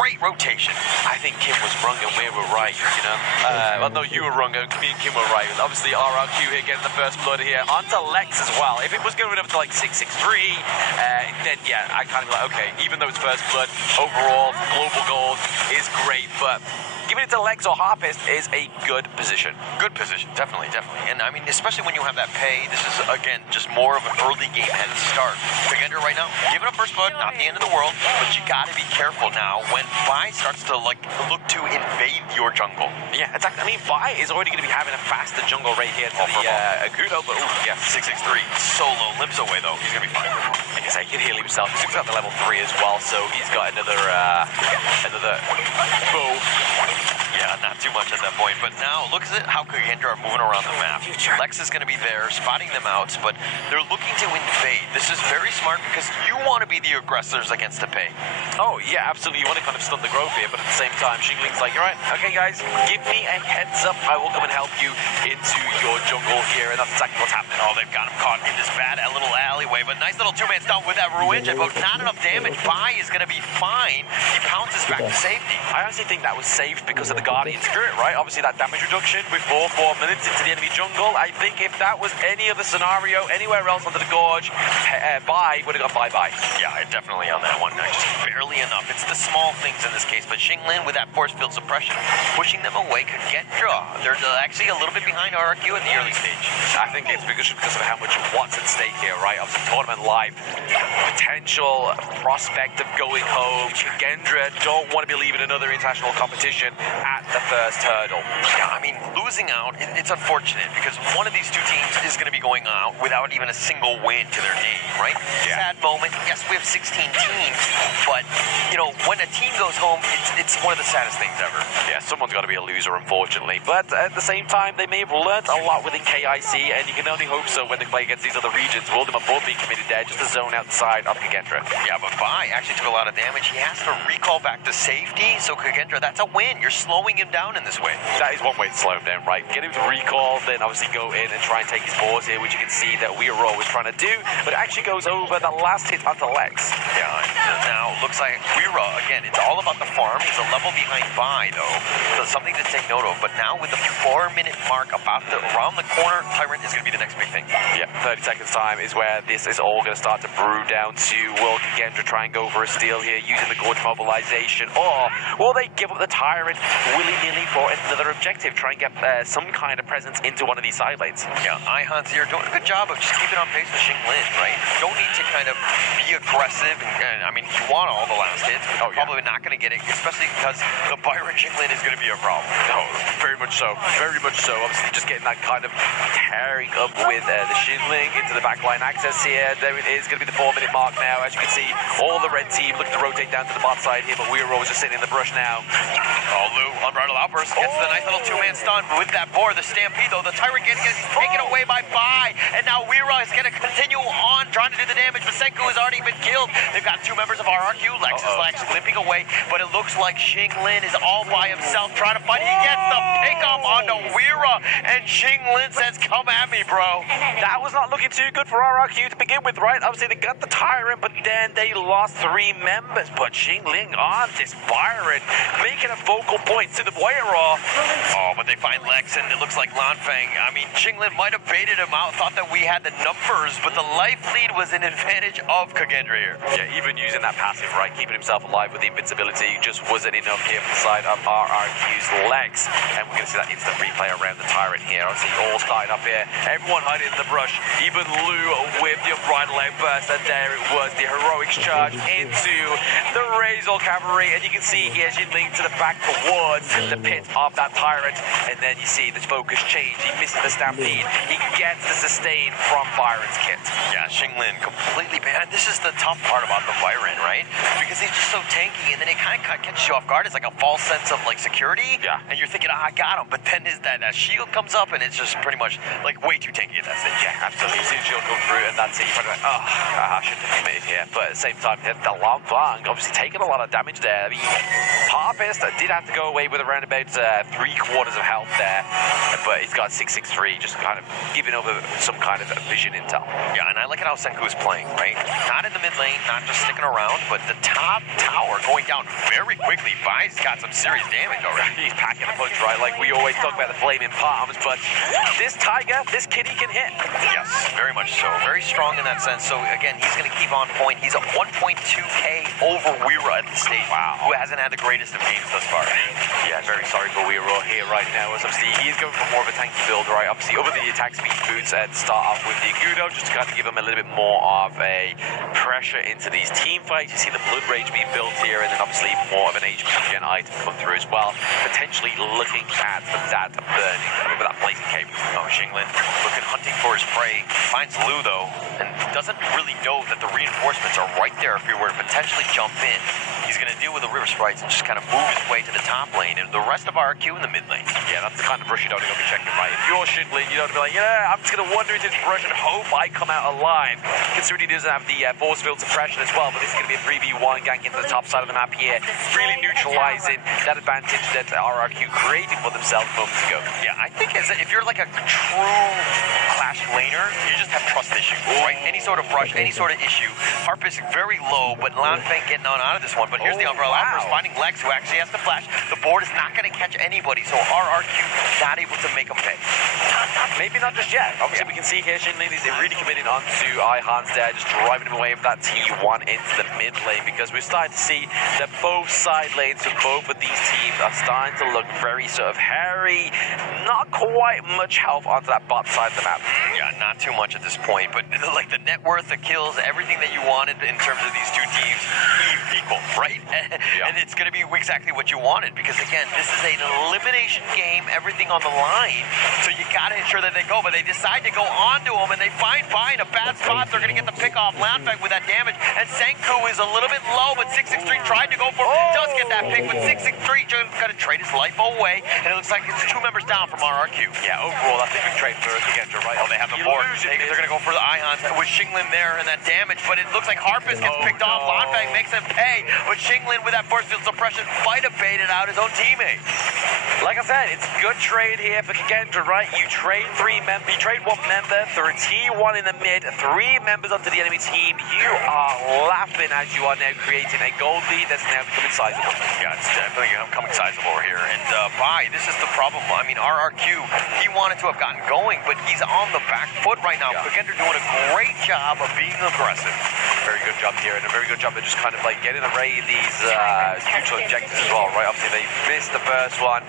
great rotation. I think Kim was wrong and we were right, you know? Well, no, you were wrong and me and Kim were right. Obviously, RRQ here getting the first blood here. Onto Lex as well. If it was going up to like 6-6-3, then yeah, I kind of be like, okay, even though it's first blood, overall, global gold is great, but giving it to Lex or Harpist is a good position. Good position, definitely, definitely. And I mean, especially when you have that pay, this is, again, just more of an early game head start. Kagendra right now, giving up first blood, not the end of the world, but you gotta be careful now when Vi starts to, like, look to invade your jungle. Yeah, exactly. I mean, Vi is already going to be having a faster jungle right here to the Akudo, but yeah, 6-6-3, solo, limps away though, he's gonna be fine. Like I say, he can heal himself. He's got the level 3 as well, so he's got another bow. Yeah, not too much at that point, but now look at how Kagendra are moving around the map. Lex is going to be there, spotting them out, but they're looking to invade. This is very smart because you want to be the aggressors against the pay. Oh, yeah, absolutely. You want to kind of stunt the growth here, but at the same time, Xingling's like, all right, okay, guys, give me a heads up. I will come and help you into your jungle here, and that's exactly what's happening. Oh, they've got him caught in this bad little alleyway, but nice little 2-man stun with that ruined, but not enough damage. Vi is going to be fine. He pounces back to safety. I honestly think that was saved because of the Guardian Spirit, right? Obviously, that damage reduction before 4 minutes into the enemy jungle. I think if that was any other scenario, anywhere else onto the Gorge, Vi would have got bye-bye. Yeah, definitely on that one. Just barely enough. It's the small things in this case, but Xinglin with that force field suppression, pushing them away. Kagendra, they're actually a little bit behind RRQ in the early stage. I think it's because of how much what's at stake here, right? Obviously, tournament life, potential prospect of going home. Kagendra don't want to be leaving another international competition at the first hurdle. Yeah, I mean, losing out, it's unfortunate because one of these two teams is going to be going out without even a single win to their name, right? Yeah. Sad moment. Yes, we have 16 teams, but, you know, when a team goes home, it's one of the saddest things ever. Yeah, someone's got to be a loser, unfortunately. But at the same time, they may have learnt a lot within KIC, and you can only hope so when they play against these other regions. Will them both be committed there, just a zone outside of Kagendra. Yeah, but Vi actually took a lot of damage. He has to recall back to safety, so Kagendra, that's a win. You're slowing him down in this way. That is one way to slow him down, right? Get him to recall, then obviously go in and try and take his boards here, which you can see that WeRaw was trying to do, but it actually goes over the last hit onto Lex. Yeah, now looks like WeRaw, again, it's all about the farm. He's a level behind Vi, though, so something to take note of. But now with the 4-minute mark around the corner, Tyrant is going to be the next big thing. Yeah, 30 seconds time is where this is all going to start to brew down to. Will Kagendra try and go for a steal here using the Gorge mobilization, or will they give up the Tyrant willy-nilly for another objective, try and get some kind of presence into one of these side lanes? Yeah, Ihans here doing a good job of just keeping on pace with Xinglin, right? You don't need to kind of be aggressive, and I mean, you want all the last hits, but you're probably not going to get it, especially because the Byron Xinglin is going to be a problem. Oh, very much so. Very much so. Obviously, just getting that kind of tearing up with the Xinling into the backline access here. There it is, going to be the 4-minute mark now. As you can see, all the red team looking to rotate down to the bot side here, but we're always just sitting in the brush now. Oh, Lou, unbridled outburst gets the nice little 2-man stun, but with that board, the Stampede, though, the Tyrant gets taken away by Vi, and now WeRaw is going to continue on trying to do the damage, but Senku has already been killed. They've got 2 members of RRQ. Lex is limping away, but it looks like Xinglin is all by himself trying to fight. He gets the pick-up onto WeRaw, and Xinglin says, come at me, bro. That was not looking too good for RRQ to begin with, right? Obviously, they got the Tyrant, but then they lost 3 members, but Xingling on this Byron, making a focal point to the WeRaw. Oh, but they find Lex, and it looks like Lanfang. I mean, Xinglin might have baited him out, thought that we had the numbers, but the life lead was an advantage of Kagendra here. Yeah, even using that passive, right, keeping himself alive with the invincibility just wasn't enough here from the side of RRQ's Lex. And we're going to see that instant replay around the Tyrant here. Obviously, all starting up here. Everyone hiding in the brush. Even Lou with the final outburst, and there it was, the heroics charge into the Razor Cavalry, and you can see here Jinling to the back towards the pit of that Tyrant, and then you see the focus change. He misses the Stampede. He gets the sustain from Byron's kit. Yeah, Xinglin completely bad. This is the tough part about the Byron, right? Because he's just so tanky, and then it kind of catches you off guard. It's like a false sense of like security, and you're thinking, I got him, but then that shield comes up, and it's just pretty much like way too tanky at that stage. Yeah, absolutely. You see the shield go through, and that's it. You're probably like, I shouldn't have committed here. But at the same time, the Long Fang obviously taking a lot of damage there. I mean, Harpist did have to go away with around about 3/4 of health there, but he's got 663, just kind of giving over some kind of vision intel. Yeah, and I like how Senku is playing, right? Not in the mid lane, not just sticking around, but the top tower going down very quickly. Bai's got some serious damage already. He's packing a punch, right? Like we always talk about the flaming palms, but this Tiger, this kitty can hit. Yes, very much so. Very strong in that sense. So again, he's going to keep on point. He's at 1.2k over Weira at this stage. Wow. Who hasn't had the greatest of games thus far. Yeah, very sorry for Weira here right now. As obviously he's going for more of a tanky build, right? Obviously over the attack speed boots and start off with the Agudo, just to kind of give him a little bit more of a pressure into these team fights. You see the Blood Rage being built here, and then obviously more of an HP gen item come through as well. Potentially looking at that burning with that blazing cape. Oh, Xinglin looking, hunting for his prey. Finds Lu though, and doesn't really know that the reinforcements are right there if he were to potentially jump in. He's going to deal with the River Sprites and just kind of move his way to the top lane, and the rest of RQ in the mid lane. Yeah, that's the kind of brush you don't go be checking, right? If you're Xinglin, you don't be like, yeah, I'm just going to wander into this brush and hope I come out alive. Considering he doesn't have the force field suppression as well, but this is going to be a 3v1 gank into the top side of the map here, really neutralizing that advantage that RRQ created for themselves moments ago. Yeah, I think if you're like a true Clash laner, you just have trust issues, right? Any sort of brush, any sort of issue. Harp is very low, but Lanfeng getting on out of this one. But here's the Umbrella Outburst finding Lex, who actually has to flash. The board is not going to catch anybody, so RRQ not able to make them pay. Maybe not just yet. Obviously, we can see here Xinglin is really committing onto Ihans there, just driving him away with that T1 into the mid lane, because we're starting to see that both side lanes for both of these teams are starting to look very sort of hairy. Not quite much health onto that bot side of the map. Yeah, not too much at this point, but like the net worth, the kills, everything that you wanted in terms of these two teams, equal, right? And it's going to be exactly what you wanted, because again, this is an elimination game, everything on the line, so you got to ensure that they go, but they decide to go onto him, and they find Bai in a bad spot. They're going to get the pick off Lanfeng with that damage, and Senku is a little bit low, but 663 tried to go for it, does get that pick, but 663 just going to trade his life away, and it looks like it's 2 members down from RRQ. Yeah, overall, that's a big trade for Kagendra, right? Oh, they have the board. They're going to go for the Ihans with Xinglin there and that damage, but it looks like Harpist gets picked off. Lanfeng makes him pay, but Xinglin with that force field suppression might have baited out his own teammate. Like I said, it's a good trade here for Kagendra, right? You trade 1 member for a T1 in the mid, 3 members onto the enemy team. You are laughing as you are now creating a gold lead that's now becoming sizable. Yeah, it's definitely becoming sizable here. And Bai, this is the problem. I mean, RRQ, he wanted to have gotten going, but he's on the back foot right now. Kagendra doing a great job of being aggressive. Very good job here, and a very good job of just kind of like getting array these neutral objectives as well, right? Obviously, they missed the first one.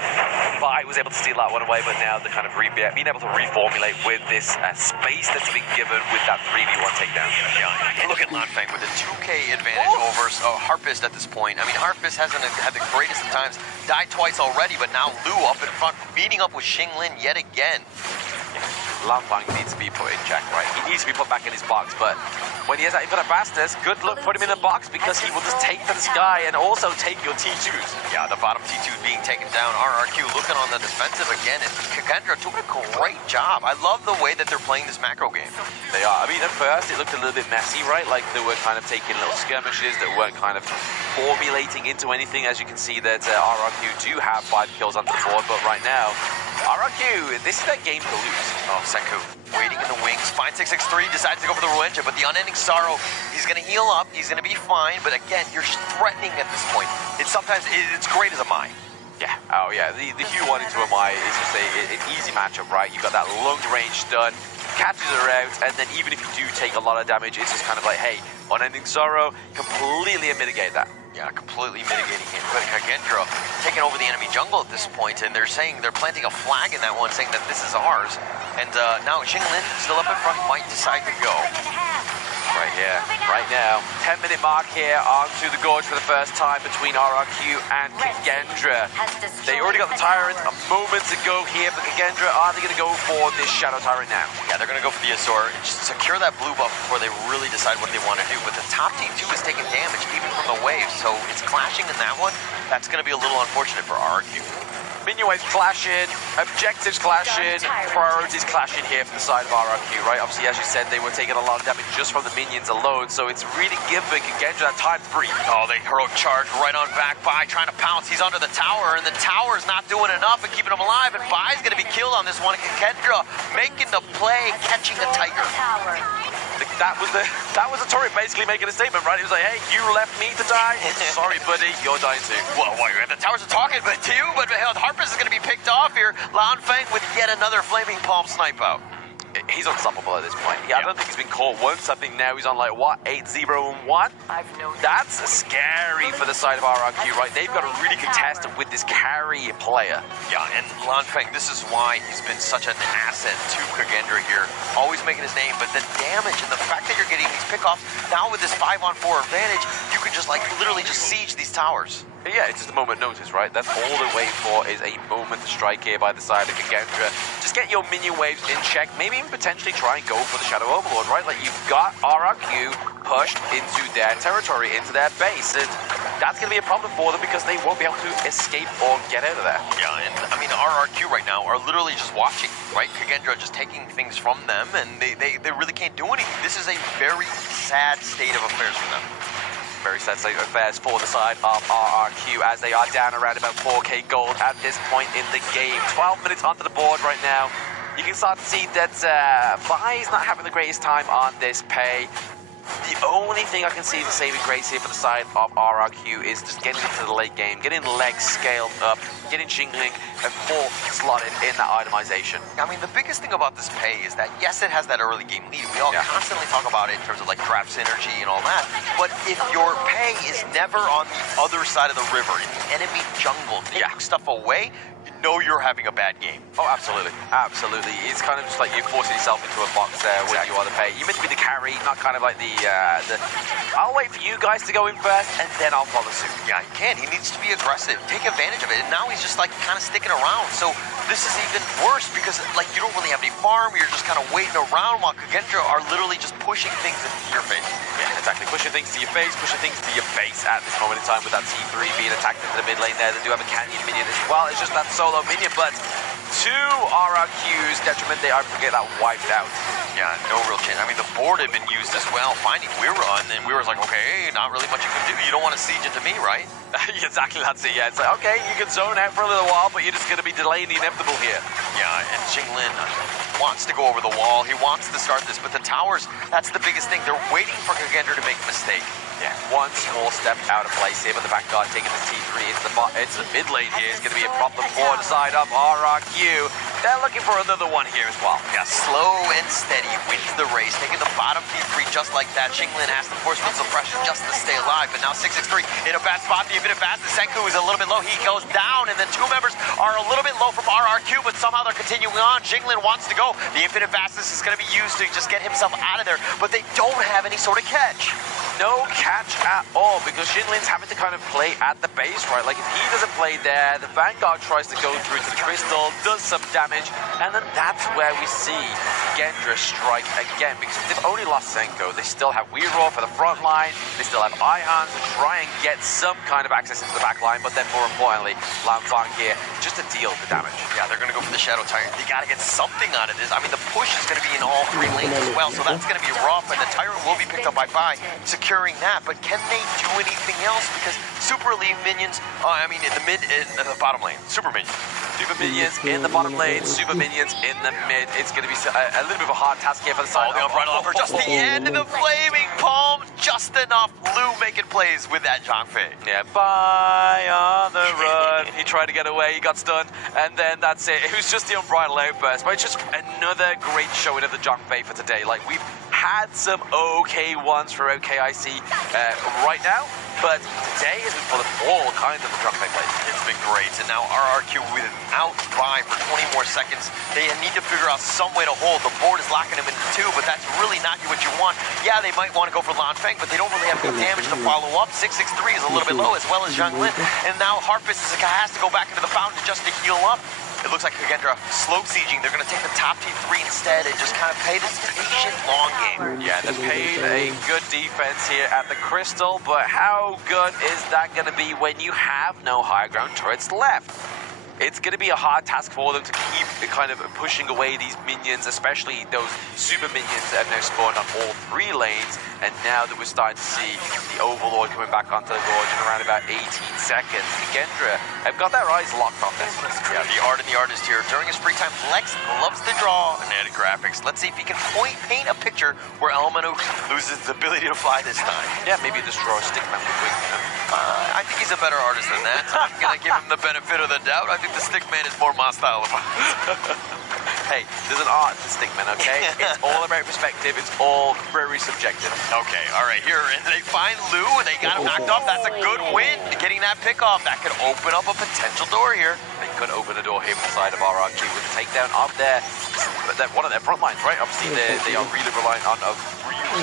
Bai was able to steal that one away, but now they're kind of being able to reformulate with this space that's been given with that 3v1 takedown. Yeah, look at Lanfeng with a 2k advantage over Harpist at this point. I mean, Harpist hasn't had the greatest of times, died twice already, but now Lu up in front, meeting up with Xinglin yet again. Lanfeng needs to be put in check, right? He needs to be put back in his box, but when he has that infinite Bastas, good luck putting him in the box, because he will just take to the sky and also take your T2s. Yeah, the bottom T2 being taken down. RRQ looking on the defensive again, and Kagendra doing a great job. I love the way that they're playing this macro game. They are. I mean, at first it looked a little bit messy, right? Like they were kind of taking little skirmishes that weren't kind of formulating into anything. As you can see that RRQ do have 5 kills onto the board, but right now, RRQ, this is their game to lose. Oh, Senku waiting in the wings. Fine 663 decides to go for the Ruenja, but the Unending Sorrow, he's going to heal up. He's going to be fine, but again, you're threatening at this point. It's great as a mine. Yeah, oh yeah, the Hue 1 into a Mai is just an easy matchup, right? You've got that long range stun, catches her out, and then even if you do take a lot of damage, it's just kind of like, hey, Unending Sorrow, completely mitigate that. Yeah, completely mitigating him. But Kagendra taking over the enemy jungle at this point, and they're planting a flag in that one, saying that this is ours. And now Xinglin, still up in front, might decide to go. Right now, 10-minute mark here onto the gorge for the first time between RRQ and Kagendra. They already got the Tyrant, a moment to go here for Kagendra. Are they going to go for this Shadow Tyrant now? Yeah, they're going to go for the Azor and just secure that blue buff before they really decide what they want to do. But the top team, too, is taking damage even from the wave, so it's clashing in that one. That's going to be a little unfortunate for RRQ. Minion waves clashing, objectives clashing, priorities clashing here from the side of RRQ, right? Obviously, as you said, they were taking a lot of damage just from the minions alone, so it's really giving Kagendra that time to breathe. Oh, they heroic charge right on back. Bai trying to pounce. He's under the tower, and the tower's not doing enough and keeping him alive, and Bai's going to be killed on this one. Kagendra making the play, catching the Tiger. That was a turret basically making a statement, right? He was like, hey, you left me to die? Sorry, buddy, you're dying too. Well, the towers are talking to you, but Harper's is going to be picked off here. Lan Feng with yet another Flaming Palm snipe out. He's unstoppable at this point. I don't think he's been caught once. I think now he's on like, what, 8-0-1? That's scary for the side of RRQ, right? They've got to really contest with this carry player. Yeah, and Lan Feng, this is why he's been such an asset to Kagendra here. Always making his name, but the damage and the fact that you're getting these pickoffs, now with this 5-on-4 advantage, you can just like literally just siege these towers. Yeah, it's just a moment notice, right? That's all they're waiting for is a moment to strike here by the side of Kagendra. Just get your minion waves in check, maybe even potentially try and go for the Shadow Overlord, right? Like, you've got RRQ pushed into their territory, into their base, and that's going to be a problem for them because they won't be able to escape or get out of there. Yeah, and I mean, RRQ right now are literally just watching, right? Kagendra just taking things from them, and they really can't do anything. This is a very sad state of affairs for them. Very sad state of affairs for the side of RRQ as they are down around about 4k gold at this point in the game. 12 minutes onto the board right now. You can start to see that Bai's not having the greatest time on this pay. The only thing I can see as a saving grace here for the side of RRQ is just getting into the late game, getting legs scaled up, getting Jingling and full slotted in that itemization. I mean, the biggest thing about this pay is that, yes, it has that early game lead. We all constantly talk about it in terms of like draft synergy and all that. But if your pay is never on the other side of the river, in the enemy jungle, taking stuff away, you know you're having a bad game. Oh, absolutely. Absolutely. It's kind of just like you're forcing yourself into a box there when you are the pay. You're meant to be the carry, not kind of like the I'll wait for you guys to go in first, and then I'll follow suit. Yeah, he can. He needs to be aggressive, take advantage of it, and now he's just like kind of sticking around. So this is even worse because like you don't really have any farm. You're just kind of waiting around while Kagendra are literally just pushing things into your face. Yeah, exactly. Pushing things to your face, pushing things to your base at this moment in time with that C3 being attacked into the mid lane there. They do have a Canyon minion as well. It's just that solo minion, but to RRQ's detriment, they are going to get that wiped out. Yeah, no real chance. I mean, the board had been used as well, finding Weira, and then Weira's like, okay, not really much you can do. You don't want to siege into me, right? Exactly, that's it, yeah. It's like, okay, you can zone out for a little while, but you're just going to be delaying the inevitable here. Yeah, and Jinglin wants to go over the wall. He wants to start this, but the towers, that's the biggest thing. They're waiting for Kagendra to make a mistake. Yeah, one small step out of place here, but the Vanguard taking this T3 into the mid lane here is going to be a problem for the side of RRQ. They're looking for another one here as well. Yeah, slow and steady wins the race, taking the bottom T3 just like that. Jinglin has to force with suppression just to stay alive, but now 663 in a bad spot. The Infinite Fast, the Senku is a little bit low. He goes down, and then two members are a little bit low from RRQ, but somehow they're continuing on. Jinglin wants to go. The Infinite Fastness is going to be used to just get himself out of there, but they don't have any sort of catch. No catch at all because Jinlin's having to kind of play at the base, right? Like if he doesn't play there, the Vanguard tries to go through to the crystal, does some damage, and then that's where we see Gendra strike again because they've only lost Senko. They still have Weira for the front line, they still have Ihan to try and get some kind of access into the back line, but then more importantly, Lan Feng here just to deal the damage. Yeah, they're going to go for the Shadow Tyrant. They got to get something out of this. I mean, the push is going to be in all three lanes as well, so that's going to be rough, and the Tyrant will be picked up by Bai, securing that, but can they do anything else? Because Super Elite minions, in the bottom lane, Super minions. Super minions in the bottom lane, Super minions in the mid. It's going to be a little bit of a hard task here for the side. The umbrella for just the end of the Flaming Palm, just enough. Lou making plays with that Zhang Fei. Yeah, Bai on the run. He tried to get away, he got stunned, and then that's it. It was just the unbridled outburst, but it's just another great showing of the Zhang Fei for today. Like, we've had some okay ones for KIC right now, but today has been full of all kinds of drunk-play plays. It's been great, and now RRQ without buy for 20 more seconds. They need to figure out some way to hold. The board is locking them into 2, but that's really not what you want. Yeah, they might want to go for Lanfeng, but they don't really have any damage to follow up. 663 is a little bit low, as well as Zhang Lin, and now Harpist has to go back into the fountain just to heal up. It looks like Kagendra slow sieging. They're going to take the top T3 instead and just kind of play this patient long game. Yeah, they paid a good defense here at the Crystal, but how good is that going to be when you have no high ground turrets left? It's going to be a hard task for them to keep kind of pushing away these minions, especially those super minions that have now spawned on all 3 lanes. And now that we're starting to see the Overlord coming back onto the board in around about 18 seconds, Kagendra have got their eyes locked on this. Yeah, the art and the artist here. During his free time, Lex loves to draw and edit graphics. Let's see if he can paint a picture where Elemental loses the ability to fly this time. Yeah, maybe just draw a stickman with wings. I think he's a better artist than that. So I'm going to give him the benefit of the doubt. I think the stickman is more my style of art. Hey, there's an art to stickman, okay? It's all about perspective. It's all very subjective. Okay, all right, here, and they find Lou. They got him knocked off. That's a good win. Getting that pick off, that could open up a potential door here. They could open a door here from the side of RRQ with the takedown of one of their front lines, right? Obviously, they are really reliant on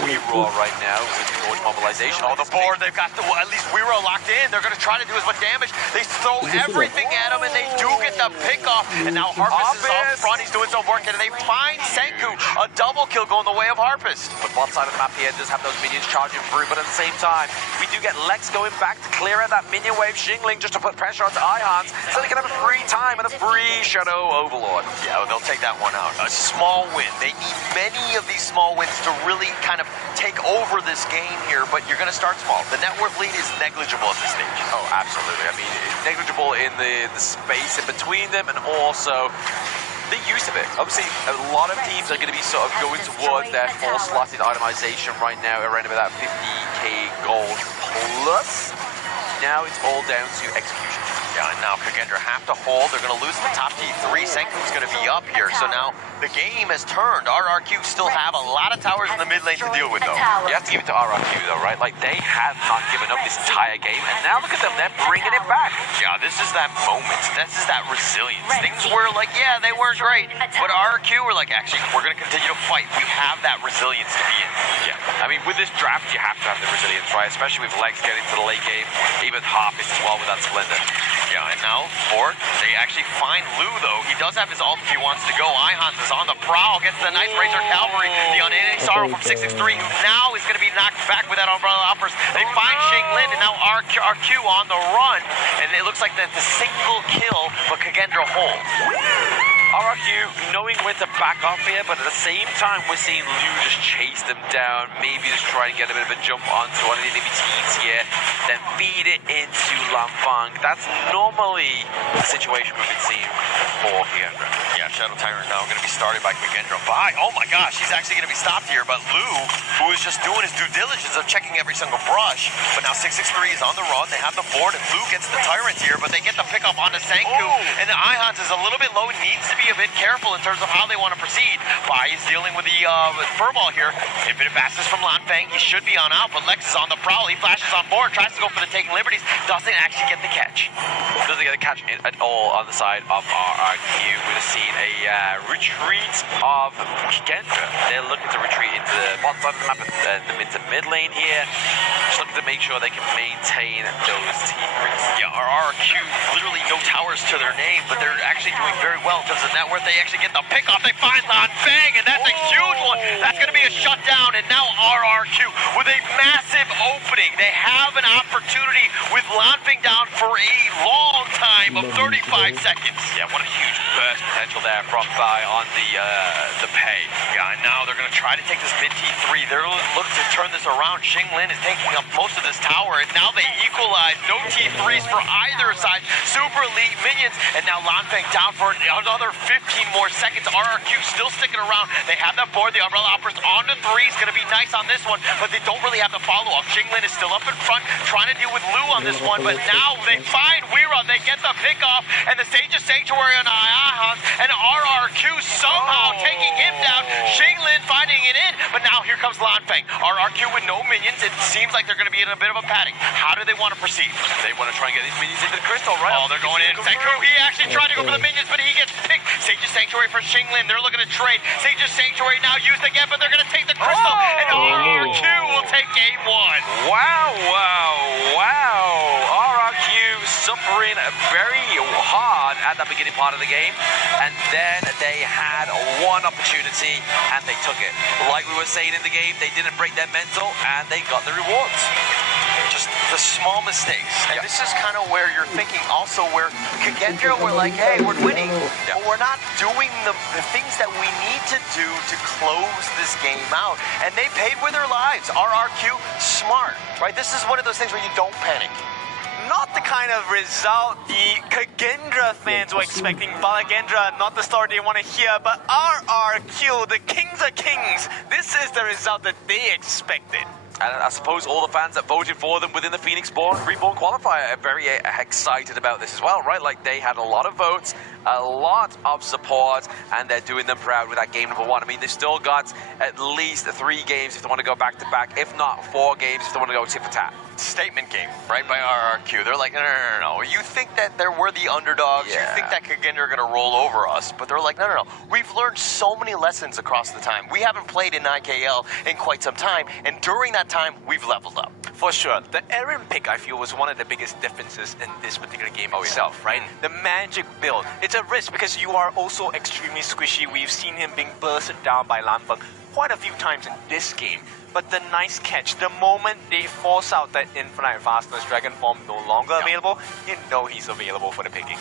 We-Roar right now with the Lord mobilization. Oh, the board, they've got at least We-Roar locked in. They're going to try to do as much damage. They throw everything at him, and they do get the pick off. And now Harpist is up front. He's doing some work, and they find Senku. A double kill going the way of Harpist. But one side of the map here does have those minions charging through, but at the same time, we do get Lex going back to clear out that minion wave Xingling just to put pressure onto Ihans, so they can have a free time and a free Shadow Overlord. Yeah, they'll take that one out. A small win. They need many of these small wins to really kind of take over this game here, but you're going to start small. The net worth lead is negligible at this stage. Oh, absolutely. I mean, negligible in the space in between them, and also the use of it. Obviously, a lot of teams are going to be sort of going towards their full slotted itemization right now, around about that 50k gold plus. Now it's all down to execution. Yeah, and now Kagendra have to hold. They're going to lose the top T3. Senku's going to be up here. So now the game has turned. RRQ still have a lot of towers in the mid lane to deal with, though. You have to give it to RRQ, though, right? Like, they have not given up this entire game, and now look at them. They're bringing it back. Yeah, this is that moment. This is that resilience. Things were like, yeah, they weren't great. But RRQ were like, actually, we're going to continue to fight. We have that resilience to be in. Yeah. I mean, with this draft, you have to have the resilience, right? Especially with Lex getting to the late game. Even Harpist as well with that Splendor. Yeah, and now, Ford, they actually find Lou, though. He does have his ult if he wants to go. Ihans is on the prowl, gets the nice Razor Cavalry. The Unending Sorrow from 663, who now is going to be knocked back with that Umbrella Uppers. They find Xingling, and now RRQ on the run. And it looks like that's a single kill, but Kagendra holds. RRQ knowing when to back off here, but at the same time, we're seeing Liu just chase them down, maybe just try and get a bit of a jump onto one of the enemy teams here, then feed it into Lanfeng. That's normally the situation we've been seeing for Kagendra. Yeah, Shadow Tyrant now going to be started by Kagendra. Oh my gosh, he's actually going to be stopped here, but Lou, who is just doing his due diligence of checking every single brush, but now 663 is on the run, they have the board, and Lou gets the Tyrant here, but they get the pickup on the Senku, and the Ihans is a little bit low, needs to be a bit careful in terms of how they want to proceed. Bai is dealing with the Furball here. Infinite fastness from Lanfeng. He should be on out, but Lex is on the prowl. He flashes on board, tries to go for the taking liberties, doesn't actually get the catch. Doesn't get the catch at all on the side of RRQ. We've seen a retreat of Kagendra. They're looking to retreat into the bottom side of the map and the mid to mid lane here. Just looking to make sure they can maintain those T3s. Yeah, RRQ, literally no towers to their name, but they're actually doing very well in terms of net worth. They actually get the pick off. They find Lanfeng, and that's a huge one. That's going to be a shutdown, and now RRQ with a massive opening. They have an opportunity with Lanfeng down for a long time of 35 seconds. Yeah, what a huge burst potential there from Bai on the pay. Yeah, and now they're going to try to take this mid T3. They're looking to turn this around. Xingling is taking up most of this tower, and now they equalize. No T3s for either side. Super elite minions, and now Lanfeng down for another 15 more seconds. RRQ still sticking around. They have that board. The Umbrella Uppers on the 3 is going to be nice on this one, but they don't really have the follow-up. Xingling is is still up in front, trying to deal with Lou on this one, but now they find Weera, they get the pick off, and the Sage of Sanctuary on Ayahan, and RRQ somehow taking him down. Xinglin finding it in, but now here comes Lanfeng. RRQ with no minions, it seems like they're going to be in a bit of a panic. How do they want to proceed? They want to try and get these minions into the crystal, right? Oh, they're going in. Senku, he actually tried to go for the minions, but he gets picked. Sage of Sanctuary for Xinglin, they're looking to trade. Sage of Sanctuary now used again, but they're going to take the crystal, and RRQ will take game 1. Wow. RRQ suffering very hard at the beginning part of the game, and then they had one opportunity and they took it. Like we were saying in the game, they didn't break their mental and they got the rewards. Just the small mistakes. And this is kind of where you're thinking also where Kagendra were like, hey, we're winning, but we're not doing the things that we need to do to close this game out. And they paid with their lives. RRQ, smart, right? This is one of those things where you don't panic. Not the kind of result the Kagendra fans were expecting. Balagendra, not the story they want to hear, but RRQ, the Kings of Kings. This is the result that they expected. And I suppose all the fans that voted for them within the Phoenix Reborn qualifier are very excited about this as well, right? Like, they had a lot of votes, a lot of support, and they're doing them proud with that game number 1. I mean, they've still got at least 3 games if they want to go back-to-back, if not 4 games if they want to go tit-for-tat. Statement game, right, by RRQ. They're like, no. You think that we're the underdogs. You think that Kagendra are going to roll over us. But they're like, no. We've learned so many lessons across the time. We haven't played in IKL in quite some time. And during that time, we've leveled up. For sure. The Aaron pick, I feel, was one of the biggest differences in this particular game itself, right? The magic build. It's a risk because you are also extremely squishy. We've seen him being bursted down by Lanfeng quite a few times in this game. But the nice catch, the moment they force out that infinite fastness dragon form no longer available, you know he's available for the picking.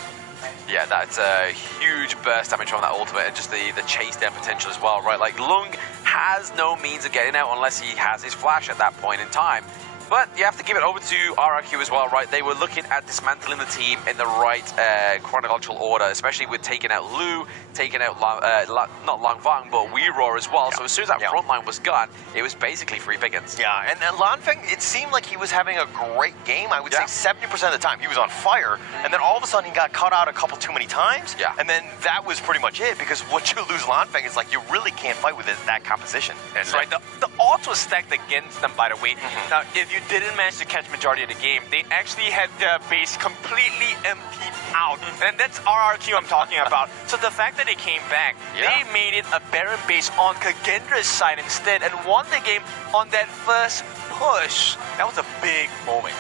Yeah, that's a huge burst damage from that ultimate, and just the chase down potential as well, right? Like, Lung has no means of getting out unless he has his flash at that point in time. But you have to give it over to RRQ as well, right? They were looking at dismantling the team in the right chronological order, especially with taking out Lu, taking out not Lanfeng, but Weera as well. So as soon as that front line was gone, it was basically free pickings. Yeah, and Lanfeng, it seemed like he was having a great game. I would say 70% of the time he was on fire, and then all of a sudden he got caught out a couple too many times. Yeah, and then that was pretty much it, because once you lose Lanfeng, it's like you really can't fight with that composition. That's right. The odds were stacked against them, by the way. Now, if you didn't manage to catch majority of the game, they actually had their base completely emptied out. And that's RRQ I'm talking about. So the fact that they came back, they made it a barren base on Kagendra's side instead and won the game on that first push. That was a big moment.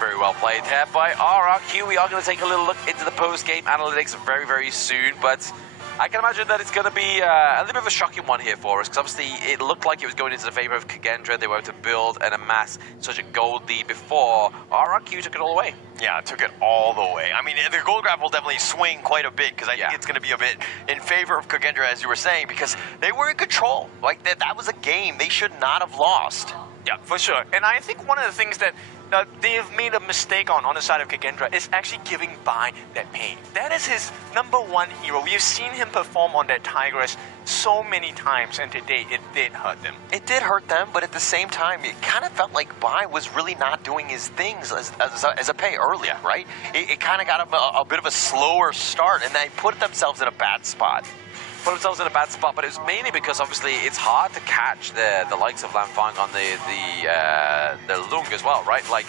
Very well played here by RRQ. We are going to take a little look into the post-game analytics very, very soon, but I can imagine that it's going to be a little bit of a shocking one here for us, because obviously it looked like it was going into the favor of Kagendra. They were able to build and amass such a gold lead before. RRQ took it all away. Yeah, took it all the way. I mean, the gold grab will definitely swing quite a bit, because I think it's going to be a bit in favor of Kagendra, as you were saying, because they were in control. Like, that was a game they should not have lost. Yeah, for sure. And I think one of the things that they've made a mistake on the side of Kagendra is actually giving Bai that pain. That is his #1 hero. We've seen him perform on that Tigress so many times, and today it did hurt them. It did hurt them, but at the same time, it kind of felt like Bai was really not doing his things as a pay earlier, right? It kind of got a bit of a slower start, and they put themselves in a bad spot. Put themselves in a bad spot, but it was mainly because obviously it's hard to catch the likes of Lanfeng on the Lung as well, right? Like,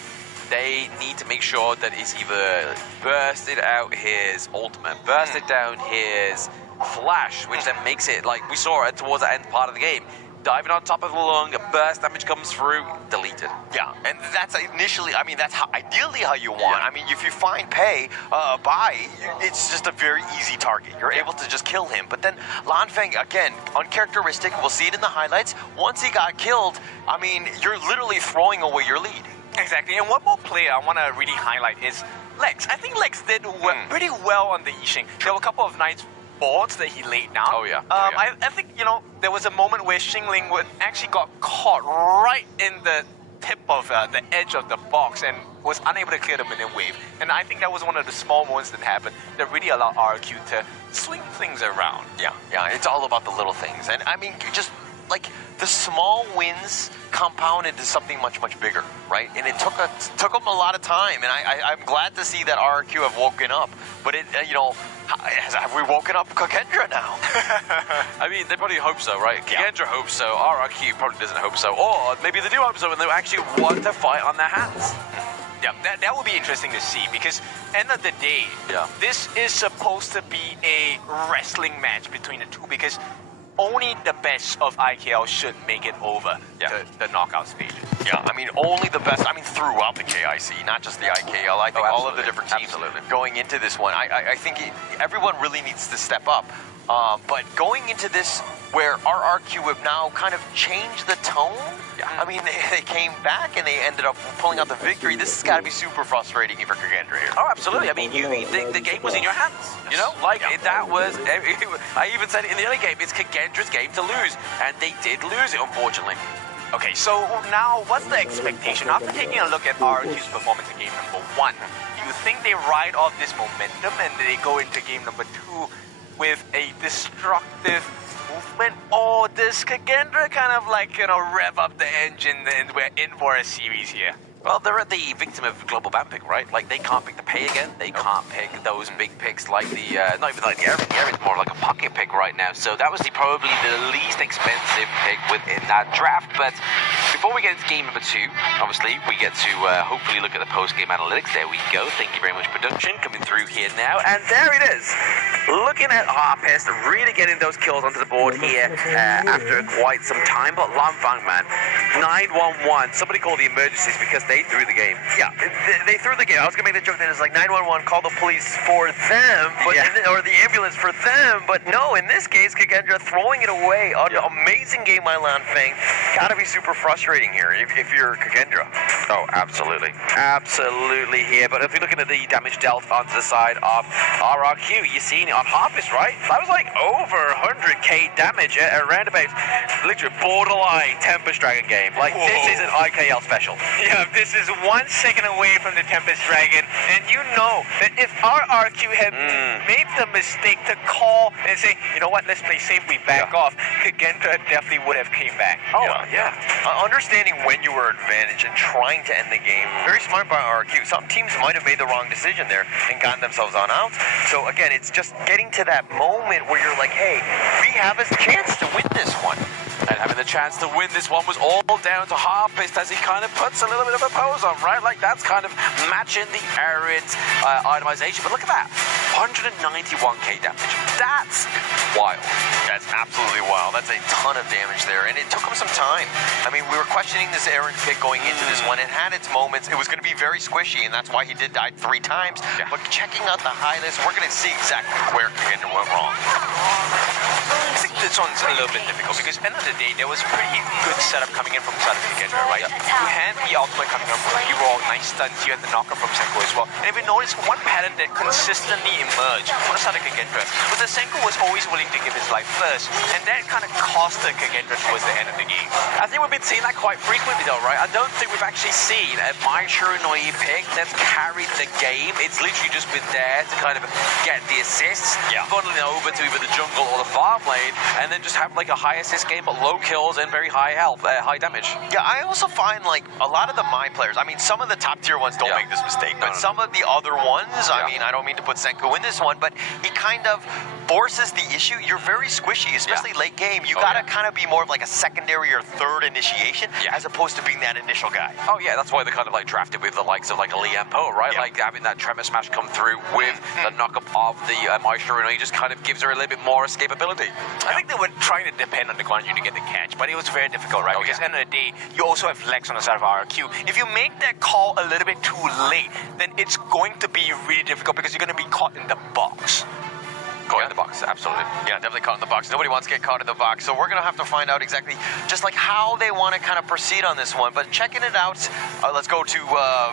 they need to make sure that he's either bursted out his ultimate, bursted down his flash, which then makes it, like we saw it towards the end part of the game, diving on top of the Lung, a burst damage comes through, deleted. Yeah, and that's initially, I mean, that's ideally how you want. I mean, if you find Pei, Bai, it's just a very easy target. You're able to just kill him. But then Lanfeng, again, uncharacteristic, we'll see it in the highlights. Once he got killed, I mean, you're literally throwing away your lead. Exactly, and one more player I want to really highlight is Lex. I think Lex did pretty well on the Yixing. There were a couple of nice boards that he laid down. I think, you know, there was a moment where Xingling actually got caught right in the tip of the edge of the box and was unable to clear the minion wave. And I think that was one of the small moments that happened that really allowed RRQ to swing things around. Yeah, it's all about the little things. And I mean, just like the small wins compound into something much, much bigger, right? And it took them a lot of time, and I'm glad to see that RRQ have woken up. But it, you know, have we woken up Kakendra now? I mean, they probably hope so, right? Kakendra hopes so. RRQ probably doesn't hope so. Or maybe they do hope so, and they actually want to fight on their hands. Yeah, that would be interesting to see, because end of the day, this is supposed to be a wrestling match between the two, because only the best of IKL should make it over to the knockout stages. Yeah, I mean, only the best. I mean, throughout the KIC, not just the IKL. I think all of the different teams going into this one, I think everyone really needs to step up. But going into this, where RRQ have now kind of changed the tone, I mean, they came back and they ended up pulling out the victory. This has got to be super frustrating for Kakendra here. Oh, absolutely. I mean, the game was in your hands. You know, like that was. I even said it in the early game. It's Kagendra's game to lose, and they did lose it, unfortunately. Okay, so now what's the expectation after taking a look at RRQ's performance in game number 1? Do you think they ride off this momentum and they go into game number 2 with a destructive movement, or does Kakendra kind of like, you know, rev up the engine and we're in for a series here? Well, they're the victim of global ban pick, right? Like, they can't pick the pay again. They can't pick those big picks like the, not even like the Aaron. The Aaron's more like a pocket pick right now. So that was probably the least expensive pick within that draft. But before we get into game number 2, obviously, we get to hopefully look at the post-game analytics. There we go. Thank you very much, production, coming through here now. And there it is. Looking at Harpest, really getting those kills onto the board here after quite some time. But Lamfang, man, 911. Somebody call the emergencies because they threw the game. Yeah, they threw the game. I was going to make the joke that it's like 911, call the police for them, but or the ambulance for them. But no, in this case, Kakendra throwing it away. Amazing game by Lanfang. Got to be super frustrating here if you're Kakendra. Oh, absolutely. Absolutely here. But if you're looking at the damage dealt onto the side of RRQ, you're seeing it on Harpist, right? That was like over 100k damage around about literally borderline Tempest Dragon game. Like, this is an IKL special. Yeah, this is 1 second away from the Tempest Dragon, and you know that if RRQ had made the mistake to call and say, you know what, let's play safe, we back off, Kakendra definitely would have came back. Oh, yeah. Understanding when you were advantaged and trying to end the game, very smart by RRQ. Some teams might have made the wrong decision there and gotten themselves on out. So again, it's just getting to that moment where you're like, hey, we have a chance to win this one. And having the chance to win this one was all down to Harpist as he kind of puts a little bit of a pose on, right? Like, that's kind of matching the Arid itemization. But look at that, 191k damage. That's wild. That's absolutely wild. That's a ton of damage there, and it took him some time. I mean, we were questioning this Arid pick going into this one. It had its moments. It was going to be very squishy, and that's why he did die 3 times. But checking out the high list, we're going to see exactly where Kakendra went wrong. I think this one's a little bit difficult because end of the day, there was pretty good setup coming in from the side of Kakendra, right? You had the ultimate coming up from Hero, nice stuns, you had the knocker from Senko as well. And if you notice, one pattern that consistently emerged from the side of Kakendra was that Senko was always willing to give his life first, and that kind of costed Kakendra towards the end of the game. I think we've been seeing that quite frequently though, right? I don't think we've actually seen a My Shiranui pick that's carried the game. It's literally just been there to kind of get the assists, funneling over to either the jungle or the farm lane, and then just have like a high assist game but low kills and very high health, high damage. Yeah, I also find like a lot of the My players, I mean, some of the top tier ones don't make this mistake, but some of the other ones, I mean, I don't mean to put Senko in this one, but he kind of forces the issue. You're very squishy, especially late game. You gotta kind of be more of like a secondary or third initiation as opposed to being that initial guy. Oh yeah, that's why they kind of like drafted with the likes of like a Liam Poe, right? Like having that Tremor Smash come through with the knock-up of the My Shiranui just kind of gives her a little bit more escapability. I think they were trying to depend on the Guan Yu to get the catch, but it was very difficult, right? Because at the end of the day, you also have Lex on the side of RRQ. If you make that call a little bit too late, then it's going to be really difficult because you're going to be caught in the box. Caught in the box, absolutely. Yeah, definitely caught in the box. Nobody wants to get caught in the box, so we're going to have to find out exactly just like how they want to kind of proceed on this one. But checking it out, let's go to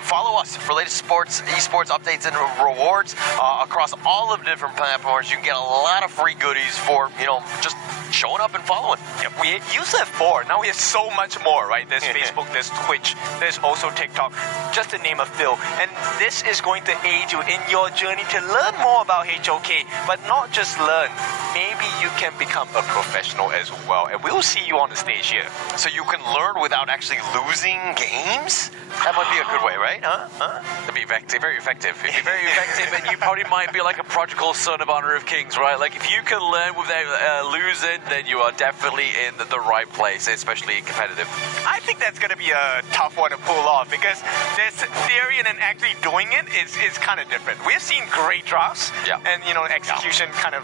follow us for latest sports, esports updates and rewards across all of the different platforms. You can get a lot of free goodies for, you know, just showing up and following. Yeah, we used to have 4. Now we have so much more, right? There's Facebook, there's Twitch, there's also TikTok, just to name a few. And this is going to aid you in your journey to learn more about HOK, but not just learn. Maybe you can become a professional as well. And we'll see you on the stage here. So you can learn without actually losing games? That might be a good way, right? Huh? It'd be effective, very effective. It'd be very effective, and you probably might be like a prodigal son of Honor of Kings, right? Like, if you can learn without losing, then you are definitely in the right place, especially competitive. I think that's going to be a tough one to pull off because there's theory and then actually doing it is kind of different. We've seen great drafts, and execution kind of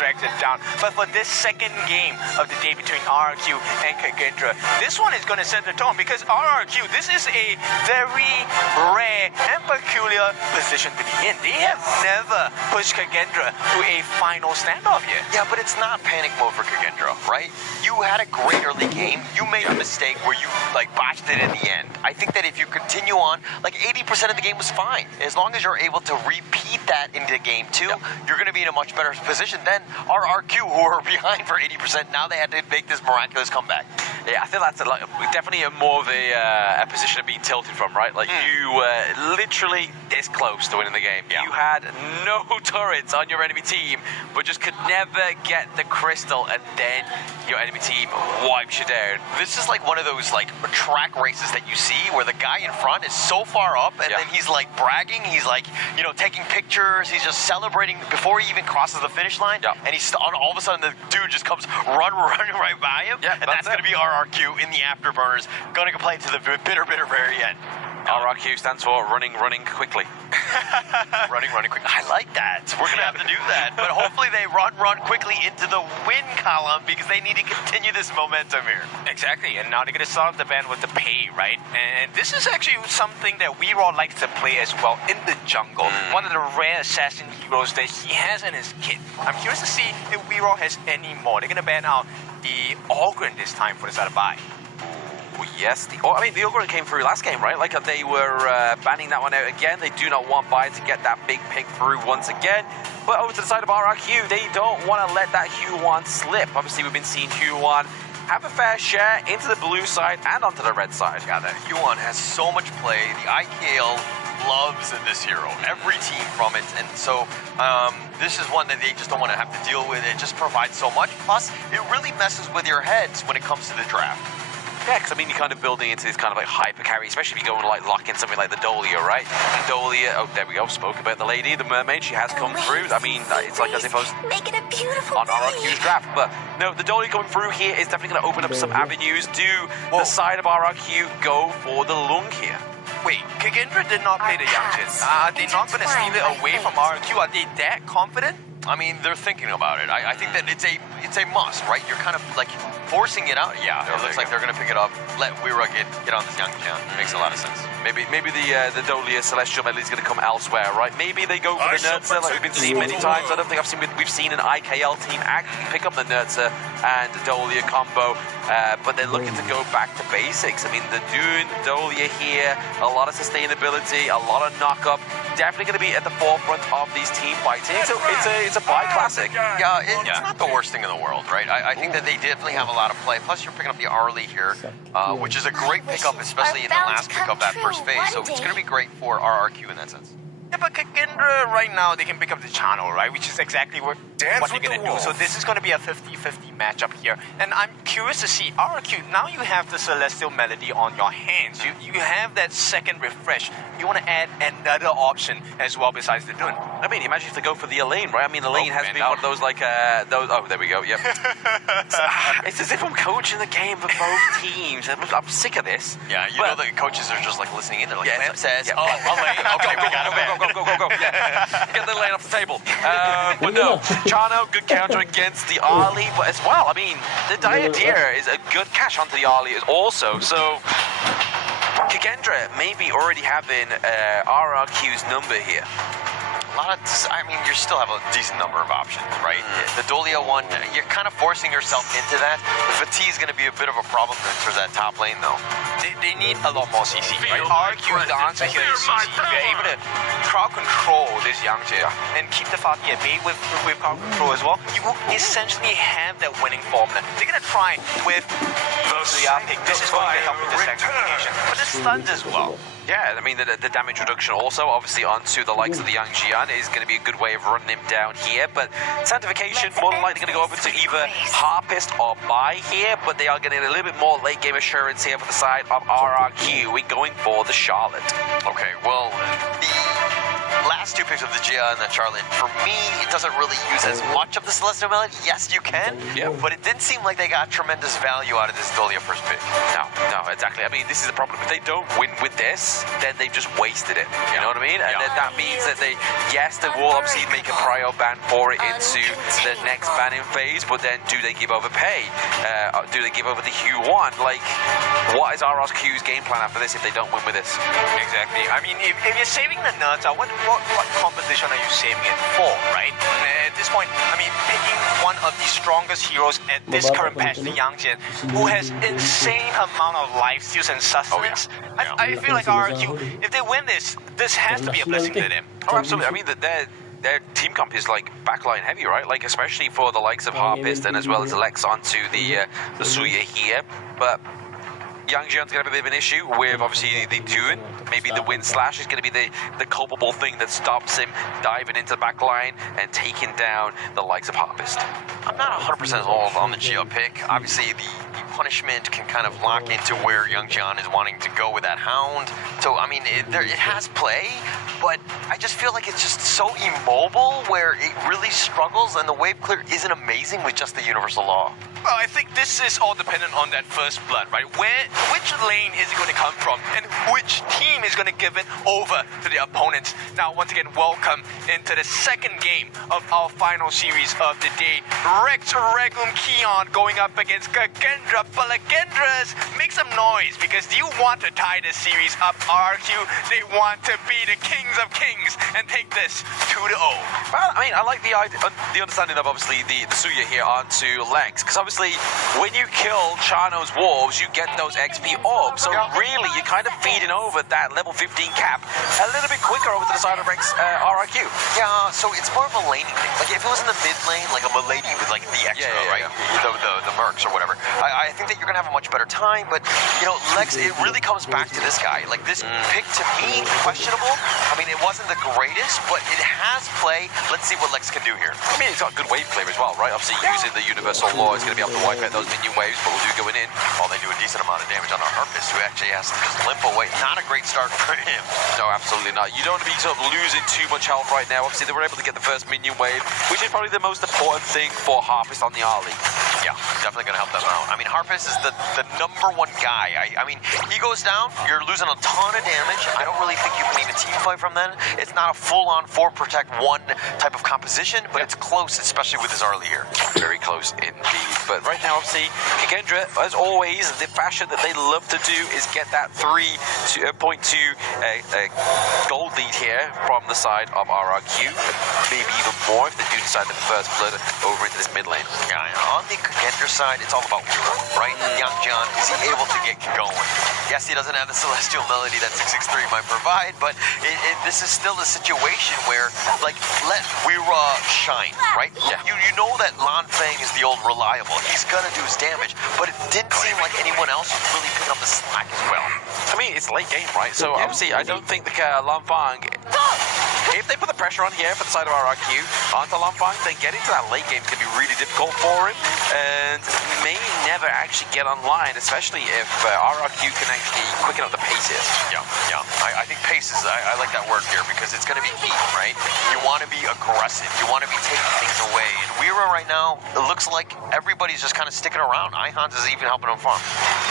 drags it down. But for this second game of the day between RRQ and Kagendra, this one is going to set the tone because RRQ, this is a very rare and peculiar position to be in. They have never pushed Kagendra to a final standoff yet. Yeah, but it's not panic mode for Kagendra, right? You had a great early game. You made a mistake where you botched it in the end. I think that if you continue on, 80% of the game was fine. As long as you're able to repeat that into game 2, you're going to be in a much better position than RRQ, who were behind for 80%. Now they had to make this miraculous comeback. Yeah, I think that's definitely more of a position of being tilted from, right? Like, you were literally this close to winning the game. Yeah. You had no turrets on your enemy team, but just could never get the crystal, and then your enemy team wipes you down. This is like one of those track races that you see where the guy in front is so far up, and then he's bragging, he's taking pictures, he's just celebrating before he even crosses the finish line, and he's all of a sudden the dude just comes running right by him, and that's going to be RRQ in the afterburners, going to play to the bitter very end. RRQ stands for running quickly. running quickly. I like that. We're going to have to do that. But hopefully they run quickly into the win column because they need to continue this momentum here. Exactly. And now they're going to start the band with the pay, right? And this is actually something that Weeraw likes to play as well in the jungle. One of the rare assassin heroes that he has in his kit. I'm curious to see if Weeraw has any more. They're going to ban out the Ogren this time for the side of bye. Yes, the Ogre came through last game, right? They were banning that one out again. They do not want Bai to get that big pick through once again. But over to the side of RRQ, they don't want to let that Huan slip. Obviously, we've been seeing Huan have a fair share into the blue side and onto the red side. Yeah, that Huan has so much play. The IKL loves this hero. Every team from it. And so this is one that they just don't want to have to deal with. It just provides so much. Plus, it really messes with your heads when it comes to the draft. Yeah, because you're kind of building into this kind of hyper carry, especially if you go and lock in something like the Dolia, right? The Dolia, oh, there we go, spoke about the lady, the mermaid, she has come through. It's like as if I was make it a beautiful on RRQ's draft. But no, the Dolia coming through here is definitely going to open up some avenues. Do the side of RRQ go for the Lung here? Wait, Kagendra did not play the Yangjin. Are they not going to steal it away from RRQ? Are they that confident? I mean, they're thinking about it. I think that it's a must, right? You're kind of forcing it out. Yeah, it looks like they're going to pick it up. Let Weeraw get on this Yangjin. Makes a lot of sense. Maybe the Dolia Celestial Medley is going to come elsewhere, right? Maybe they go for the Nurtza, like we've been seeing many times. I don't think we've seen an IKL team pick up the Nurtza and the Dolia combo, but they're looking to go back to basics. I mean, the Dune, Dolia here, a lot of sustainability, a lot of knock-up. Definitely going to be at the forefront of these team fights. It's a buy classic. Yeah, it's not the worst thing in the world, right? I think that they definitely have a lot of play. Plus, you're picking up the Arlie here, which is a great pickup, especially in the last pickup that first phase. So it's going to be great for RRQ in that sense. Yeah, but Kagendra right now, they can pick up the channel, right? Which is exactly what they're going to do. So this is going to be a 50-50 matchup here. And I'm curious to see, RRQ, now you have the Celestial Melody on your hands. You have that second refresh. You want to add another option as well besides the Dune. I mean, imagine if they go for the Elaine, right? I mean, Elaine has been one of those, oh, there we go, yep. It's as if I'm coaching the game for both teams. I'm sick of this. Yeah, you know the coaches are just listening in. They're like, Clamp says, oh, Elaine, okay, we got it. Go. Yeah. Get the lane off the table. But no, Chano, good counter against the Arlie, but as well, I mean, the Diadeer is a good cash onto the Arlie also, so Kagendra maybe already having RRQ's number here. You still have a decent number of options, right? The Dolia one, you're kind of forcing yourself into that. The fatigue is going to be a bit of a problem for that top lane, though. They need a lot more CC, right? RRQ, the answer here is CC. You're able to crowd control this Yangjin and keep the Fatih at bay with crowd control as well. You will essentially have that winning formula. They're going to try with the pick. This is going to help with the sacrification. But the stuns as well. Yeah, I mean, the damage reduction also, obviously, onto the likes of the Young Jian is going to be a good way of running him down here. But Sanctification, more than likely going to go over to either Harpist or Bai here, but they are getting a little bit more late game assurance here for the side of RRQ. We're going for the Charlotte. Okay, well, the last two picks of the Gia and the Charlotte, for me, it doesn't really use as much of the Celestial Melody. Yes, you can, but it didn't seem like they got tremendous value out of this Dolia first pick. No, exactly. I mean, this is the problem. If they don't win with this, then they've just wasted it. You know what I mean? And then that means that they will obviously make a prio ban for it into the next banning phase, but then do they give over Pei? Do they give over the Hue 1? Like, what is RRQ's game plan after this if they don't win with this? Exactly. I mean, if you're saving the nuts, what competition are you saving it for, right? At this point, I mean, picking one of the strongest heroes at this current patch, the Yang Jian, who has insane amount of life steals and sustenance. I feel like RRQ, if they win this has to be a blessing to them. Oh, absolutely. I mean, their team comp is like backline heavy, right? Like, especially for the likes of Harpist and as well as Alex onto the Suya here. But Yang Jian's going to be a bit of an issue with, obviously, the Dune. Maybe the Wind Slash is going to be the culpable thing that stops him diving into the back line and taking down the likes of Harpist. I'm not 100% sold on the Geo pick. Obviously, the punishment can kind of lock into where Young Jian is wanting to go with that Hound. So, I mean, it has play, but I just feel like it's just so immobile where it really struggles, and the wave clear isn't amazing with just the Universal Law. Well, I think this is all dependent on that first blood, right? Which lane is it going to come from, and which team is going to give it over to the opponents? Now, once again, welcome into the second game of our final series of the day. Rex Regum Keon going up against Kagendra. But Legendras, make some noise, because you want to tie this series up, RRQ. They want to be the kings of kings and take this 2-0. Well, I mean, I like the understanding of, obviously, the Suya here onto Lex, because obviously, when you kill Chano's Wolves, you get those XP orbs. So really, you're kind of feeding over that level 15 cap a little bit quicker over to the side of Rex RRQ. Yeah, so it's more of a laning thing. Like, if it was in the mid lane, like a Milady with, like, the extra, right? The Mercs or whatever. I think that you're going to have a much better time, but, you know, Lex, it really comes back to this guy. Like, this pick, to me, questionable. I mean, it wasn't the greatest, but it has play. Let's see what Lex can do here. I mean, it's got good wave clear as well, right? Obviously, using the Universal Law is going to be able to wipe out those minion waves, but we'll do going in. Well, they do a decent amount of damage on our Harpist, who actually has to just limp away. Not a great start for him. No, absolutely not. You don't want to be sort of losing too much health right now. Obviously, they were able to get the first minion wave, which is probably the most important thing for Harpist on the early. Yeah, definitely going to help them out. I mean, Harpist is the number one guy. I mean, he goes down, you're losing a ton of damage. I don't really think you can even team fight from then. It's not a full-on 4 protect 1 type of composition, but it's close, especially with his early here. Very close indeed. But right now, obviously, Kagendra, as always, the fashion that they love to do is get that 3.2 gold lead here from the side of RRQ. Maybe even more if they do decide the first blood over into this mid lane. Yeah, on the Kagendra side, it's all about hero, right? Young Jian, is he able to get going? Yes, he doesn't have the Celestial Melody that 663 might provide, but this is still a situation where, like, let Weira shine, right? Yeah. You know that Lan Feng is the old reliable. He's gonna do his damage, but it didn't seem like anyone else was really picking up the slack as well. I mean, it's late game, right? So obviously, I don't think the Lan Feng, if they put the pressure on here for the side of RRQ onto Lan Feng, then getting to that late game can be really difficult for him, and may never actually get online, especially if RRQ can actually quicken up the paces. Yeah. I think paces, I like that word here, because it's going to be key, right? You want to be aggressive. You want to be taking things away. And Weira right now, it looks like everybody's just kind of sticking around. Ihans is even helping him farm.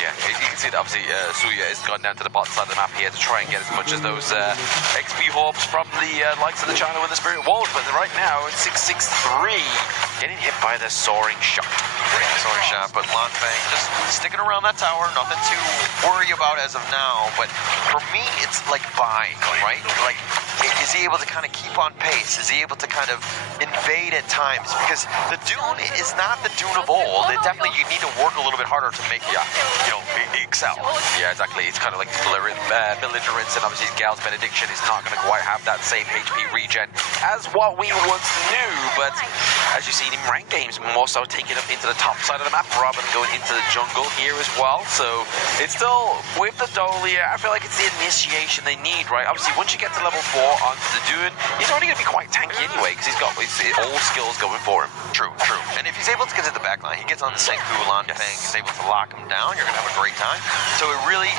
Yeah, you can see that obviously Suya has gone down to the bottom side of the map here to try and get as much as those XP orbs from the likes of the China and the Spirit Wolves, but right now it's 663, getting hit by the soaring shot. Great soaring shot, but Lan Feng just sticking around that tower, nothing to worry about as of now, but for me, it's like buying, right? Like, is he able to kind of keep on pace? Is he able to kind of invade at times? Because the Dune is not the Dune of old. It definitely, you need to work a little bit harder to make, excel. Yeah, exactly. It's kind of like belligerence, and obviously Gal's Benediction is not going to quite have that same HP regen as what we once knew, but as you've seen in ranked games, more so taking up into the top side of the map rather than going into the jungle here as well. So it's still, with the Dolia, I feel like it's the initiation they need, right? Obviously, once you get to level 4 onto the Dune, he's already going to be quite tanky anyway, because he's got all skills going for him. True. And if he's able to get to the back line, he gets on the Senku Lan Fang, he's able to lock him down, you're going to have a great time. So it really,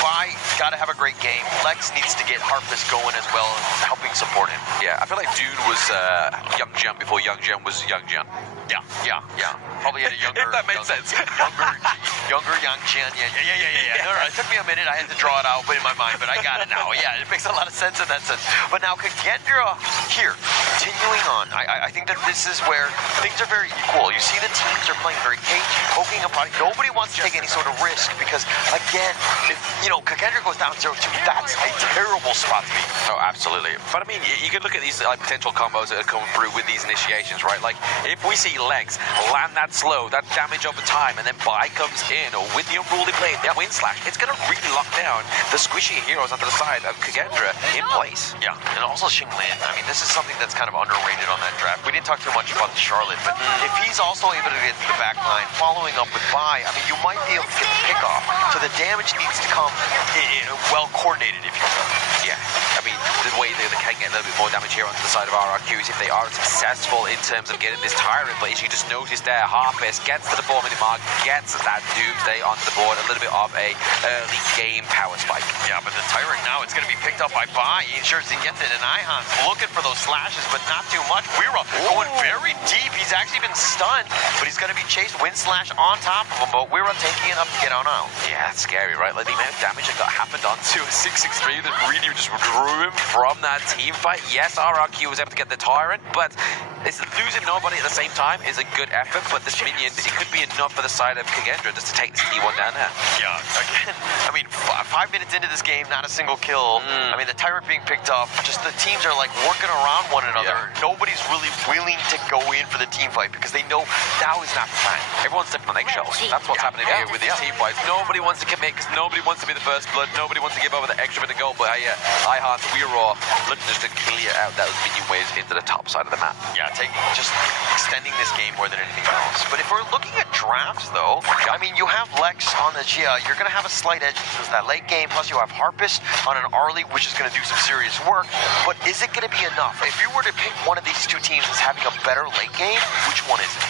Vi got to have a great game. Lex needs to get Harpist going as well, helping support him. Yeah, I feel like Dune was Young Jun before Young Jun was Young Jun. Yeah. Probably had a younger... If that made sense. Younger Yang Jian. Yeah. No, it took me a minute. I had to draw it out in my mind, but I got it now. Yeah, it makes a lot of sense in that sense. But now Kagendra here, continuing on. I think that this is where things are very equal. You see the teams are playing very cagey, poking apart. Nobody wants to take any sort of risk because, again, if Kagendra goes down 0-2, that's a terrible spot to be. Oh, absolutely. But I mean, you could look at these potential combos that are coming through with these initiations, right? Like, if we see Lex land that slow, that damage over time, and then Bai comes in with the Unruly Blade, the Wind Slash, it's going to really lock down the squishy heroes onto the side of Kagendra in place. Yeah, and also Xinglin. I mean, this is something that's kind of underrated on that draft. We didn't talk too much about Charlotte, but if he's also able to get to the back line, following up with Bai, I mean, you might be able to get the pick off. So the damage needs to come well coordinated, if you will. Yeah, I mean, the way they can get a little bit more damage here onto the side of RRQ is if they are successful in terms of getting this Tyrant. But as you just noticed there, Harpist gets to the 4-minute mark, gets that Doomsday onto the board, a little bit of a early game power spike. Yeah, but the Tyrant now, it's going to be picked up by Bai. He ensures he gets it, and Ihan's looking for those slashes, but not too much. Weira going very deep. He's actually been stunned, but he's going to be chased. Wind Slash on top of him, but Weira tanky enough to get on out. Yeah, that's scary, right? Like the amount of damage that happened onto a 6-6-3 that really just drew him from that team fight. Yes, RRQ was able to get the Tyrant, but it's losing nobody at the same time is a good effort, but this minion, it could be enough for the side of Kagendra just to take this T1 down there. Yeah, again, I mean, 5 minutes into this game, not a single kill. I mean, the Tyrant being picked up, just the teams are like working around one another. Yeah. Nobody's really willing to go in for the team fight because they know now is not the time. Everyone's stepping on eggshells. That's what's happening here with these team fights. Nobody wants to commit because nobody wants to be the first blood. Nobody wants to give over the extra bit of gold. But Ihan, Weira looking just to clear out those minion waves into the top side of the map. Yeah, just extending this game more than anything else. But if we're looking at drafts, though, I mean, you have Lex on the Gia. You're going to have a slight edge because that late game. Plus, you have Harpist on an Arlie, which is going to do some serious work. But is it going to be enough? If you were to pick one of these two teams as having a better late game, which one is it?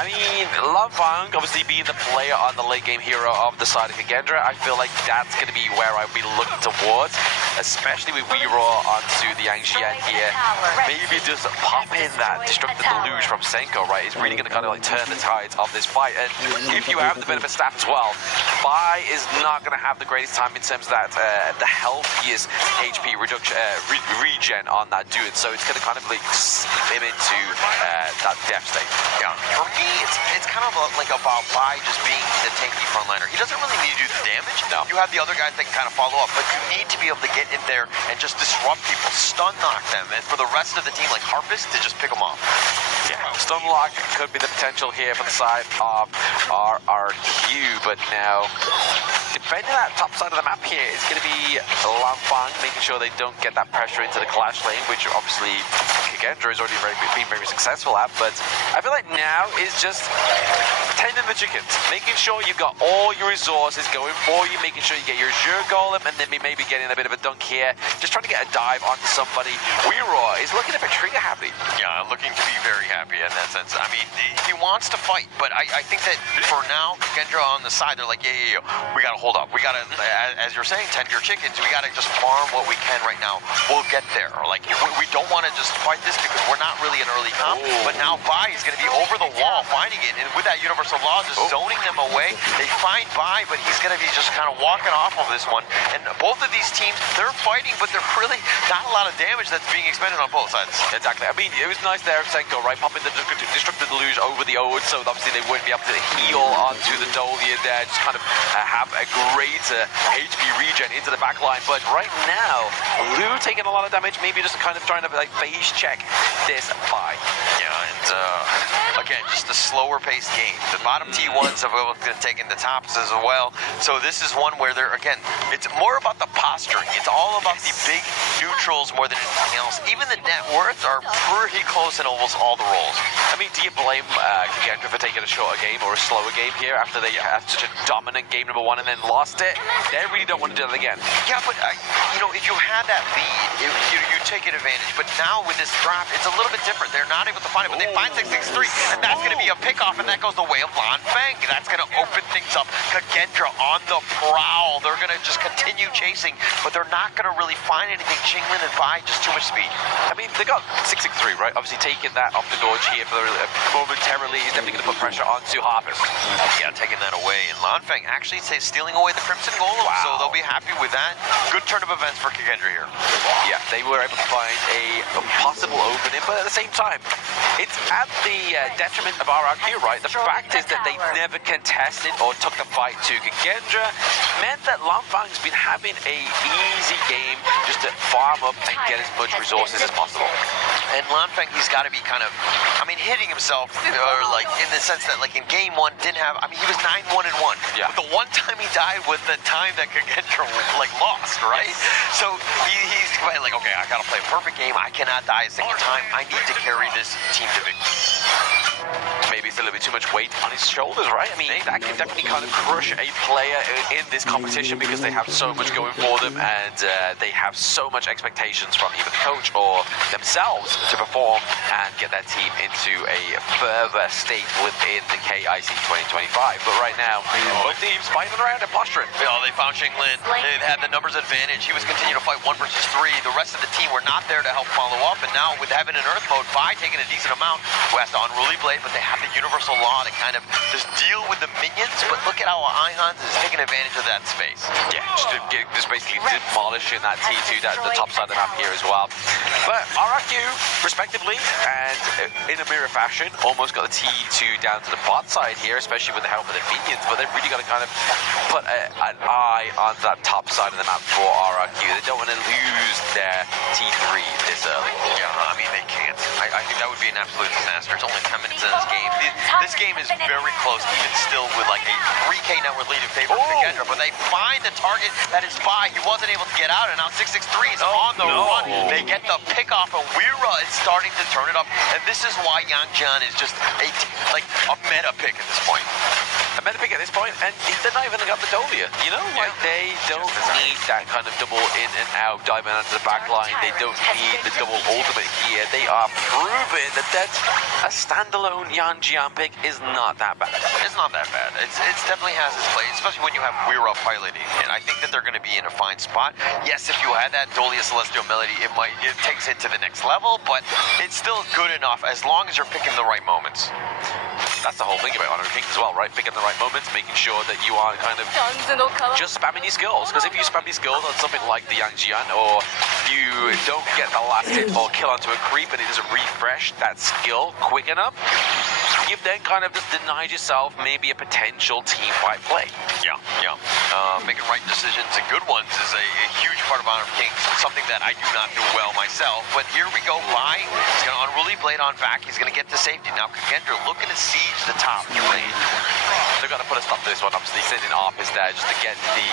I mean, Lavang, obviously being the player on the late game hero of the side of Kagendra, I feel like that's going to be where I'd be looking towards, especially with Weira onto the Yang Jian here. Maybe just pop in that Destructive Deluge from Senko, right? It's really going to kind of like turn the tides of this fight. And if you have the bit of a staff as well, Bai is not going to have the greatest time in terms of that, the healthiest HP reduction, regen on that Dune. So it's going to kind of like slip him into that death state. Yeah. For me, it's kind of like about Bai just being the tanky frontliner. He doesn't really need to do the damage. No. You have the other guys that can kind of follow up, but you need to be able to get in there and just disrupt people, stun knock them, and for the rest of the team, like Harpist, to just pick them off. Yeah, stun lock could be the potential here for the side of RRQ, but now defending that top side of the map here is going to be Lamfang, making sure they don't get that pressure into the clash lane, which obviously Kagendra has already been very successful at, but I feel like now is just tending the chickens, making sure you've got all your resources going for you, making sure you get your Azure Golem, and then maybe getting a bit of a dunk here, just trying to get a dive onto somebody. Weira is looking a bit trigger happy. Yeah, looking to be very happy in that sense. I mean, he wants to fight, but I think that for now, Kagendra on the side, they're like, yeah, we gotta hold up. We gotta, as you're saying, tend your chickens. We gotta just farm what we can right now. We'll get there. Like, we don't want to just fight this because we're not really an early comp, but now Bai is gonna be over the wall finding it, and with that universal law just zoning them away, they find Bai, but he's gonna be just kind of walking off of this one. And both of these teams, they're fighting, but they're really not a lot of damage that's being expended on both sides. Exactly. I mean, it was nice there, Senko, right? Popping the Destructive Deluge over the Ode, so obviously they wouldn't be able to heal onto the Dolia there, just kind of have a greater HP regen into the back line. But right now, Lou taking a lot of damage, maybe just kind of trying to like phase check this bye. Yeah, and again, just a slower paced game. The bottom T1s have taken the tops as well. So this is one where they're, again, it's more about the posturing. It's all about the big neutrals more than anything else. Even the net worth are pretty close in almost all the roles. I mean, do you blame Gendra for taking a shorter game or a slower game here after they had such a dominant game number 1 and then lost it? They really don't want to do that again. Yeah, but you know, if you had that lead, you take an advantage. But now with this drop, it's a little bit different. They're not able to find it, but they find 663, and that's going to be a pickoff, and that goes the way of Lan Feng. That's going to open things up. Kagendra on the prowl. They're going to just continue chasing, but they're not going to really find anything. Qinglin and Bai, just too much speed. I mean, they got 663, right? Obviously, taking that off the gorge here for momentarily is definitely going to put pressure onto Harvest. Yeah, taking that away, and Lan Feng actually stealing away the Crimson Golem, so they'll be happy with that. Good turn of events for Kagendra here. Yeah, they were able to find a possible opening, but at the same time, it's at the detriment of RRQ, right? The fact is that they never contested or took the fight to Kagendra meant that Lan Feng's been having a easy game just to farm up and get as much resources as possible. And Lan Feng, he's got to be kind of, I mean, hitting himself, or like in the sense that, like in game 1, didn't have, I mean, he was 9-1-1. Yeah. But the one time he died was the time that Kagendra like lost, right? So he's like, okay, I got to play a perfect game. I cannot die a single time. I need to carry this team to victory. Maybe it's a little bit too much weight on his shoulders, right? I mean, that can definitely kind of crush a player in this competition because they have so much going for them and they have so much expectations from either the coach or themselves to perform and get that team into a further state within the KIC 2025. But right now, both teams fighting around and posturing. Oh, they found Qinglin. They had the numbers advantage. He was continuing to fight 1 versus 3. The rest of the team were not there to help follow up, and now with having an Earth mode, Bai taking a decent amount, who has to unruly blade, but they have the universal law to kind of just deal with the minions. But look at how Ihans is taking advantage of that space. Yeah, just basically demolishing that T2, the top side of the map here as well. But RRQ, respectively, and in a mirror fashion, almost got the T2 down to the bot side here, especially with the help of the minions, but they've really got to kind of put an eye on that top side of the map for RRQ. They don't want to lose their T3 this early. Yeah, I mean, they can't. I think that would be an absolute disaster. It's only 10 minutes in this game. This game is very close, even still with like a 3K network lead in favor of Kagendra, but they find the target that is Bai. He wasn't able to get out, and now 663 is on the run. They get the pick off, and Weira is starting to turn it up, and this is why Yangjian is just a meta pick at this point. A meta pick at this point, and they're not even got the Dolia, you know? Like, they don't need that kind of double in and out, diving onto the back line. They don't need the double ultimate here. They are proving that a standalone Yangjian pick is not that bad. It's not that bad. It definitely has its place, especially when you have Weira piloting, and I think that they're going to be in a fine spot. Yes, if you had that Dolia Celestial Melody, it takes it to the next level, but it's still good enough as long as you're picking the right moments. That's the whole thing about Honor Kings as well, right? Picking the right moments, making sure that you are kind of just spamming your skills. Because if you spam your skills on something like the Yangjian, or you don't get the last hit or kill onto a creep and it doesn't refresh that skill quick enough, you've then kind of just denied yourself maybe a potential team fight play. Yeah. Making right decisions and good ones is a huge part of Honor Kings, something that I do not do well myself. But here we go, Bai. He's going to unruly blade on back. He's going to get to safety. Now Kagendra looking to siege the top lane. They're going to put a stop to this one. Obviously, sending Arpis there just to get the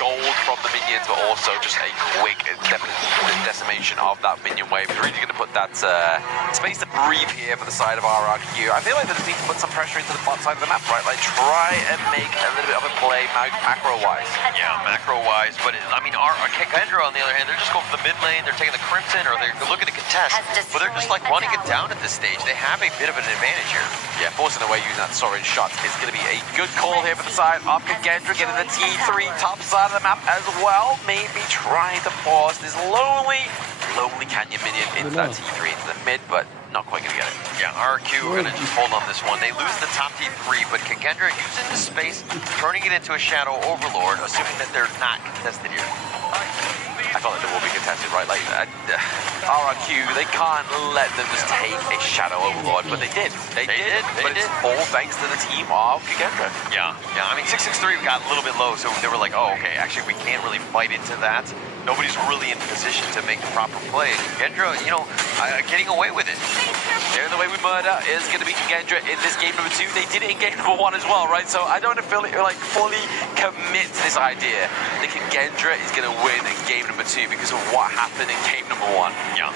gold from the minions, but also just a quick decimation of that minion wave. They're really going to put that space to breathe here for the side of RRQ. I feel like they just need to put some pressure into the bot side of the map, right? Like, try and make a little bit of a play macro-wise. Yeah, macro-wise, but I mean, Kagendra, on the other hand, they're just going for the mid lane. They're taking the Crimson, or they're looking to contest, but they're just like running it down at this stage. They have a bit of an advantage here. Yeah, forcing away using that Sorin shot is going to be a good call here for the side of Kagendra, getting the T3 top side of the map as well. Maybe trying to force this lonely Canyon minion into that T3 into the mid, but not quite going to get it. Yeah, RQ are going to just hold on this one. They lose the top T3, but Kagendra using the space, turning it into a Shadow Overlord, assuming that they're not contested here. I felt like they will be contested, right? Like, RRQ, they can't let them just take a Shadow Overlord, but they did. They did. But it's all thanks to the team of Kagendra. Yeah. I mean, 663 got a little bit low, so they were like, oh, okay, actually, we can't really fight into that. Nobody's really in position to make the proper play. Kagendra, getting away with it. The only way we murder is going to be Kagendra in this game number 2. They did it in game number 1 as well, right? So I don't feel like fully commit to this idea that Kagendra is going to win in game number 2 because of what happened in game number 1. Yeah,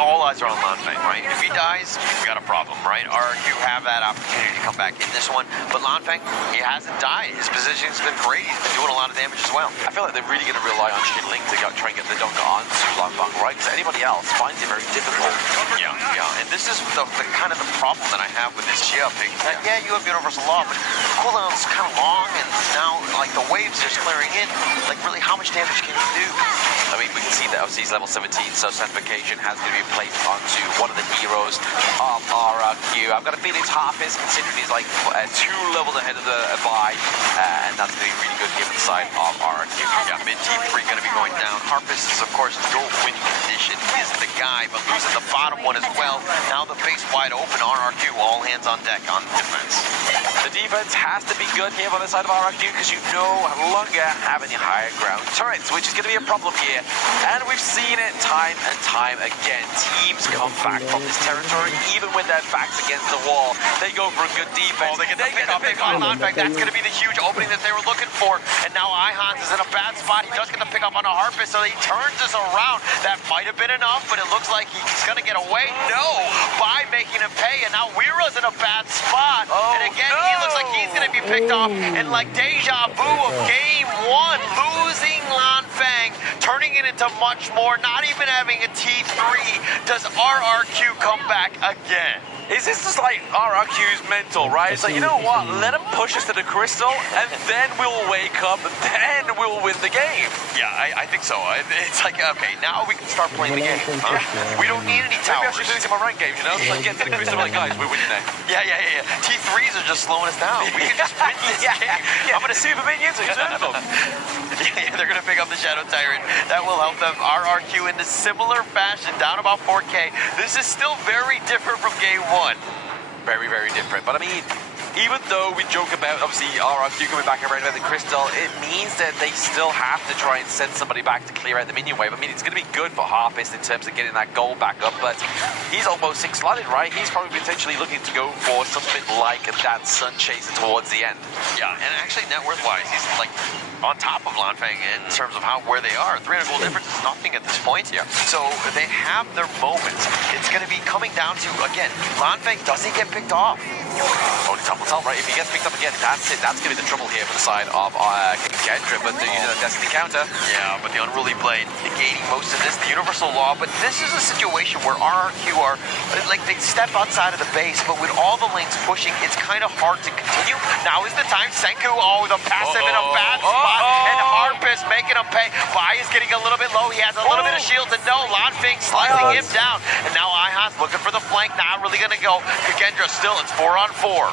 all eyes are on Lanfeng, right? If he dies, we got a problem, right? RRQ have that opportunity to come back in this one, but Lanfeng, he hasn't died. His position's been great. He's been doing a lot of damage as well. I feel like they're really going to rely on Shinling to try and get the dunk onto Lanfeng, right? Because anybody else finds it very difficult. Yeah, and this is the kind of the problem that I have with this Gia pick. Yeah, you have Universal Law, but cooldown's kind of long, and now, like, the waves just clearing in. Like, really, how much damage can you do? I mean, we can see that obviously he's level 17, so Sanctification has going to be placed onto one of the heroes of RRQ. I've got a feeling it's Harpist, considering he's like 2 levels ahead of the Vi, and that's going to be really good given the side of RRQ. Yeah, mid T3 going to be going down. Harpist is, of course, your winning condition. He is the guy, but losing the bottom one as well. Now the base wide open. RRQ, all hands on deck on defense. The defense has to be good here on the side of RRQ because you no longer have any higher ground turrets, which is going to be a problem here. And we've seen it time and time again. Teams come back from this territory, even when their back's against the wall. They go for a good defense. They get the pick up. They find Lanfeng. That's going to be the huge opening that they were looking for. And now Ihans is in a bad spot. He does get the pick up on a Harpist, so he turns this around. That might have been enough, but it looks like he's going to get away. No, by making him pay. And now Weira's in a bad spot. And again, he looks like he's going to be picked off. And like deja vu of game 1, losing Lanfeng, turning it into much more, not even having a T3. Does RRQ come back again? Is this just like RRQ's mental, right? It's like, you know what? Let him push us to the crystal, and then we'll wake up, and then we'll win the game. Yeah, I think so. It's like, okay, now we can start playing the game. Huh? We don't need any towers. Maybe I should do this in my rank games, you know? Like, get to the crystal, like, guys, we're winning there. Yeah. T3s are just slowing us down. We can just win this game. I'm going to super minions, exert them. Yeah, they're going to pick up the Shadow Tyrant. That will help them. RRQ in a similar fashion, down about 4K. This is still very different from game 1. Very, very different. But I mean, even though we joke about, obviously, RRQ coming back around about the crystal, it means that they still have to try and send somebody back to clear out the minion wave. I mean, it's going to be good for Harpist in terms of getting that gold back up, but he's almost 6-slotted, right? He's probably potentially looking to go for something like that Sun Chaser towards the end. Yeah, and actually, net worth-wise, he's like on top of Lanfeng in terms of where they are. 300 gold difference is nothing at this point. Yeah. So they have their moments. It's going to be coming down to, again, Lanfeng doesn't get picked off. Only time will tell, right? If he gets picked up again, that's it. That's going to be the trouble here for the side of Kagendra, but they're using a Destiny counter. Yeah, but the Unruly Blade negating most of this, the Universal Law, but this is a situation where RRQ are, like, they step outside of the base, but with all the lanes pushing, it's kind of hard to continue. Now is the time. Senku, the passive in a bad spot. And Harpist making him pay. Bai is getting a little bit low. He has a little bit of shield to know. Lanfeng slicing him down. And now Ihans looking for the flank. Not really going to go. Kagendra still, it's 4-on-4.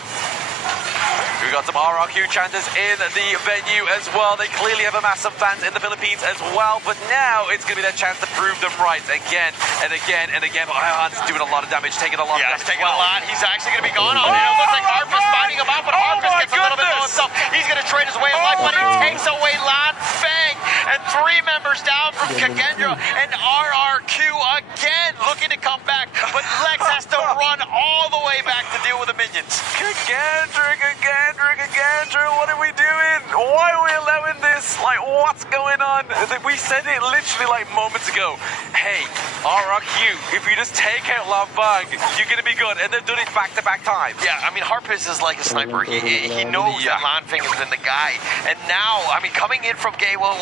We've got some RRQ chanters in the venue as well. They clearly have a massive fans in the Philippines as well, but now it's going to be their chance to prove them right again and again and again. But Ihans is doing a lot of damage, taking a lot of damage. He's taking a lot. He's actually going to be gone on it. It looks like Harpist fighting him out, but Harpist gets a little bit low himself. He's going to trade his way of life, but he takes away Lanfeng. And 3 members down from Kagendra, and RRQ again looking to come back, but Lex has to run all the way back to deal with the minions. Kagendra, what are we doing? Why are we allowing this? Like, what's going on? We said it literally like moments ago. Hey, RRQ, if you just take out Lanfeng, you're going to be good. And they've done it back-to-back times. Yeah, I mean, Harpist is like a sniper. He knows that Lanfeng has been the guy. And now, I mean, coming in from game 1,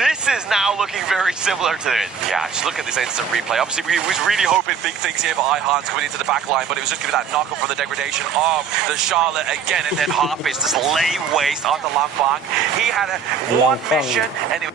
this is now looking very similar to it. Yeah, just look at this instant replay. Obviously, we was really hoping big things here for Ihans coming into the back line, but it was just going to be that knock-up for the degradation of the Charlotte again, and then Harpist just lay waste onto Lanfeng. He had one mission, and it